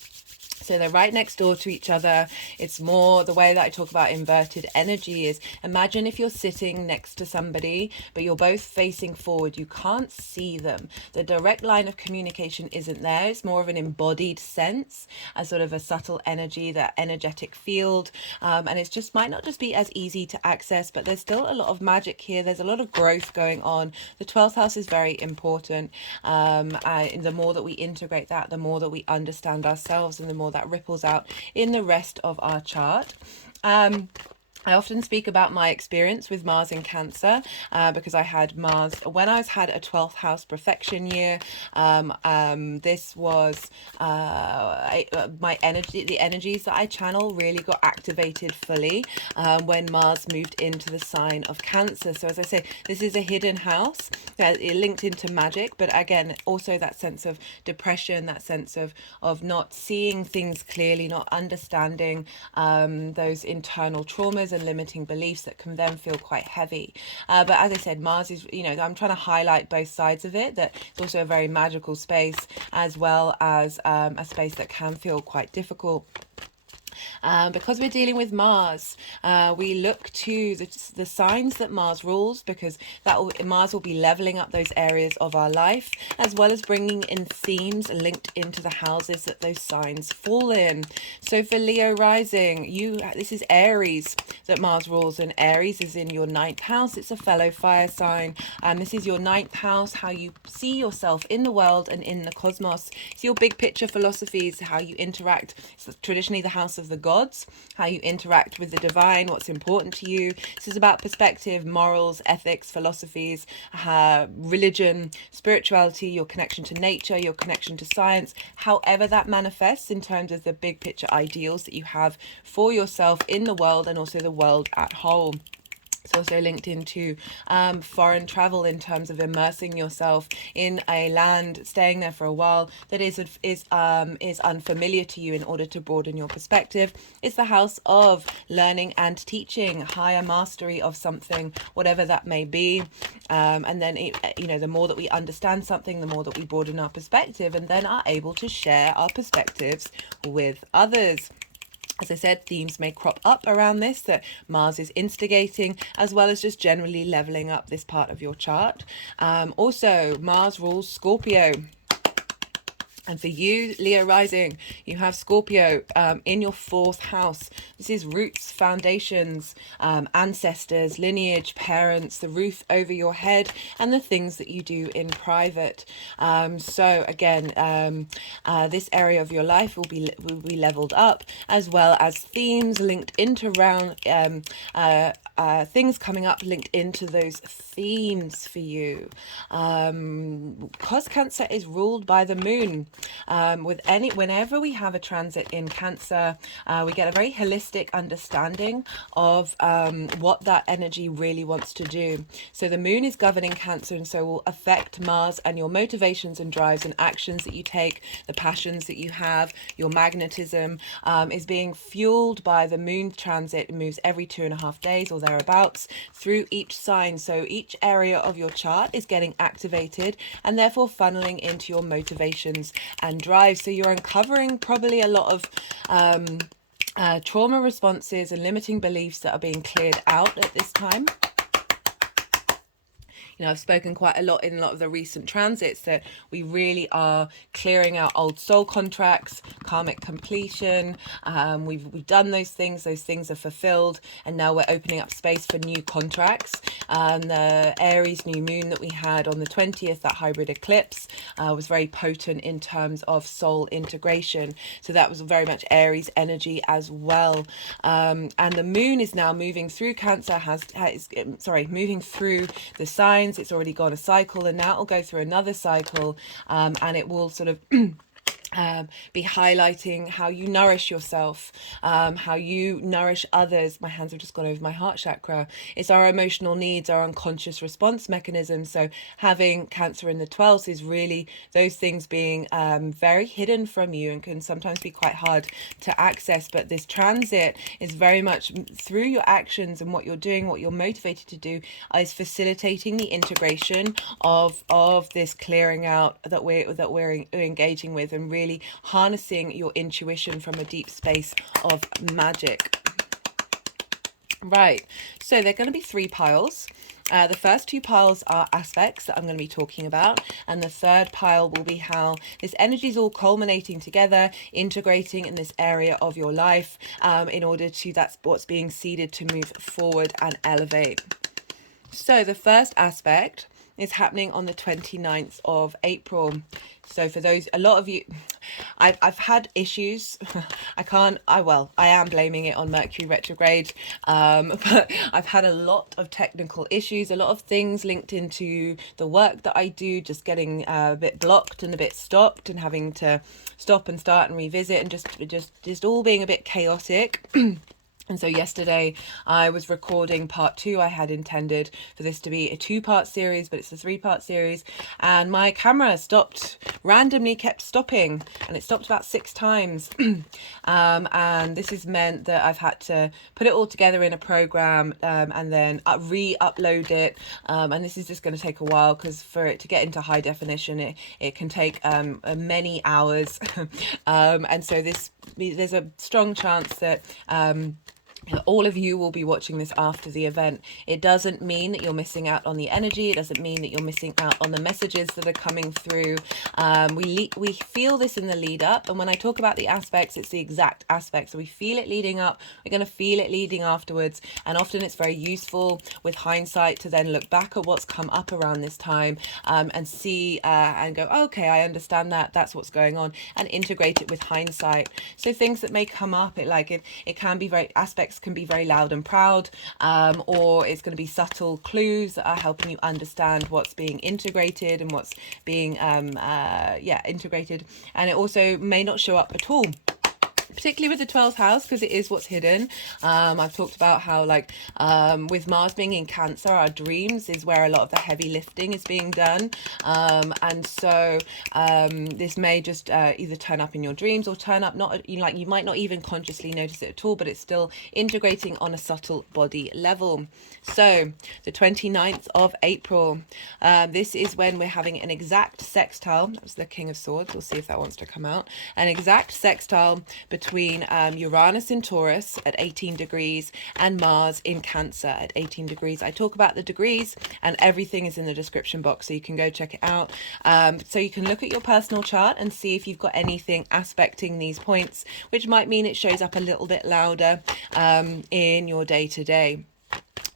So they're right next door to each other. It's more the way that I talk about inverted energy is, imagine if you're sitting next to somebody, but you're both facing forward. You can't see them. The direct line of communication isn't there. It's more of an embodied sense, a sort of a subtle energy, that energetic field. And it's just might not just be as easy to access, but there's still a lot of magic here. There's a lot of growth going on. The 12th house is very important. The more that we integrate that, the more that we understand ourselves, and the more that ripples out in the rest of our chart. I often speak about my experience with Mars in Cancer, because I had Mars when I had a 12th house perfection year. This was my energy, the energies that I channel really got activated fully when Mars moved into the sign of Cancer. So as I say, this is a hidden house that linked into magic, but again, also that sense of depression, that sense of not seeing things clearly, not understanding those internal traumas and limiting beliefs that can then feel quite heavy. But as I said, Mars is, I'm trying to highlight both sides of it, that it's also a very magical space, as well as a space that can feel quite difficult. Because we're dealing with Mars, we look to the signs that Mars rules, because Mars will be leveling up those areas of our life, as well as bringing in themes linked into the houses that those signs fall in. So for Leo rising, this is Aries that Mars rules, and Aries is in your 9th house. It's a fellow fire sign, and this is your 9th house, how you see yourself in the world and in the cosmos. It's your big picture philosophies, how you interact. It's traditionally the house of the gods, how you interact with the divine, what's important to you. This is about perspective, morals, ethics, philosophies, religion, spirituality, your connection to nature, your connection to science, however that manifests in terms of the big picture ideals that you have for yourself in the world, and also the world at whole. It's also linked into foreign travel, in terms of immersing yourself in a land, staying there for a while that is unfamiliar to you, in order to broaden your perspective. It's the house of learning and teaching, higher mastery of something, whatever that may be. And then, the more that we understand something, the more that we broaden our perspective, and then are able to share our perspectives with others. As I said, themes may crop up around this, that Mars is instigating, as well as just generally leveling up this part of your chart. Also, Mars rules Scorpio. And for you, Leo rising, you have Scorpio in your 4th house. This is roots, foundations, ancestors, lineage, parents, the roof over your head, and the things that you do in private. So again, this area of your life will be leveled up, as well as themes linked into things coming up linked into those themes for you. Because Cancer is ruled by the moon. Whenever we have a transit in Cancer, we get a very holistic understanding of what that energy really wants to do. So the moon is governing Cancer, and so will affect Mars and your motivations and drives and actions that you take, the passions that you have, your magnetism is being fueled by the moon transit. It moves every 2.5 days or thereabouts through each sign. So each area of your chart is getting activated, and therefore funneling into your motivations and drive. So you're uncovering probably a lot of trauma responses and limiting beliefs that are being cleared out at this time. I've spoken quite a lot in a lot of the recent transits that we really are clearing out old soul contracts, karmic completion. We've done those things are fulfilled, and now we're opening up space for new contracts. The Aries new moon that we had on the 20th, that hybrid eclipse, was very potent in terms of soul integration. So that was very much Aries energy as well. And the moon is now moving through Cancer, moving through the signs. It's already gone a cycle, and now it'll go through another cycle, and it will sort of be highlighting how you nourish yourself, how you nourish others. My hands have just gone over my heart chakra. It's our emotional needs, our unconscious response mechanisms. So having Cancer in the 12th is really those things being very hidden from you and can sometimes be quite hard to access. But this transit is very much through your actions and what you're doing, what you're motivated to do, is facilitating the integration of this clearing out that we're engaging with, and really harnessing your intuition from a deep space of magic. Right, so there are going to be 3 piles. The first 2 piles are aspects that I'm going to be talking about, and the third pile will be how this energy is all culminating together, integrating in this area of your life, in order to, that's what's being seeded to move forward and elevate. So the first aspect is happening on the 29th of April. So for those, a lot of you, I've had issues. I am blaming it on Mercury retrograde, but I've had a lot of technical issues, a lot of things linked into the work that I do, just getting a bit blocked and a bit stopped, and having to stop and start and revisit, and just all being a bit chaotic. And so yesterday I was recording part 2. I had intended for this to be a 2-part series, but it's a 3-part series. And my camera randomly kept stopping, and it stopped about 6 times. And this has meant that I've had to put it all together in a program, and then re-upload it. And this is just going to take a while, because for it to get into high definition, it can take many hours. And so there's a strong chance that all of you will be watching this after the event. It doesn't mean that you're missing out on the energy. It doesn't mean that you're missing out on the messages that are coming through. We feel this in the lead up, and when I talk about the aspects, it's the exact aspects. So we feel it leading up, we're going to feel it leading afterwards, and often it's very useful with hindsight to then look back at what's come up around this time, and see and go, okay, I understand that's what's going on, and integrate it with hindsight. So things that may come up, it can be aspects can be very loud and proud, or it's going to be subtle clues that are helping you understand what's being integrated and what's being integrated, and it also may not show up at all, particularly with the 12th house, because it is what's hidden. I've talked about how with Mars being in Cancer, our dreams is where a lot of the heavy lifting is being done, and so this may just either turn up in your dreams, or turn up you might not even consciously notice it at all, but it's still integrating on a subtle body level. So the 29th of April, this is when we're having an exact sextile. That was the King of Swords. We'll see if that wants to come out. An exact sextile between Uranus in Taurus at 18 degrees and Mars in Cancer at 18 degrees. I talk about the degrees, and everything is in the description box, so you can go check it out. So you can look at your personal chart and see if you've got anything aspecting these points, which might mean it shows up a little bit louder in your day-to-day.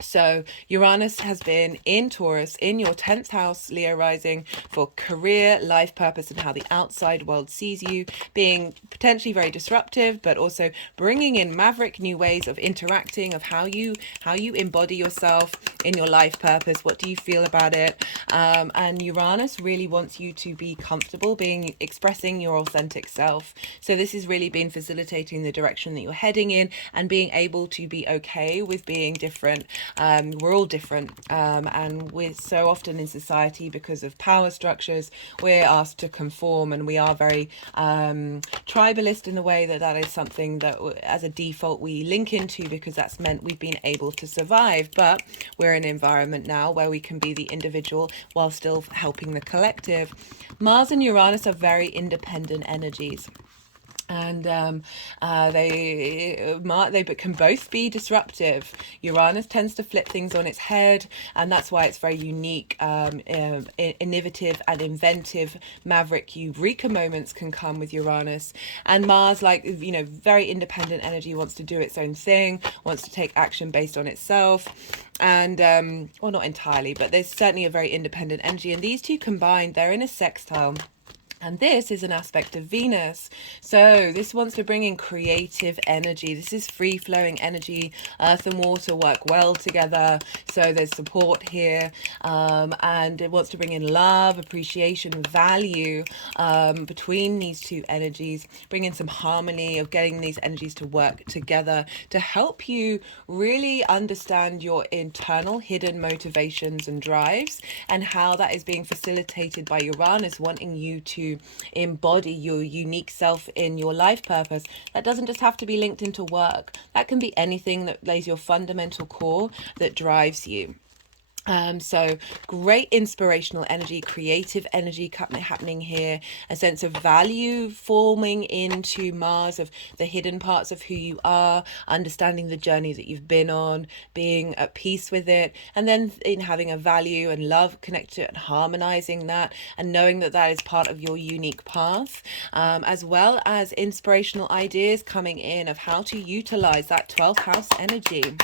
So Uranus has been in Taurus in your 10th house, Leo rising, for career, life purpose, and how the outside world sees you, being potentially very disruptive, but also bringing in maverick new ways of interacting, of how you embody yourself in your life purpose. What do you feel about it? And Uranus really wants you to be comfortable expressing your authentic self. So this has really been facilitating the direction that you're heading in, and being able to be okay with being different. We're all different, and we're so often in society, because of power structures, we're asked to conform, and we are very tribalist in the way that is something that as a default we link into, because that's meant we've been able to survive. But we're in an environment now where we can be the individual while still helping the collective. Mars and Uranus are very independent energies. And they can both be disruptive. Uranus tends to flip things on its head, and that's why it's very unique. Innovative and inventive, maverick, eureka moments can come with Uranus. And Mars, like, you know, very independent energy, wants to do its own thing, wants to take action based on itself. And well, not entirely, but there's certainly a very independent energy, and these two combined, they're in a sextile. And this is an aspect of Venus. So this wants to bring in creative energy. This is free-flowing energy. Earth and water work well together. So there's support here. And it wants to bring in love, appreciation, value between these two energies. Bring in some harmony of getting these energies to work together to help you really understand your internal hidden motivations and drives, and how that is being facilitated by Uranus wanting you to embody your unique self in your life purpose. That doesn't just have to be linked into work. That can be anything that lays your fundamental core that drives you. So great inspirational energy, creative energy happening here, a sense of value forming into Mars of the hidden parts of who you are, understanding the journey that you've been on, being at peace with it, and then in having a value and love connected to it and harmonizing that and knowing that that is part of your unique path, as well as inspirational ideas coming in of how to utilize that 12th house energy.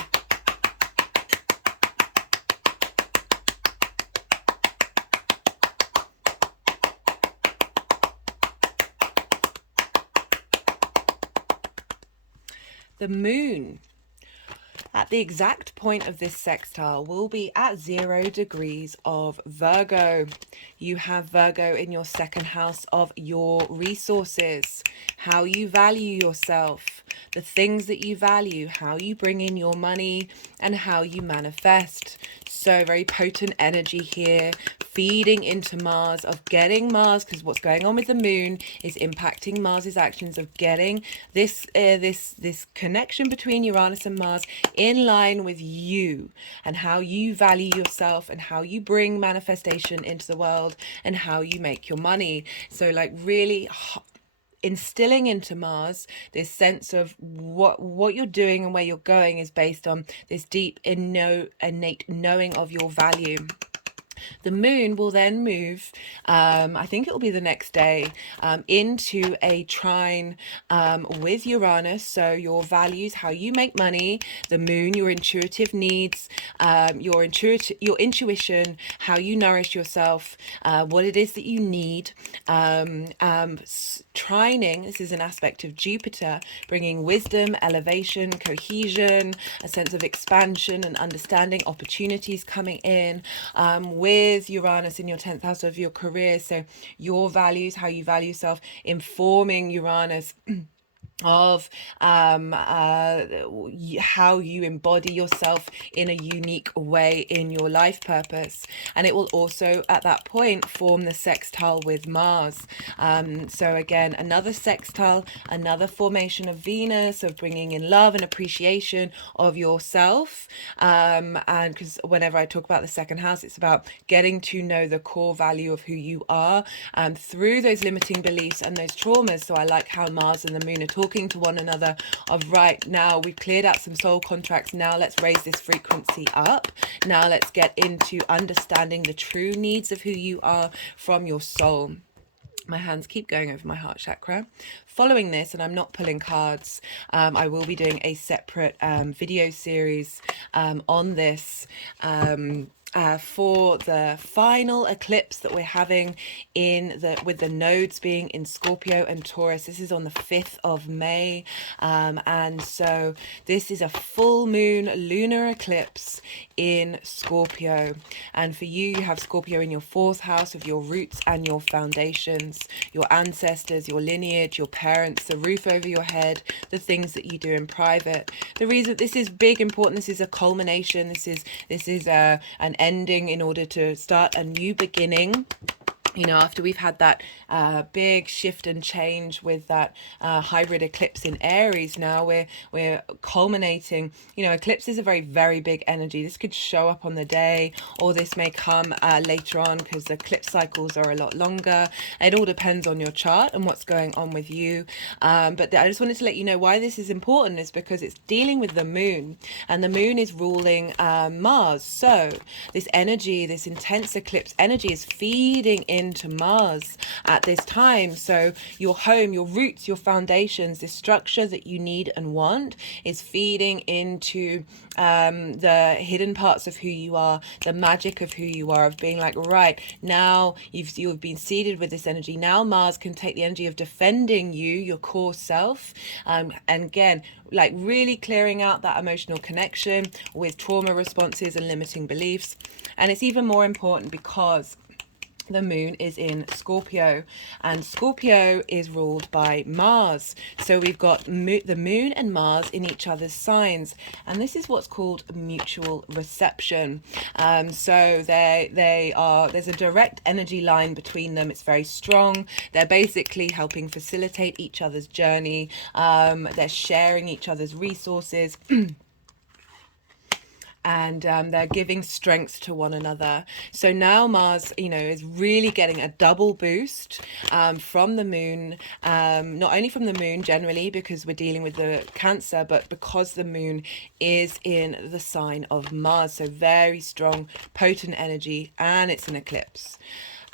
The moon at the exact point of this sextile will be at 0 degrees of Virgo. You have Virgo in your second house of your resources, how you value yourself, the things that you value, how you bring in your money, and how you manifest. So very potent energy here, feeding into Mars, of getting Mars, because what's going on with the moon is impacting Mars's actions of getting this connection between Uranus and Mars in line with you and how you value yourself and how you bring manifestation into the world and how you make your money. So like really instilling into Mars this sense of what you're doing and where you're going is based on this deep innate knowing of your value. The moon will then move, I think it will be the next day, into a trine with Uranus. So your values, how you make money, the moon, your intuitive needs, your intuition, how you nourish yourself, what it is that you need. Trining, this is an aspect of Jupiter, bringing wisdom, elevation, cohesion, a sense of expansion and understanding, opportunities coming in, with Uranus in your 10th house of your career. So your values, how you value yourself, informing Uranus of how you embody yourself in a unique way in your life purpose. And it will also at that point form the sextile with Mars. So again, another sextile, another formation of Venus, of bringing in love and appreciation of yourself. And because whenever I talk about the second house, it's about getting to know the core value of who you are through those limiting beliefs and those traumas. So I like how Mars and the moon are talking to one another of, right, now we've cleared out some soul contracts, now let's raise this frequency up, now let's get into understanding the true needs of who you are from your soul. My hands keep going over my heart chakra. Following this, and I'm not pulling cards, I will be doing a separate video series on this for the final eclipse that we're having with the nodes being in Scorpio and Taurus. This is on the 5th of May, and so this is a full moon lunar eclipse in Scorpio, and for you, you have Scorpio in your 4th house of your roots and your foundations, your ancestors, your lineage, your parents, the roof over your head, the things that you do in private. The reason this is big, important, this is a culmination, this is an ending in order to start a new beginning after we've had that big shift and change with that hybrid eclipse in Aries, now we're culminating. Eclipse is a very, very big energy. This could show up on the day, or this may come later on, because the eclipse cycles are a lot longer. It all depends on your chart and what's going on with you. But I just wanted to let you know why this is important, is because it's dealing with the moon, and the moon is ruling Mars. So this energy, this intense eclipse energy, is feeding into Mars at this time. So your home, your roots, your foundations, the structure that you need and want, is feeding into the hidden parts of who you are, the magic of who you are, of being like, right now you've been seeded with this energy. Now Mars can take the energy of defending you, your core self, and again, like really clearing out that emotional connection with trauma responses and limiting beliefs. And it's even more important because the moon is in Scorpio, and Scorpio is ruled by Mars. So we've got the moon and Mars in each other's signs, and this is what's called mutual reception. So there's a direct energy line between them. It's very strong. They're basically helping facilitate each other's journey. They're sharing each other's resources. And they're giving strength to one another. So now Mars, is really getting a double boost from the moon, not only from the moon generally, because we're dealing with the Cancer, but because the moon is in the sign of Mars. So very strong, potent energy, and it's an eclipse.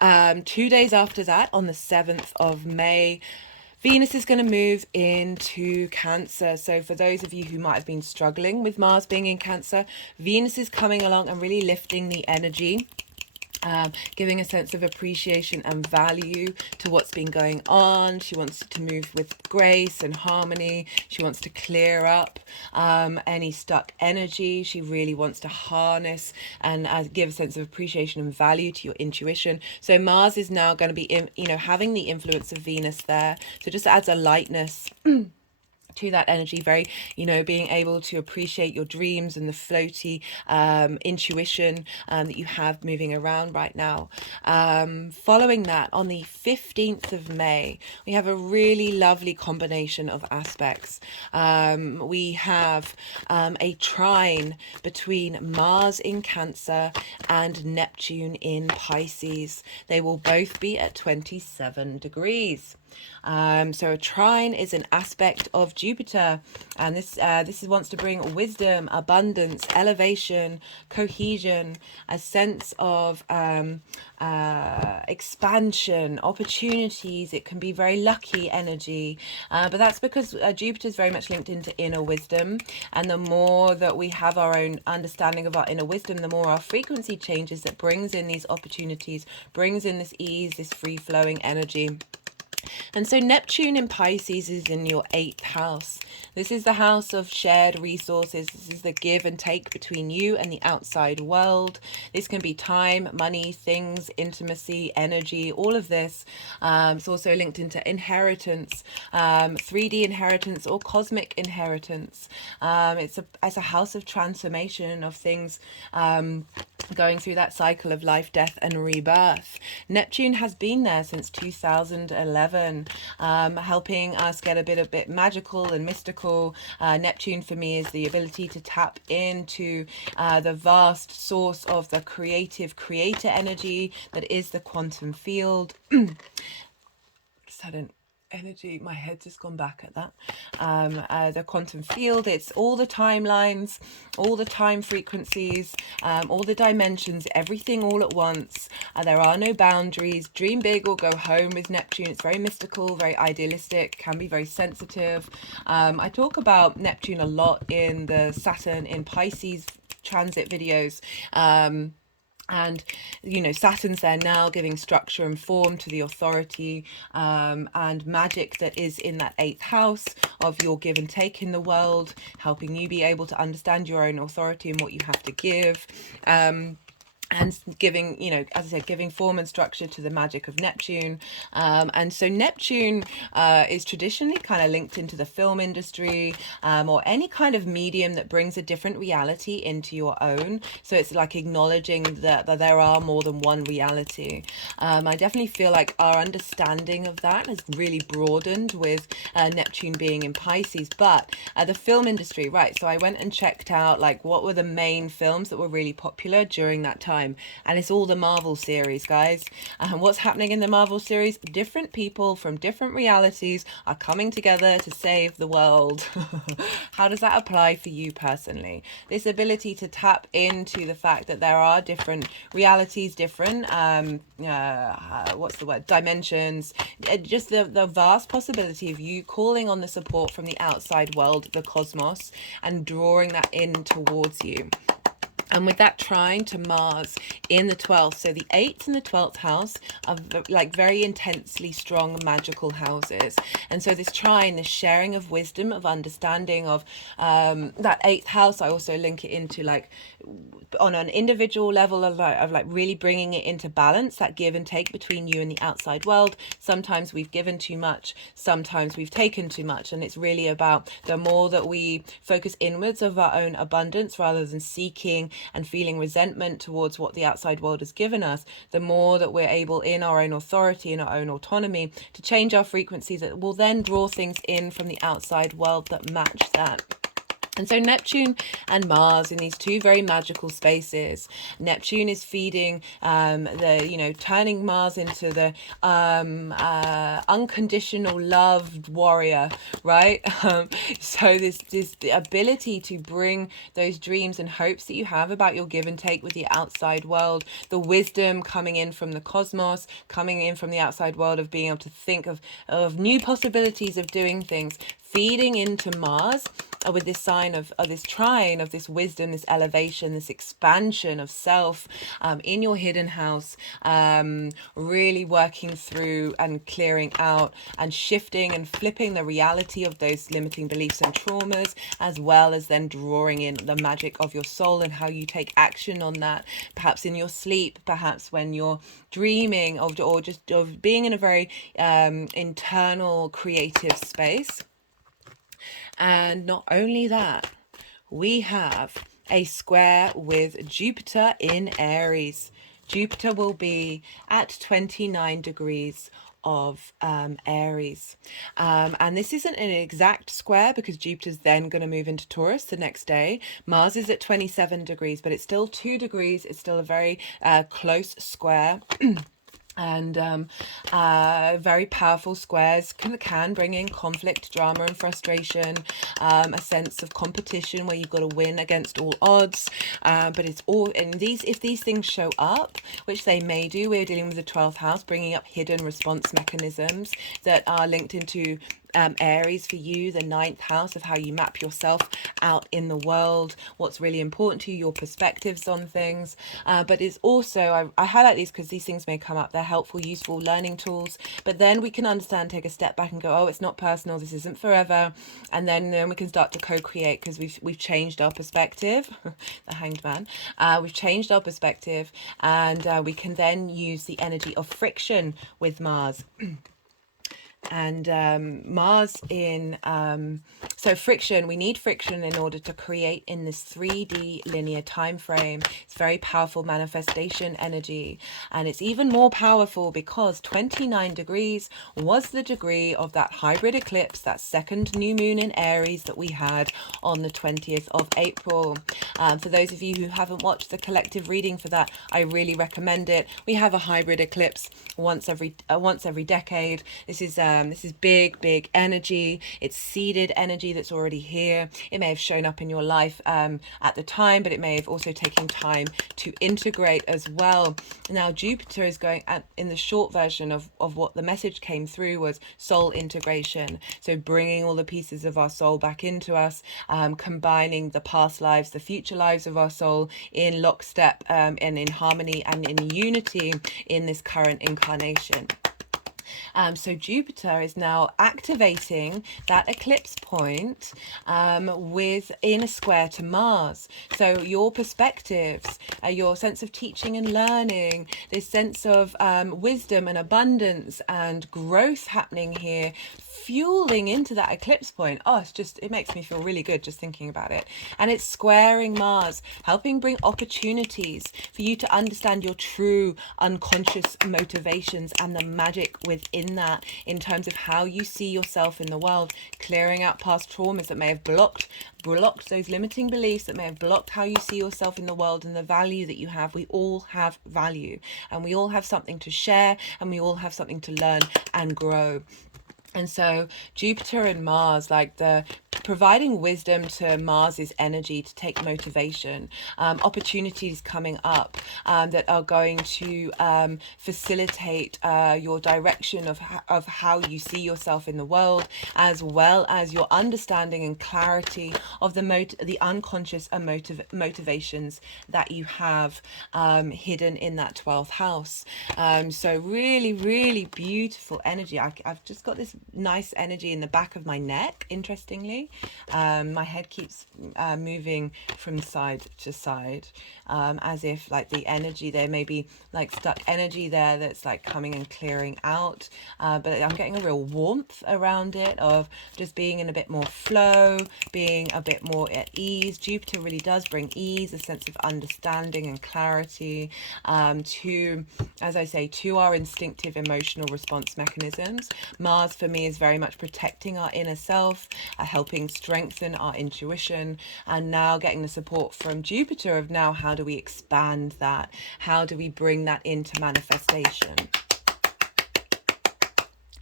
2 days after that, on the 7th of May, Venus is going to move into Cancer. So for those of you who might have been struggling with Mars being in Cancer, Venus is coming along and really lifting the energy, giving a sense of appreciation and value to what's been going on. She wants to move with grace and harmony. She wants to clear up any stuck energy. She really wants to harness and give a sense of appreciation and value to your intuition. So Mars is now going to be, having the influence of Venus there. So just adds a lightness to that energy, very, being able to appreciate your dreams and the floaty intuition that you have moving around right now. Following that, on the 15th of May, we have a really lovely combination of aspects. We have a trine between Mars in Cancer and Neptune in Pisces. They will both be at 27 degrees. So a trine is an aspect of Jupiter, and this wants to bring wisdom, abundance, elevation, cohesion, a sense of expansion, opportunities. It can be very lucky energy, but that's because Jupiter is very much linked into inner wisdom, and the more that we have our own understanding of our inner wisdom, the more our frequency changes. That brings in these opportunities, brings in this ease, this free-flowing energy. And so Neptune in Pisces is in your 8th house. This is the house of shared resources. This is the give and take between you and the outside world. This can be time, money, things, intimacy, energy, all of this. It's also linked into inheritance, 3D inheritance or cosmic inheritance. It's a house of transformation, of things going through that cycle of life, death, and rebirth. Neptune has been there since 2011, helping us get a bit magical and mystical. Neptune for me is the ability to tap into the vast source of the creative creator energy that is the quantum field. Just had an energy, my head's just gone back at that. The quantum field, it's all the timelines, all the time frequencies, all the dimensions, everything all at once. There are no boundaries. Dream big or go home with Neptune. It's very mystical, very idealistic, can be very sensitive. I talk about Neptune a lot in the Saturn in Pisces transit videos. And Saturn's there now, giving structure and form to the authority and magic that is in that 8th house of your give and take in the world, helping you be able to understand your own authority and what you have to give. and giving, you know, as I said, giving form and structure to the magic of Neptune. And so Neptune is traditionally kind of linked into the film industry, or any kind of medium that brings a different reality into your own. So it's like acknowledging that there are more than one reality. I definitely feel like our understanding of that has really broadened with Neptune being in Pisces. But the film industry, right, so I went and checked out like what were the main films that were really popular during that time. And it's all the Marvel series, guys. And what's happening in the Marvel series? Different people from different realities are coming together to save the world. How does that apply for you personally? This ability to tap into the fact that there are different realities, different what's the word, dimensions, just the vast possibility of you calling on the support from the outside world, the cosmos, and drawing that in towards you. And with that trine to Mars in the 12th, so the 8th and the 12th house are like very intensely strong magical houses. And so this trine, this sharing of wisdom, of understanding of that 8th house, I also link it into like on an individual level of like really bringing it into balance, that give and take between you and the outside world. Sometimes we've given too much, sometimes we've taken too much. And it's really about the more that we focus inwards of our own abundance rather than seeking and feeling resentment towards what the outside world has given us, the more that we're able in our own authority, in our own autonomy, to change our frequencies that will then draw things in from the outside world that match that. And so Neptune and Mars in these two very magical spaces. Neptune is feeding turning Mars into the unconditional loved warrior, right? So this the ability to bring those dreams and hopes that you have about your give and take with the outside world, the wisdom coming in from the cosmos, coming in from the outside world, of being able to think of new possibilities of doing things, feeding into Mars with this sign of this trine, of this wisdom, this elevation, this expansion of self in your hidden house, really working through and clearing out and shifting and flipping the reality of those limiting beliefs and traumas, as well as then drawing in the magic of your soul and how you take action on that, perhaps in your sleep, perhaps when you're dreaming of, or just of being in a very internal creative space. And not only that, we have a square with Jupiter in Aries. Jupiter will be at 29 degrees of Aries. And this isn't an exact square because Jupiter's then going to move into Taurus the next day. Mars is at 27 degrees, but it's still 2 degrees. It's still a very close square. And very powerful squares can bring in conflict, drama and frustration, a sense of competition where you've got to win against all odds, but it's all in these. If these things show up, which they may do, we're dealing with the 12th house, bringing up hidden response mechanisms that are linked into Aries for you, the 9th house of how you map yourself out in the world, what's really important to you, your perspectives on things. But it's also, I highlight these because these things may come up. They're helpful, useful learning tools. But then we can understand, take a step back and go, oh, it's not personal. This isn't forever. And then we can start to co-create because we've changed our perspective. The Hanged Man. We've changed our perspective, and we can then use the energy of friction with Mars. And Mars in so friction, we need friction in order to create in this 3D linear time frame. It's very powerful manifestation energy, and it's even more powerful because 29 degrees was the degree of that hybrid eclipse, that second new moon in Aries that we had on the 20th of April. For those of you who haven't watched the collective reading for that, I really recommend it. We have a hybrid eclipse once every decade. This is big energy. It's seeded energy that's already here. It may have shown up in your life at the time, but it may have also taken time to integrate as well. Now Jupiter is going in the short version of what the message came through was soul integration. So bringing all the pieces of our soul back into us, combining the past lives, the future lives of our soul in lockstep and in harmony and in unity in this current incarnation. So Jupiter is now activating that eclipse point in a square to Mars. So your perspectives, your sense of teaching and learning, this sense of wisdom and abundance and growth happening here, fueling into that eclipse point. Oh, it makes me feel really good just thinking about it. And it's squaring Mars, helping bring opportunities for you to understand your true unconscious motivations and the magic within that, in terms of how you see yourself in the world, clearing out past traumas that may have blocked those limiting beliefs that may have blocked how you see yourself in the world and the value that you have. We all have value, and we all have something to share, and we all have something to learn and grow. And so Jupiter and Mars, like the providing wisdom to Mars's energy to take motivation, opportunities coming up that are going to facilitate your direction of how you see yourself in the world, as well as your understanding and clarity of the unconscious motivations that you have hidden in that 12th house. So really, really beautiful energy. I've just got this nice energy in the back of my neck, interestingly. My head keeps moving from side to side, as if like the energy, there may be like stuck energy there that's like coming and clearing out, but I'm getting a real warmth around it of just being in a bit more flow, being a bit more at ease. Jupiter really does bring ease, a sense of understanding and clarity, to, as I say, to our instinctive emotional response mechanisms. Mars for me is very much protecting our inner self, helping strengthen our intuition, and now getting the support from Jupiter of now, how do we expand that? How do we bring that into manifestation?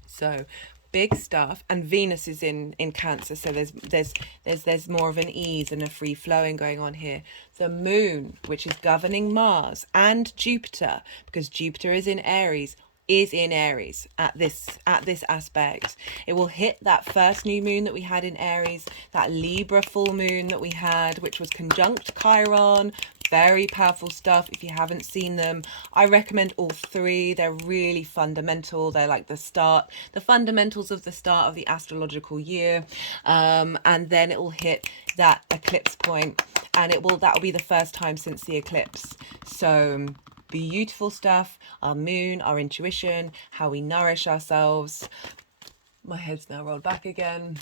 So big stuff. And Venus is in Cancer, so there's more of an ease and a free flowing going on here. The moon, which is governing Mars and Jupiter, because Jupiter is in Aries at this aspect. It will hit that first new moon that we had in Aries, that Libra full moon that we had, which was conjunct Chiron. Very powerful stuff. If you haven't seen them, I recommend all three. They're really fundamental. They're like the fundamentals of the start of the astrological year. And then it will hit that eclipse point, and that will be the first time since the eclipse. So beautiful stuff. Our moon, our intuition, how we nourish ourselves. My head's now rolled back again.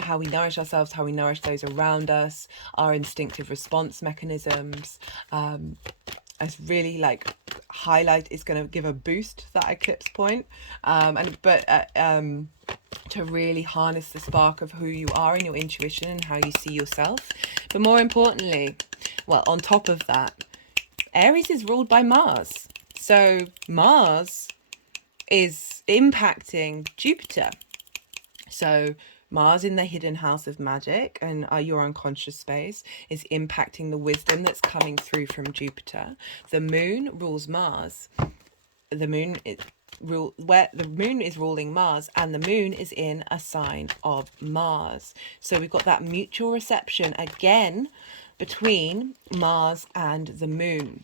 How we nourish ourselves, how we nourish those around us, our instinctive response mechanisms. It's really like highlight, is going to give a boost to that eclipse point, to really harness the spark of who you are and your intuition and how you see yourself. But more importantly, well, on top of that, Aries is ruled by Mars. So Mars is impacting Jupiter. So Mars in the hidden house of magic and your unconscious space is impacting the wisdom that's coming through from Jupiter. The moon rules Mars. The moon is ruling Mars, and the moon is in a sign of Mars. So we've got that mutual reception again between Mars and the moon.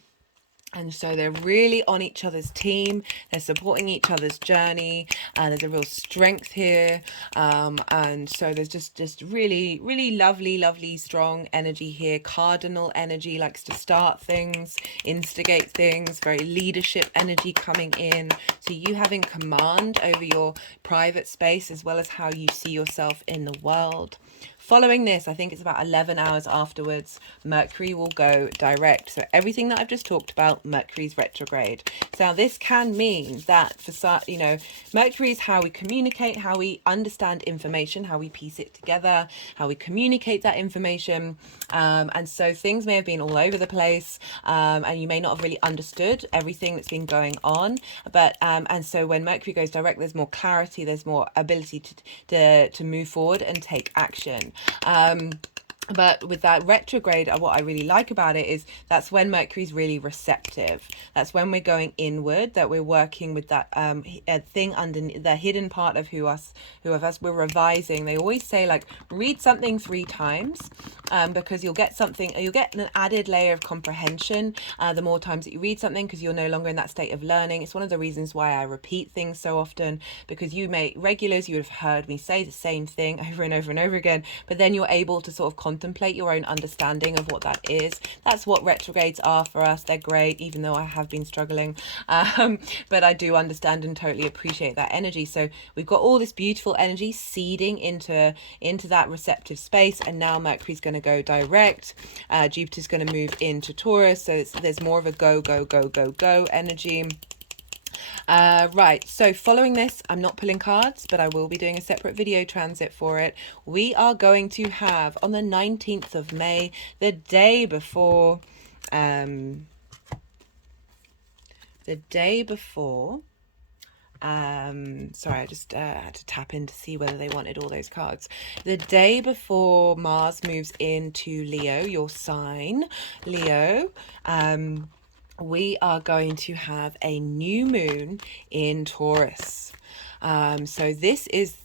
And so they're really on each other's team. They're supporting each other's journey. There's a real strength here. And so there's just really, really lovely, strong energy here. Cardinal energy, likes to start things, instigate things, very leadership energy coming in. So you having command over your private space as well as how you see yourself in the world. Following this, I think it's about 11 hours afterwards, Mercury will go direct. So everything that I've just talked about, Mercury's retrograde. So this can mean that Mercury is how we communicate, how we understand information, how we piece it together, how we communicate that information. And so things may have been all over the place, and you may not have really understood everything that's been going on. But and so when Mercury goes direct, there's more clarity, there's more ability to move forward and take action. But with that retrograde, what I really like about it is that's when Mercury's really receptive. That's when we're going inward, that we're working with that thing underneath, the hidden part of who of us, we're revising. They always say, like, read something 3 times, because you'll get an added layer of comprehension the more times that you read something, because you're no longer in that state of learning. It's one of the reasons why I repeat things so often, because you regulars, you would have heard me say the same thing over and over and over again, but then you're able to sort of contemplate your own understanding of what that is. That's what retrogrades are for us. They're great, even though I have been struggling, but I do understand and totally appreciate that energy. So we've got all this beautiful energy seeding into that receptive space, and now Mercury's going to go direct. Jupiter's going to move into Taurus, so there's more of a go energy. Right, so following this, I'm not pulling cards, but I will be doing a separate video transit for it. We are going to have on the 19th of May, the day before, sorry, I just had to tap in to see whether they wanted all those cards. The day before Mars moves into Leo, your sign, Leo, we are going to have a new moon in Taurus. So this is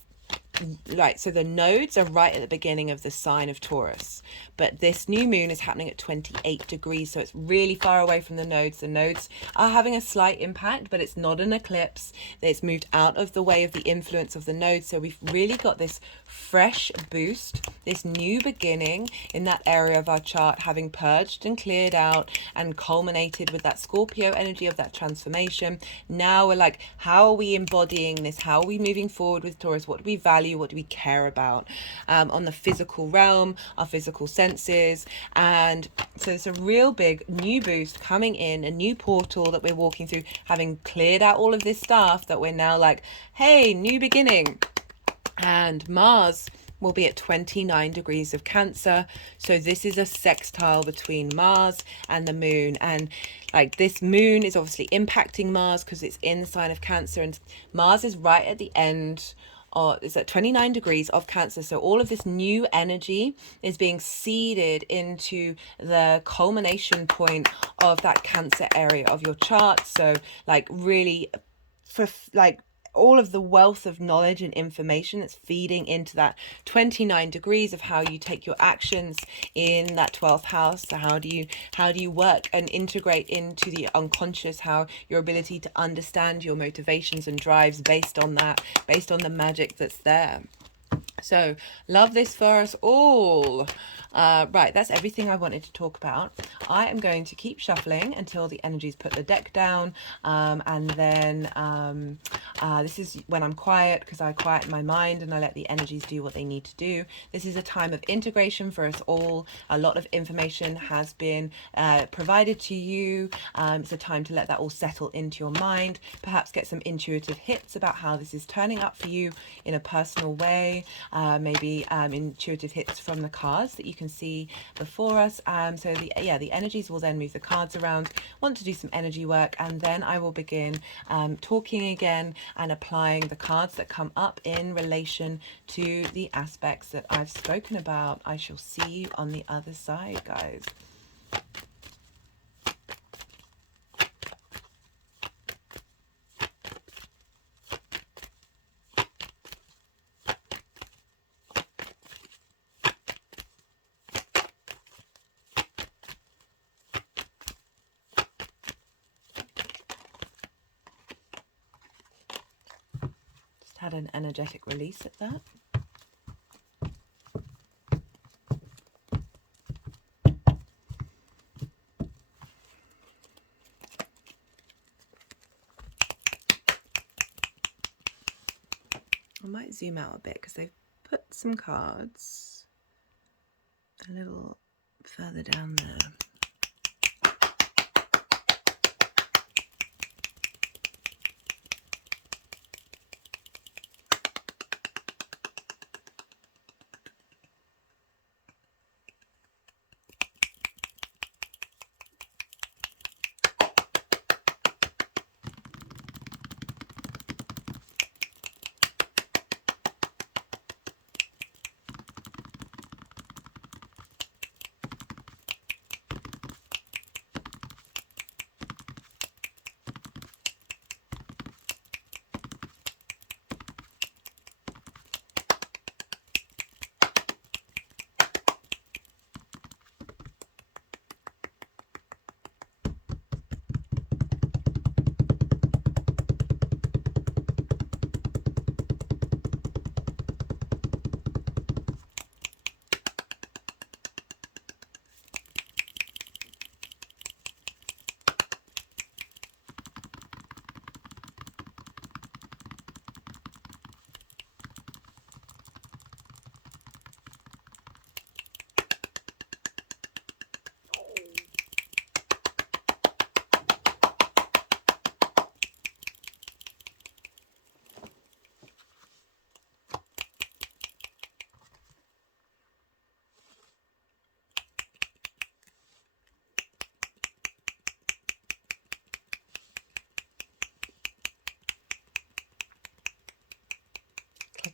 right, so the nodes are right at the beginning of the sign of Taurus, but this new moon is happening at 28 degrees, so it's really far away from the nodes. The nodes are having a slight impact, but it's not an eclipse. It's moved out of the way of the influence of the nodes, so we've really got this fresh boost, this new beginning in that area of our chart, having purged and cleared out and culminated with that Scorpio energy of that transformation. Now we're like, how are we embodying this? How are we moving forward with Taurus? What do we value? What do we care about on the physical realm, our physical senses? And so it's a real big new boost coming in, a new portal that we're walking through, having cleared out all of this stuff, that we're now like, hey, new beginning. And Mars will be at 29 degrees of Cancer, so this is a sextile between Mars and the moon, and like this moon is obviously impacting Mars because it's in the sign of Cancer, and Mars is right at the end, or it's at 29 degrees of Cancer. So all of this new energy is being seeded into the culmination point of that Cancer area of your chart. So like really, for like all of the wealth of knowledge and information that's feeding into that 29 degrees of how you take your actions in that 12th house. So how do you work and integrate into the unconscious, how your ability to understand your motivations and drives based on that, based on the magic that's there. So love this for us all. Right, that's everything I wanted to talk about. I am going to keep shuffling until the energies put the deck down, and then this is when I'm quiet, because I quiet my mind and I let the energies do what they need to do. This is a time of integration for us all. A lot of information has been provided to you. It's a time to let that all settle into your mind, perhaps get some intuitive hits about how this is turning up for you in a personal way, maybe intuitive hits from the cards that you can see before us. So the energies will then move the cards around, want to do some energy work, and then I will begin talking again and applying the cards that come up in relation to the aspects that I've spoken about. I shall see you on the other side, guys. Had an energetic release at that. I might zoom out a bit because they've put some cards a little further down there.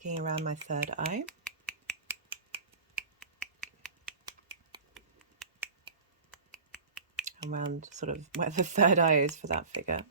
Checking around my third eye. Around sort of where the third eye is for that figure.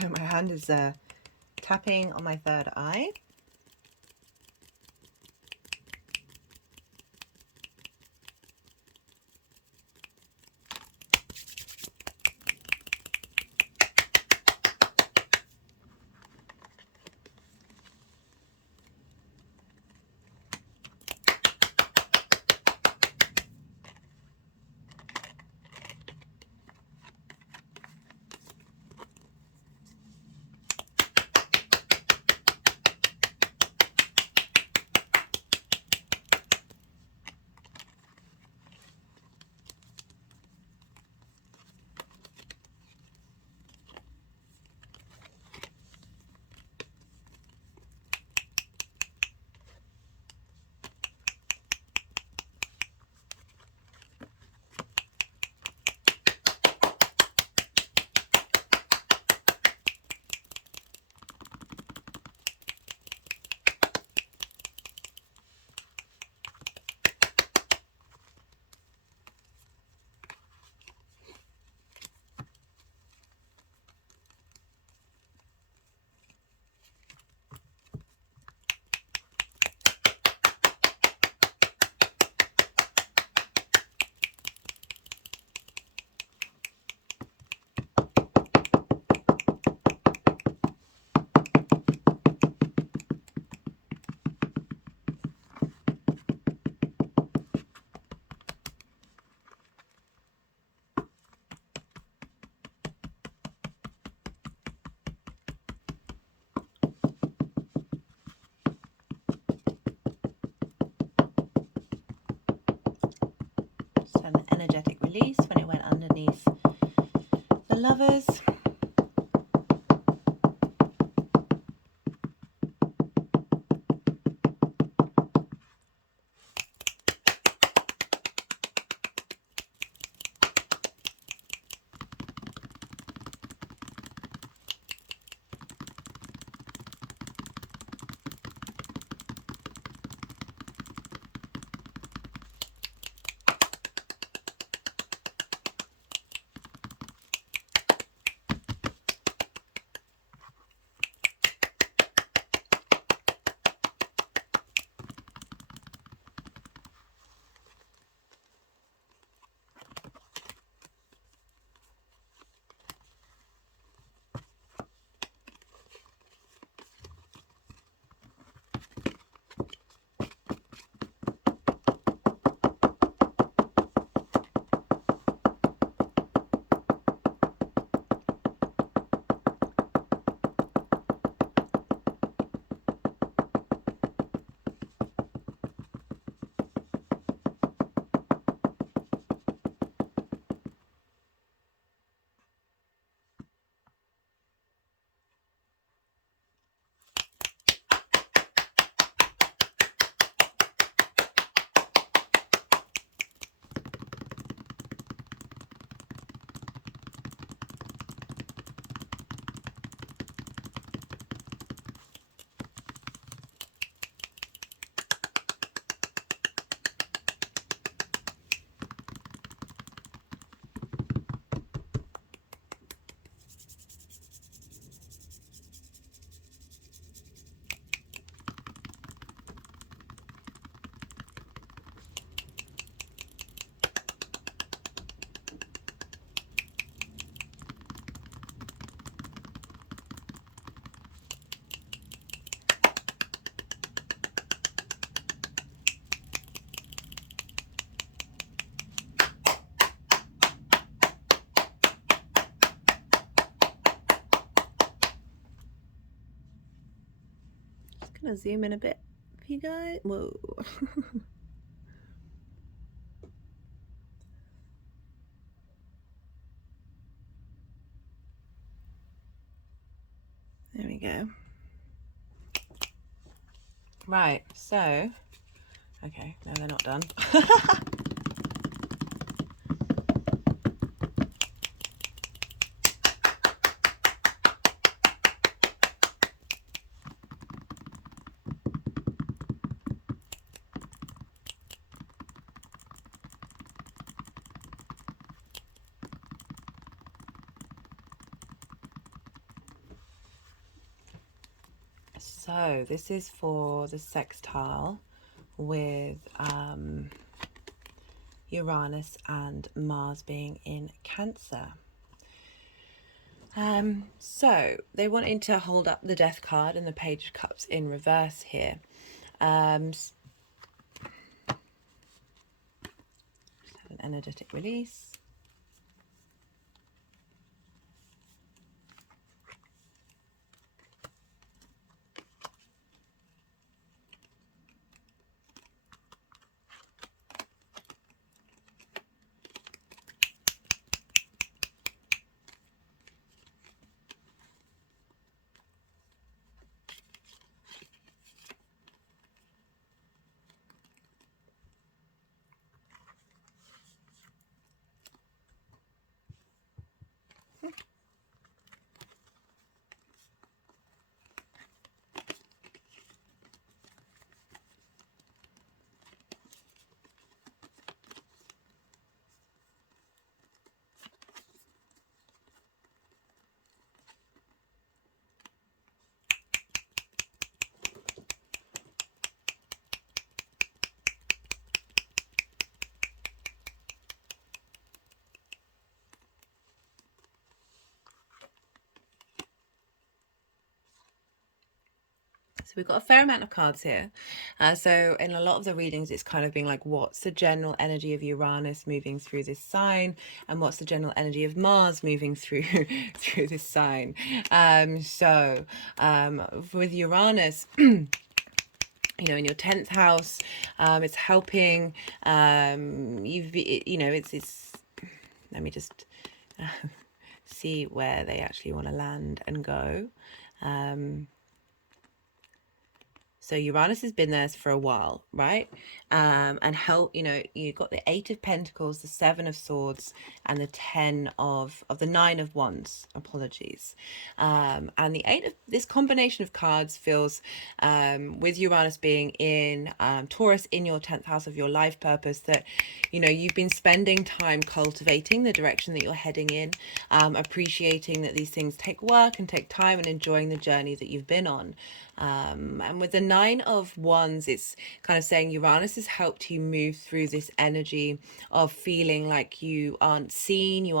So my hand is tapping on my third eye. An energetic release when it went underneath the Lovers. Gonna zoom in a bit for you guys. Whoa. There we go. Right, so, okay, no, they're not done. So this is for the sextile with Uranus and Mars being in Cancer. So they wanting to hold up the Death card and the Page of Cups in reverse here. Just have an energetic release. So we've got a fair amount of cards here. So in a lot of the readings, it's kind of being like, what's the general energy of Uranus moving through this sign? And what's the general energy of Mars moving through through this sign? With Uranus, you know, in your 10th house, it's helping, it's, let me just see where they actually want to land and go. So Uranus has been there for a while, right? And help, you know, you've got the 8 of Pentacles, the 7 of Swords, and the 10 of the 9 of Wands, apologies. And the 8 of, this combination of cards feels, with Uranus being in Taurus, in your 10th house of your life purpose, that, you know, you've been spending time cultivating the direction that you're heading in, appreciating that these things take work and take time, and enjoying the journey that you've been on. And with the 9 of Wands, it's kind of saying Uranus has helped you move through this energy of feeling like you aren't seen,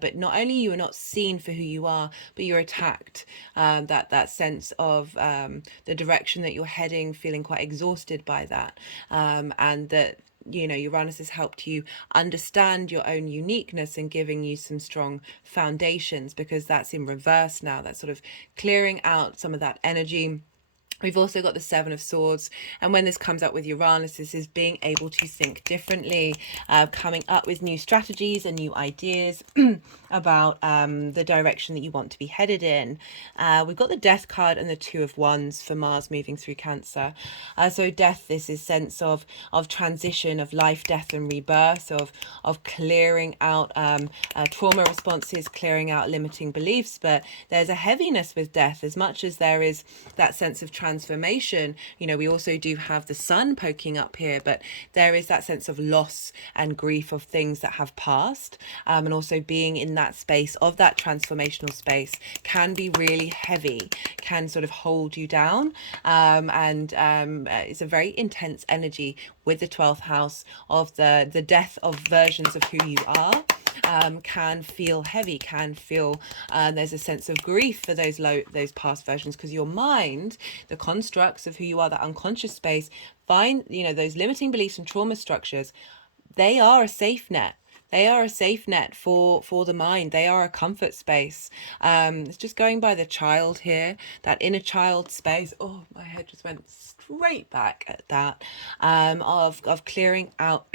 but not only you are not seen for who you are, but you're attacked. That sense of the direction that you're heading, feeling quite exhausted by that, and that, you know, Uranus has helped you understand your own uniqueness and giving you some strong foundations, because that's in reverse now. That's sort of clearing out some of that energy. We've also got the 7 of Swords, and when this comes up with Uranus, this is being able to think differently, coming up with new strategies and new ideas about the direction that you want to be headed in. We've got the Death card and the 2 of Wands for Mars moving through Cancer. So death, this is sense of transition, of life, death and rebirth, of clearing out trauma responses, clearing out limiting beliefs. But there's a heaviness with death. As much as there is that sense of transformation, you know, we also do have the sun poking up here, but there is that sense of loss and grief of things that have passed, and also being in that space of that transformational space can be really heavy, can sort of hold you down, and it's a very intense energy with the 12th house of the death of versions of who you are. Can feel heavy, can feel there's a sense of grief for those past versions, because your mind, the constructs of who you are, that unconscious space, find, you know, those limiting beliefs and trauma structures, they are a safe net. They are a safe net for the mind. They are a comfort space. It's just going by the child here, that inner child space. Oh, my head just went straight back at that. Of clearing out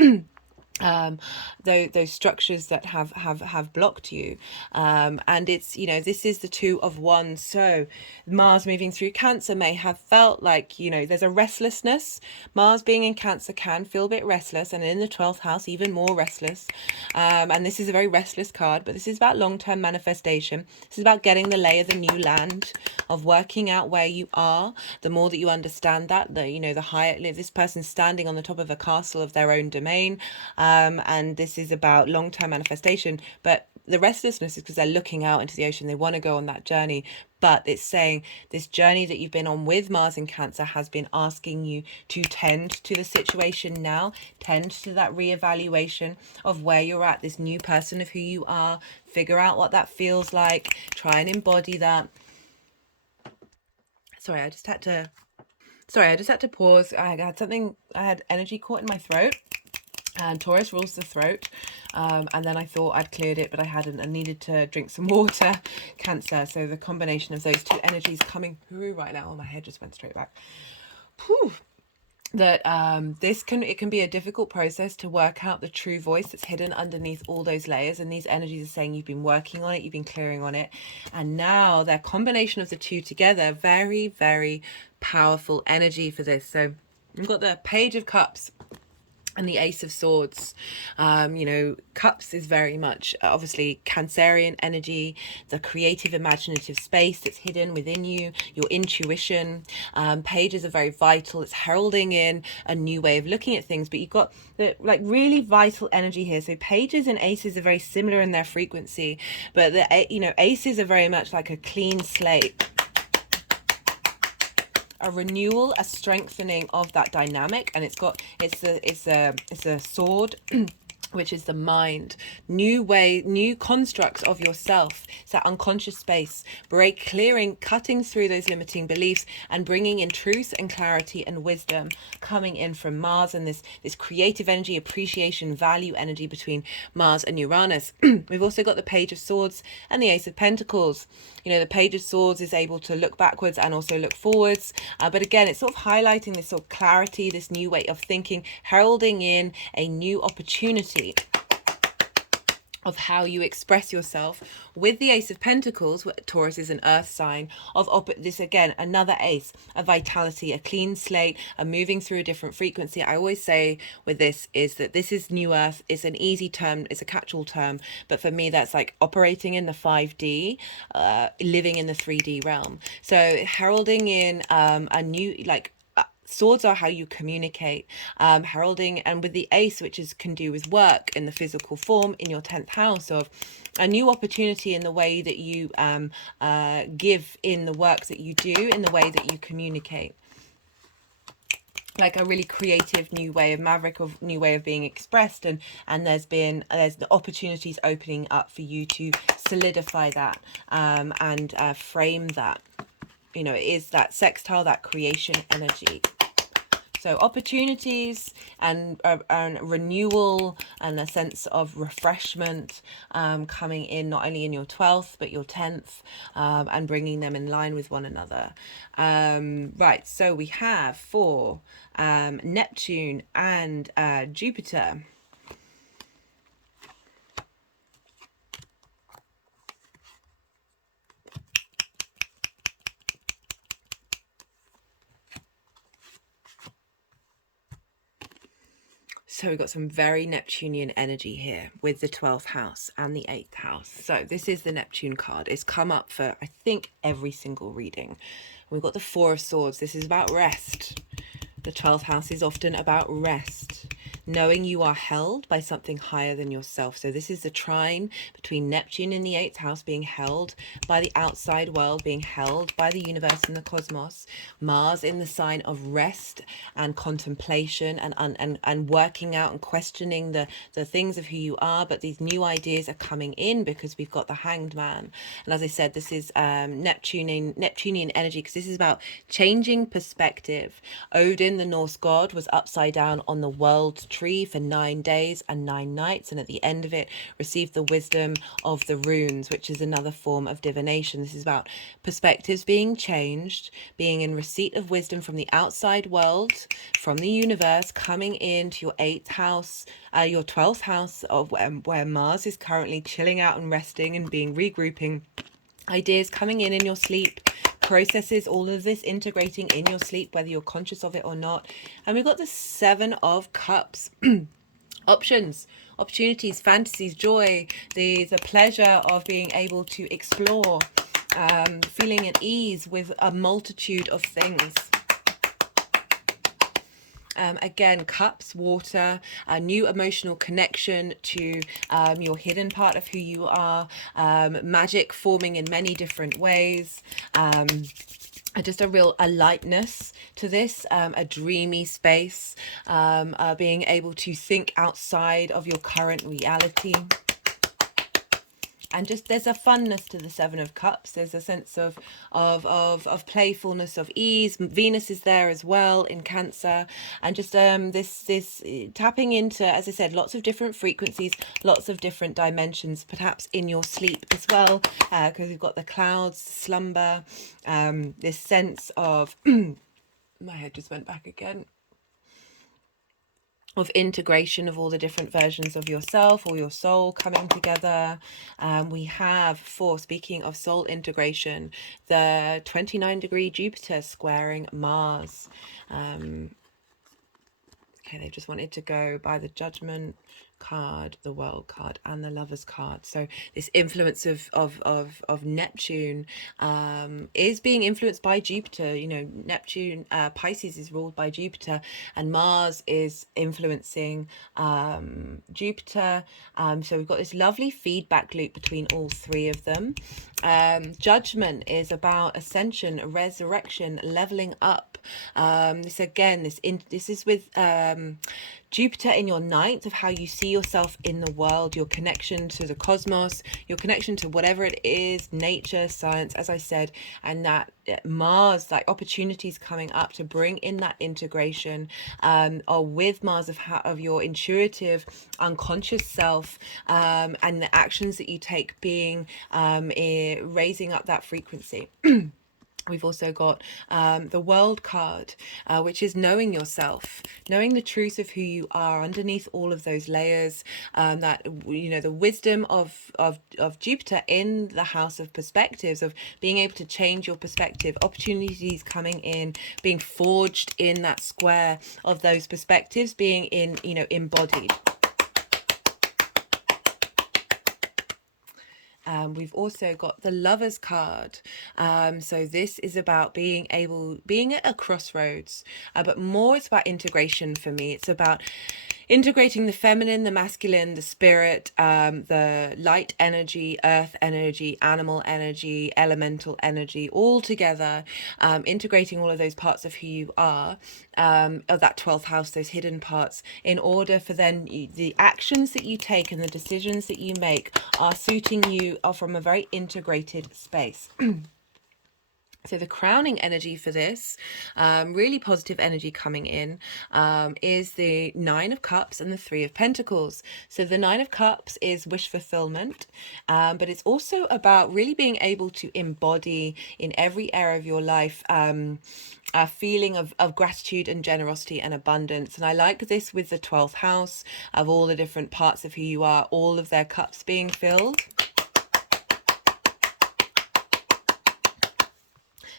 um those structures that have blocked you, and it's, you know, this is the Two of Wands. So Mars moving through Cancer may have felt like, you know, there's a restlessness. Mars being in Cancer can feel a bit restless, and in the 12th house even more restless, and this is a very restless card, but this is about long-term manifestation. This is about getting the lay of the new land, of working out where you are. The more that you understand that, the, you know, the higher, this person's standing on the top of a castle of their own domain, and this is about long-term manifestation. But the restlessness is because they're looking out into the ocean. They want to go on that journey, but it's saying this journey that you've been on with Mars in Cancer has been asking you to tend to the situation now, tend to that reevaluation of where you're at, this new person of who you are, figure out what that feels like, try and embody that. Sorry, I just had to pause. I had energy caught in my throat. And Taurus rules the throat, and then I thought I'd cleared it, but I hadn't. I needed to drink some water. Cancer. So the combination of those two energies coming through right now. Oh, my head just went straight back. Whew. That it can be a difficult process to work out the true voice that's hidden underneath all those layers, and these energies are saying you've been working on it, you've been clearing on it, and now their combination of the two together, very, very powerful energy for this. So we've got the Page of Cups and the Ace of Swords. You know, Cups is very much obviously Cancerian energy, the creative, imaginative space that's hidden within you, your intuition. Pages are very vital. It's heralding in a new way of looking at things, but you've got the like really vital energy here. So Pages and Aces are very similar in their frequency, but the, you know, Aces are very much like a clean slate, a renewal, a strengthening of that dynamic. And it's a sword which is the mind, new constructs of yourself. It's that unconscious space, clearing, cutting through those limiting beliefs and bringing in truth and clarity and wisdom coming in from Mars, and this creative energy, appreciation, value energy between Mars and Uranus. We've also got the Page of Swords and the Ace of Pentacles. You know, the Page of Swords is able to look backwards and also look forwards. But again, it's sort of highlighting this sort of clarity, this new way of thinking, heralding in a new opportunity of how you express yourself. With the Ace of Pentacles, Taurus is an earth sign of this, again, another ace, a vitality, a clean slate, a moving through a different frequency. I always say with this is that this is new earth. It's an easy term, it's a catch-all term, but for me that's like operating in the 5D, living in the 3D realm. So heralding in a new, like, swords are how you communicate, heralding, and with the ace, which can do with work in the physical form in your 10th house, of a new opportunity in the way that you give, in the work that you do, in the way that you communicate, like a really creative new way of new way of being expressed, and there's the opportunities opening up for you to solidify that, and frame that. You know, it is that sextile, that creation energy. So opportunities and renewal and a sense of refreshment coming in, not only in your 12th but your 10th, and bringing them in line with one another. Right, so we have for Neptune and Jupiter. So we've got some very Neptunian energy here with the 12th house and the 8th house. So this is the Neptune card. It's come up for, I think, every single reading. We've got the Four of Swords. This is about rest. The 12th house is often about rest, knowing you are held by something higher than yourself. So this is the trine between Neptune in the 8th house, being held by the outside world, being held by the universe and the cosmos. Mars in the sign of rest and contemplation, and working out and questioning the things of who you are. But these new ideas are coming in because we've got the Hanged Man. And as I said, this is Neptunian energy, because this is about changing perspective. Odin, the Norse god, was upside down on the world tree for 9 days and 9 nights, and at the end of it receive the wisdom of the runes, which is another form of divination. This is about perspectives being changed, being in receipt of wisdom from the outside world, from the universe, coming into your 8th house, your 12th house of where Mars is currently chilling out and resting and being regrouping. Ideas coming in your sleep, processes, all of this integrating in your sleep, whether you're conscious of it or not. And we've got the 7 of Cups. Options, opportunities, fantasies, joy, the pleasure of being able to explore, feeling at ease with a multitude of things. Again, cups, water, a new emotional connection to your hidden part of who you are, magic forming in many different ways, just a lightness to this, a dreamy space, being able to think outside of your current reality. And just there's a funness to the 7 of Cups. There's a sense of playfulness, of ease. Venus is there as well in Cancer, and just this tapping into, as I said, lots of different frequencies, lots of different dimensions, perhaps in your sleep as well, because we've got the clouds, slumber, this sense of my head just went back again, of integration of all the different versions of yourself or your soul coming together. We have, for speaking of soul integration, the 29-degree Jupiter squaring Mars. Okay, they just wanted to go by the Judgment card, the World card, and the Lovers card. So this influence of Neptune is being influenced by Jupiter. You know, Neptune, Pisces is ruled by Jupiter, and Mars is influencing Jupiter. So we've got this lovely feedback loop between all 3 of them. Judgment is about ascension, resurrection, leveling up. This is with Jupiter in your 9th, of how you see yourself in the world, your connection to the cosmos, your connection to whatever it is, nature, science, as I said, and that Mars, like opportunities coming up to bring in that integration, or with Mars of your intuitive, unconscious self, and the actions that you take being raising up that frequency. We've also got the World card, which is knowing yourself, knowing the truth of who you are underneath all of those layers. That, you know, the wisdom of Jupiter in the house of perspectives, of being able to change your perspective, opportunities coming in, being forged in that square of those perspectives, being embodied. We've also got the Lovers card. So this is about being at a crossroads, but more it's about integration for me. It's about integrating the feminine, the masculine, the spirit, the light energy, earth energy, animal energy, elemental energy, all together, integrating all of those parts of who you are, of that 12th house, those hidden parts, in order for then the actions that you take and the decisions that you make are suiting you, are from a very integrated space. So the crowning energy for this, really positive energy coming in, is the 9 of Cups and the 3 of Pentacles. So the 9 of Cups is wish fulfillment, but it's also about really being able to embody in every area of your life a feeling of gratitude and generosity and abundance. And I like this with the 12th house, of all the different parts of who you are, all of their cups being filled.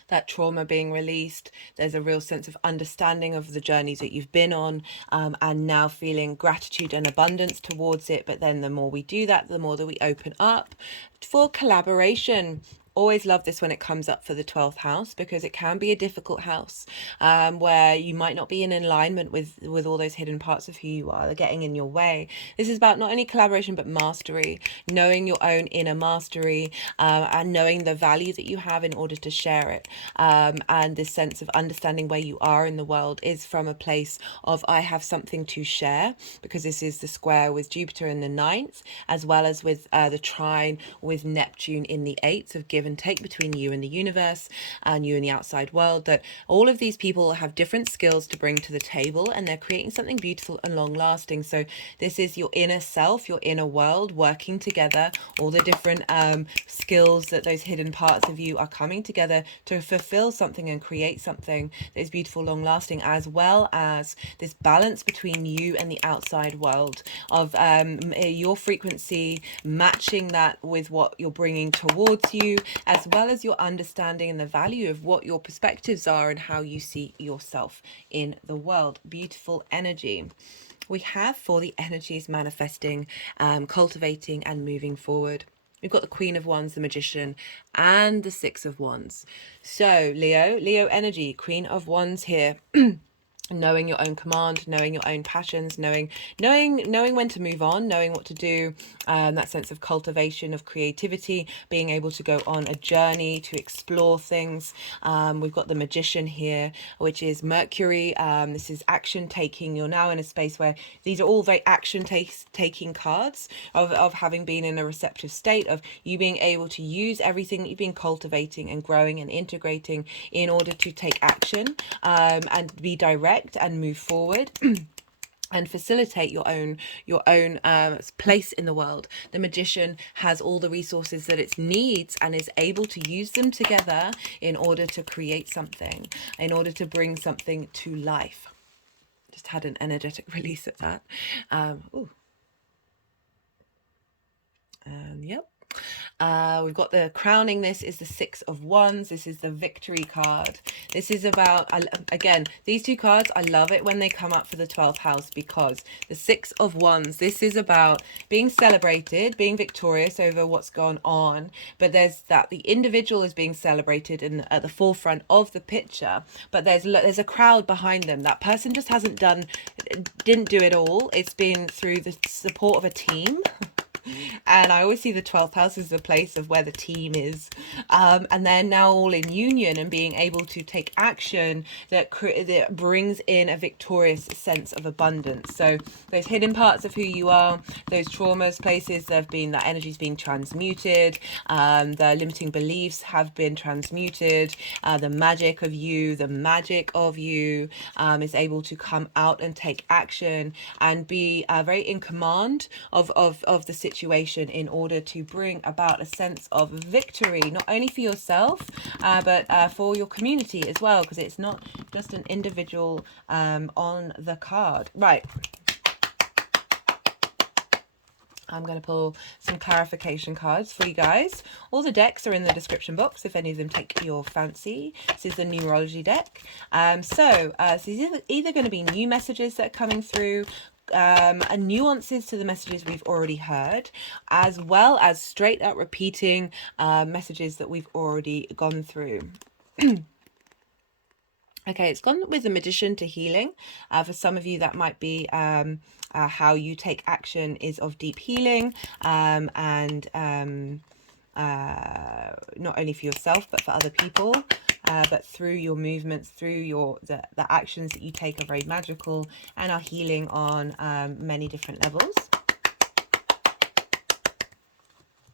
That trauma being released. There's a real sense of understanding of the journeys that you've been on, and now feeling gratitude and abundance towards it. But then the more we do that, the more that we open up for collaboration. Always love this when it comes up for the 12th house, because it can be a difficult house, where you might not be in alignment with all those hidden parts of who you are. They're getting in your way. This is about not only collaboration but mastery, knowing your own inner mastery, and knowing the value that you have in order to share it, and this sense of understanding where you are in the world is from a place of I have something to share, because this is the square with Jupiter in the 9th, as well as with the trine with Neptune in the 8th, of giving give and take between you and the universe and you and the outside world, that all of these people have different skills to bring to the table, and they're creating something beautiful and long lasting. So this is your inner self, your inner world working together, all the different skills, that those hidden parts of you are coming together to fulfill something and create something that is beautiful, long lasting, as well as this balance between you and the outside world of your frequency matching that with what you're bringing towards you, as well as your understanding and the value of what your perspectives are and how you see yourself in the world. Beautiful energy. We have for the energies manifesting, cultivating and moving forward. We've got the Queen of Wands, the Magician, and the Six of Wands. So Leo energy, Queen of Wands here. Knowing your own command, knowing your own passions, knowing when to move on, knowing what to do, that sense of cultivation, of creativity, being able to go on a journey to explore things. We've got the Magician here, which is Mercury. This is action taking. You're now in a space where these are all very action taking cards of having been in a receptive state, of you being able to use everything that you've been cultivating and growing and integrating in order to take action, and be direct and move forward and facilitate your own place in the world. The Magician has all the resources that it needs and is able to use them together in order to create something, in order to bring something to life. Just had an energetic release at that. Yep. We've got the crowning. This is the Six of Wands. This is the victory card. This is about, again, these two cards, I love it when they come up for the 12th house, because the Six of Wands, this is about being celebrated, being victorious over what's gone on, but there's that the individual is being celebrated and at the forefront of the picture, but there's a crowd behind them. That person just didn't do it all. It's been through the support of a team. And I always see the 12th house as the place of where the team is, and they're now all in union and being able to take action that brings in a victorious sense of abundance. So those hidden parts of who you are, those traumas, places that energy's being transmuted, the limiting beliefs have been transmuted, the magic of you is able to come out and take action and be very in command of the situation in order to bring about a sense of victory, not only for yourself, but for your community as well, because it's not just an individual on the card. Right. I'm going to pull some clarification cards for you guys. All the decks are in the description box if any of them take your fancy. This is the numerology deck. So this is either going to be new messages that are coming through, and nuances to the messages we've already heard, as well as straight up repeating messages that we've already gone through. Okay, it's gone with the Magician to healing. For some of you, that might be how you take action is of deep healing, and not only for yourself but for other people. But through your movements, through the actions that you take are very magical and are healing on many different levels.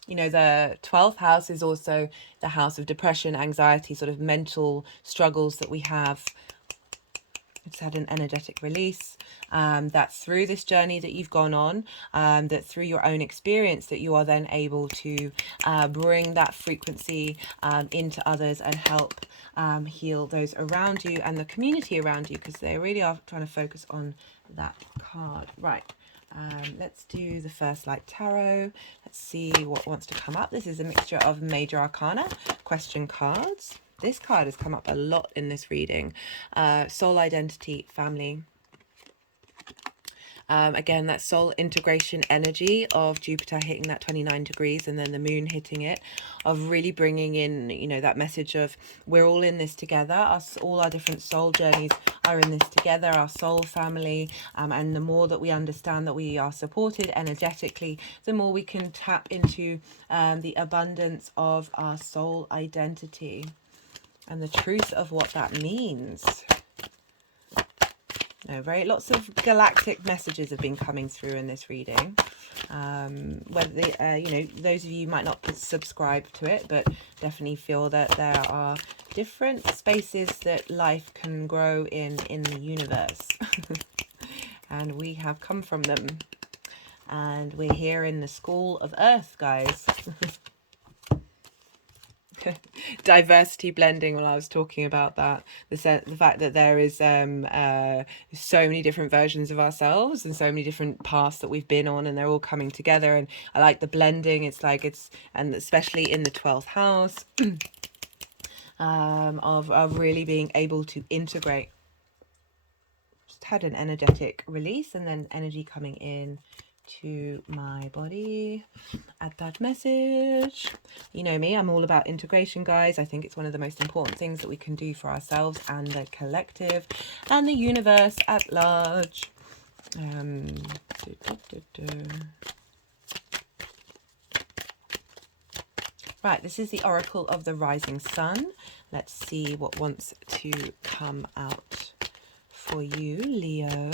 You know, the 12th house is also the house of depression, anxiety, sort of mental struggles that we have. It's had an energetic release, that through this journey that you've gone on, that through your own experience, that you are then able to bring that frequency into others and help heal those around you and the community around you, because they really are trying to focus on that card. Right. Let's do the First Light Tarot. Let's see what wants to come up. This is a mixture of Major Arcana question cards. This card has come up a lot in this reading. Soul identity, family. Again, that soul integration energy of Jupiter hitting that 29 degrees and then the moon hitting it, of really bringing in, you know, that message of we're all in this together. All our different soul journeys are in this together, our soul family. And the more that we understand that we are supported energetically, the more we can tap into the abundance of our soul identity and the truth of what that means. No, lots of galactic messages have been coming through in this reading. Whether you know, those of you might not subscribe to it, but definitely feel that there are different spaces that life can grow in the universe, and we have come from them, and we're here in the school of Earth, guys. Diversity blending, while I was talking about that, the fact that there is so many different versions of ourselves and so many different paths that we've been on, and they're all coming together. And I like the blending. It's like and especially in the 12th house of really being able to integrate. Just had an energetic release and then energy coming in to my body at that message. You know me, I'm all about integration, guys. I think it's one of the most important things that we can do for ourselves and the collective and the universe at large. Right, this is the Oracle of the Rising Sun. Let's see what wants to come out for you, Leo.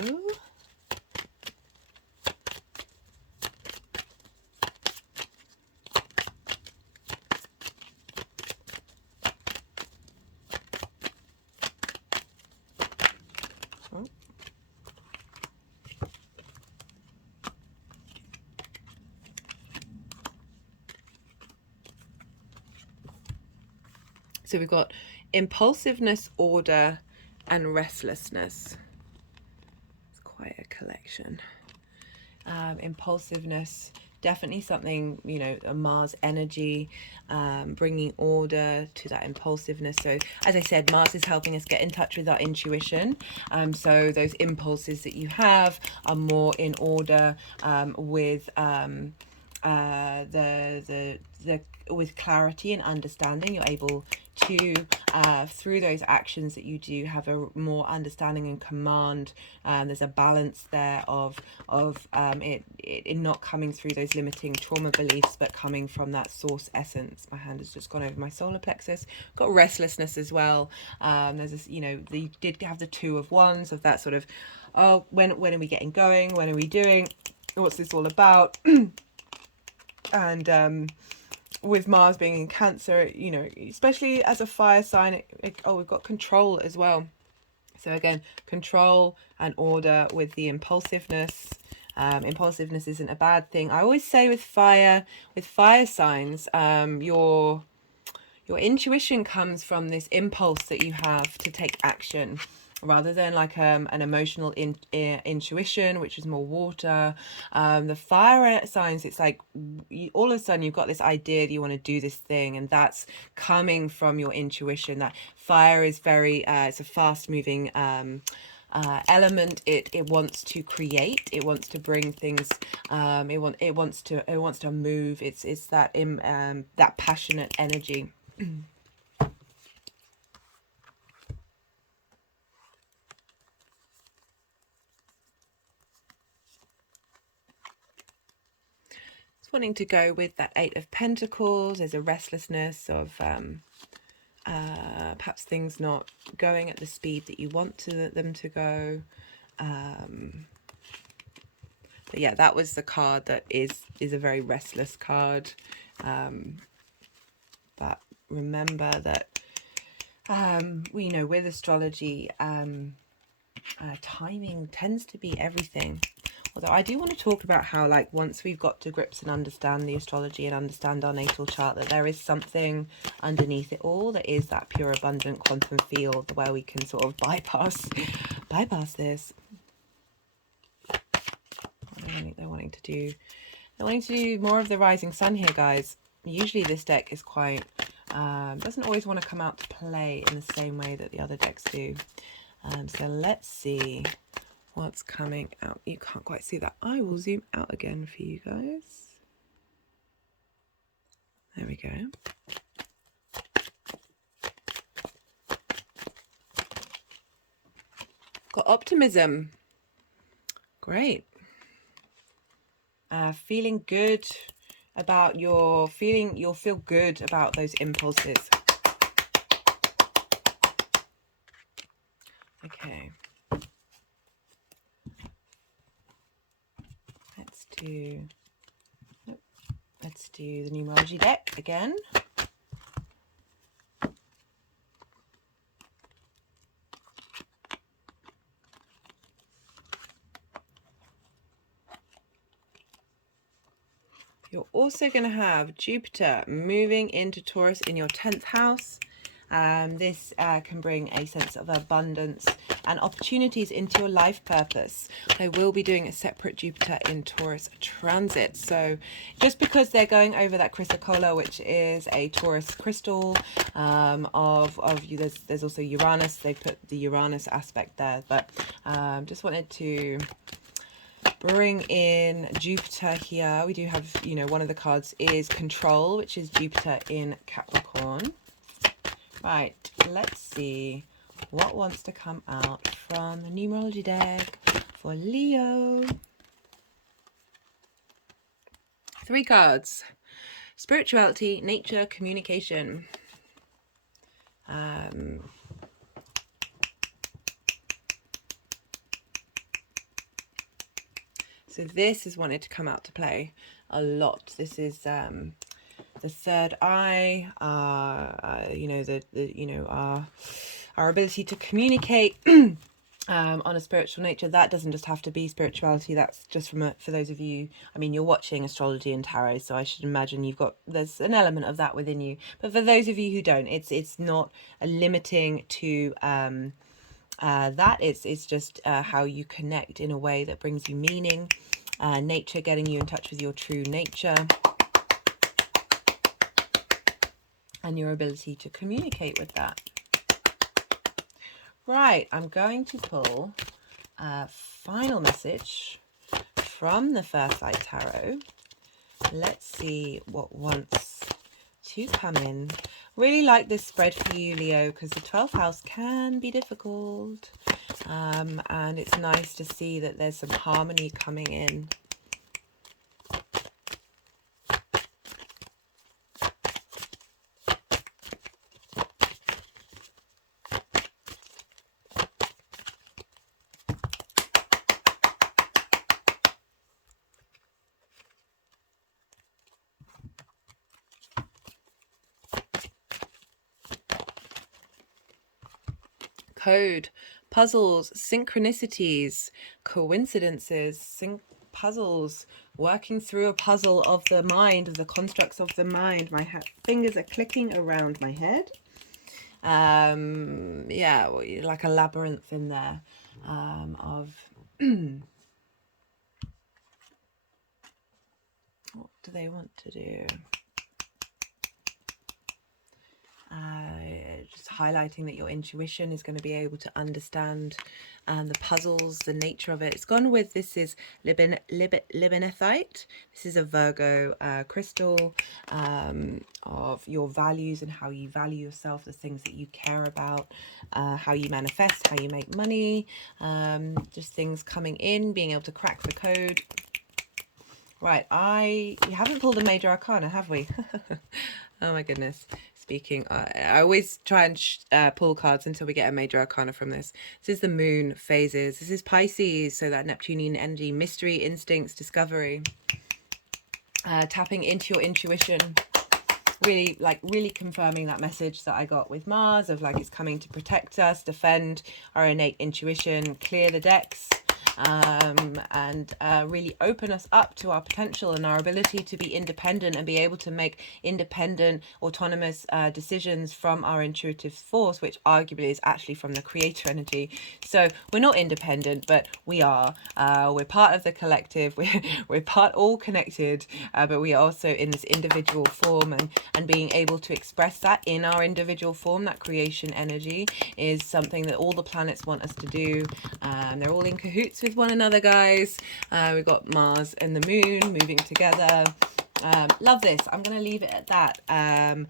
So we've got impulsiveness, order, and restlessness. It's quite a collection. Impulsiveness, definitely something, you know, a Mars energy, bringing order to that impulsiveness. So as I said, Mars is helping us get in touch with our intuition. So those impulses that you have are more in order with with clarity and understanding. You're able to through those actions that you do have a more understanding and command. There's a balance there of it not coming through those limiting trauma beliefs, but coming from that source essence. My hand has just gone over my solar plexus. Got restlessness as well. There's this, you know, you did have the Two of Wands, of that sort of, oh, when are we getting going, when are we doing, what's this all about? And with Mars being in Cancer, you know, especially as a fire sign, oh, we've got control as well. So again, control and order with the impulsiveness. Impulsiveness isn't a bad thing. I always say with fire signs, your intuition comes from this impulse that you have to take action, rather than like an emotional intuition, which is more water. The fire signs, it's like all of a sudden you've got this idea that you want to do this thing, and that's coming from your intuition. That fire is very it's a fast moving element. It wants to create, it wants to bring things, it wants to move. It's that that passionate energy. Wanting to go with that Eight of Pentacles. There's a restlessness of perhaps things not going at the speed that you want them to go. But yeah, that was the card that is a very restless card. But remember that we know with astrology, timing tends to be everything. Although I do want to talk about how, like, once we've got to grips and understand the astrology and understand our natal chart, that there is something underneath it all that is that pure abundant quantum field where we can sort of bypass this. They're wanting to do more of the rising sun here, guys. Usually this deck is quite doesn't always want to come out to play in the same way that the other decks do. So let's see what's coming out. You can't quite see that. I will zoom out again for you guys. There we go. Got optimism. Great. Feeling good about you'll feel good about those impulses. Okay. do, nope, let's do the numerology deck again. You're also going to have Jupiter moving into Taurus in your 10th house. This can bring a sense of abundance and opportunities into your life purpose. I will be doing a separate Jupiter in Taurus transit. So just because they're going over that chrysocolla, which is a Taurus crystal of you, there's also Uranus. They put the Uranus aspect there, but just wanted to bring in Jupiter here. We do have, you know, one of the cards is Control, which is Jupiter in Capricorn. Right, let's see what wants to come out from the numerology deck for Leo. 3 cards. Spirituality, nature, communication. So this is wanted to come out to play a lot. This is the third eye, you know, our ability to communicate on a spiritual nature. That doesn't just have to be spirituality. That's just for those of you, I mean, you're watching astrology and tarot, so I should imagine there's an element of that within you. But for those of you who don't, it's not a limiting to that. It's just how you connect in a way that brings you meaning. Nature, getting you in touch with your true nature. And your ability to communicate with that. Right, I'm going to pull a final message from the First Eye Tarot. Let's see what wants to come in. Really like this spread for you, Leo, because the 12th house can be difficult. And it's nice to see that there's some harmony coming in. Code, puzzles, synchronicities, coincidences, puzzles, working through a puzzle of the mind, of the constructs of the mind. My fingers are clicking around my head. Yeah, like a labyrinth in there of what do they want to do? Just highlighting that your intuition is going to be able to understand the puzzles, the nature of it. It's gone with, this is Libenethite. This is a Virgo crystal of your values and how you value yourself, the things that you care about, how you manifest, how you make money, just things coming in, being able to crack the code. Right, we haven't pulled a major arcana, have we? Oh my goodness. Speaking, I always try and pull cards until we get a major arcana from this. This is the moon phases. This is Pisces, so that Neptunian energy, mystery, instincts, discovery. Tapping into your intuition. Really confirming that message that I got with Mars of like it's coming to protect us, defend our innate intuition, clear the decks. And really open us up to our potential and our ability to be independent and be able to make independent, autonomous decisions from our intuitive force, which arguably is actually from the creator energy. So we're not independent, but we are. We're part of the collective. We're part all connected, but we are also in this individual form, and being able to express that in our individual form, that creation energy, is something that all the planets want us to do. They're all in cahoots with one another, guys. We've got Mars and the moon moving together. Love this. I'm going to leave it at that. And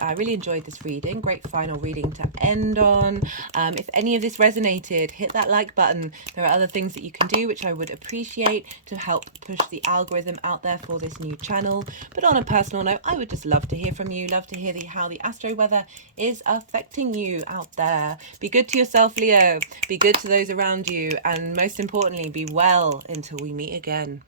I really enjoyed this reading. Great final reading to end on. If any of this resonated, hit that like button. There are other things that you can do which I would appreciate to help push the algorithm out there for this new channel. But on a personal note, I would just love to hear from you. Love to hear how the astro weather is affecting you out there. Be good to yourself, Leo. Be good to those around you. And most importantly, be well until we meet again.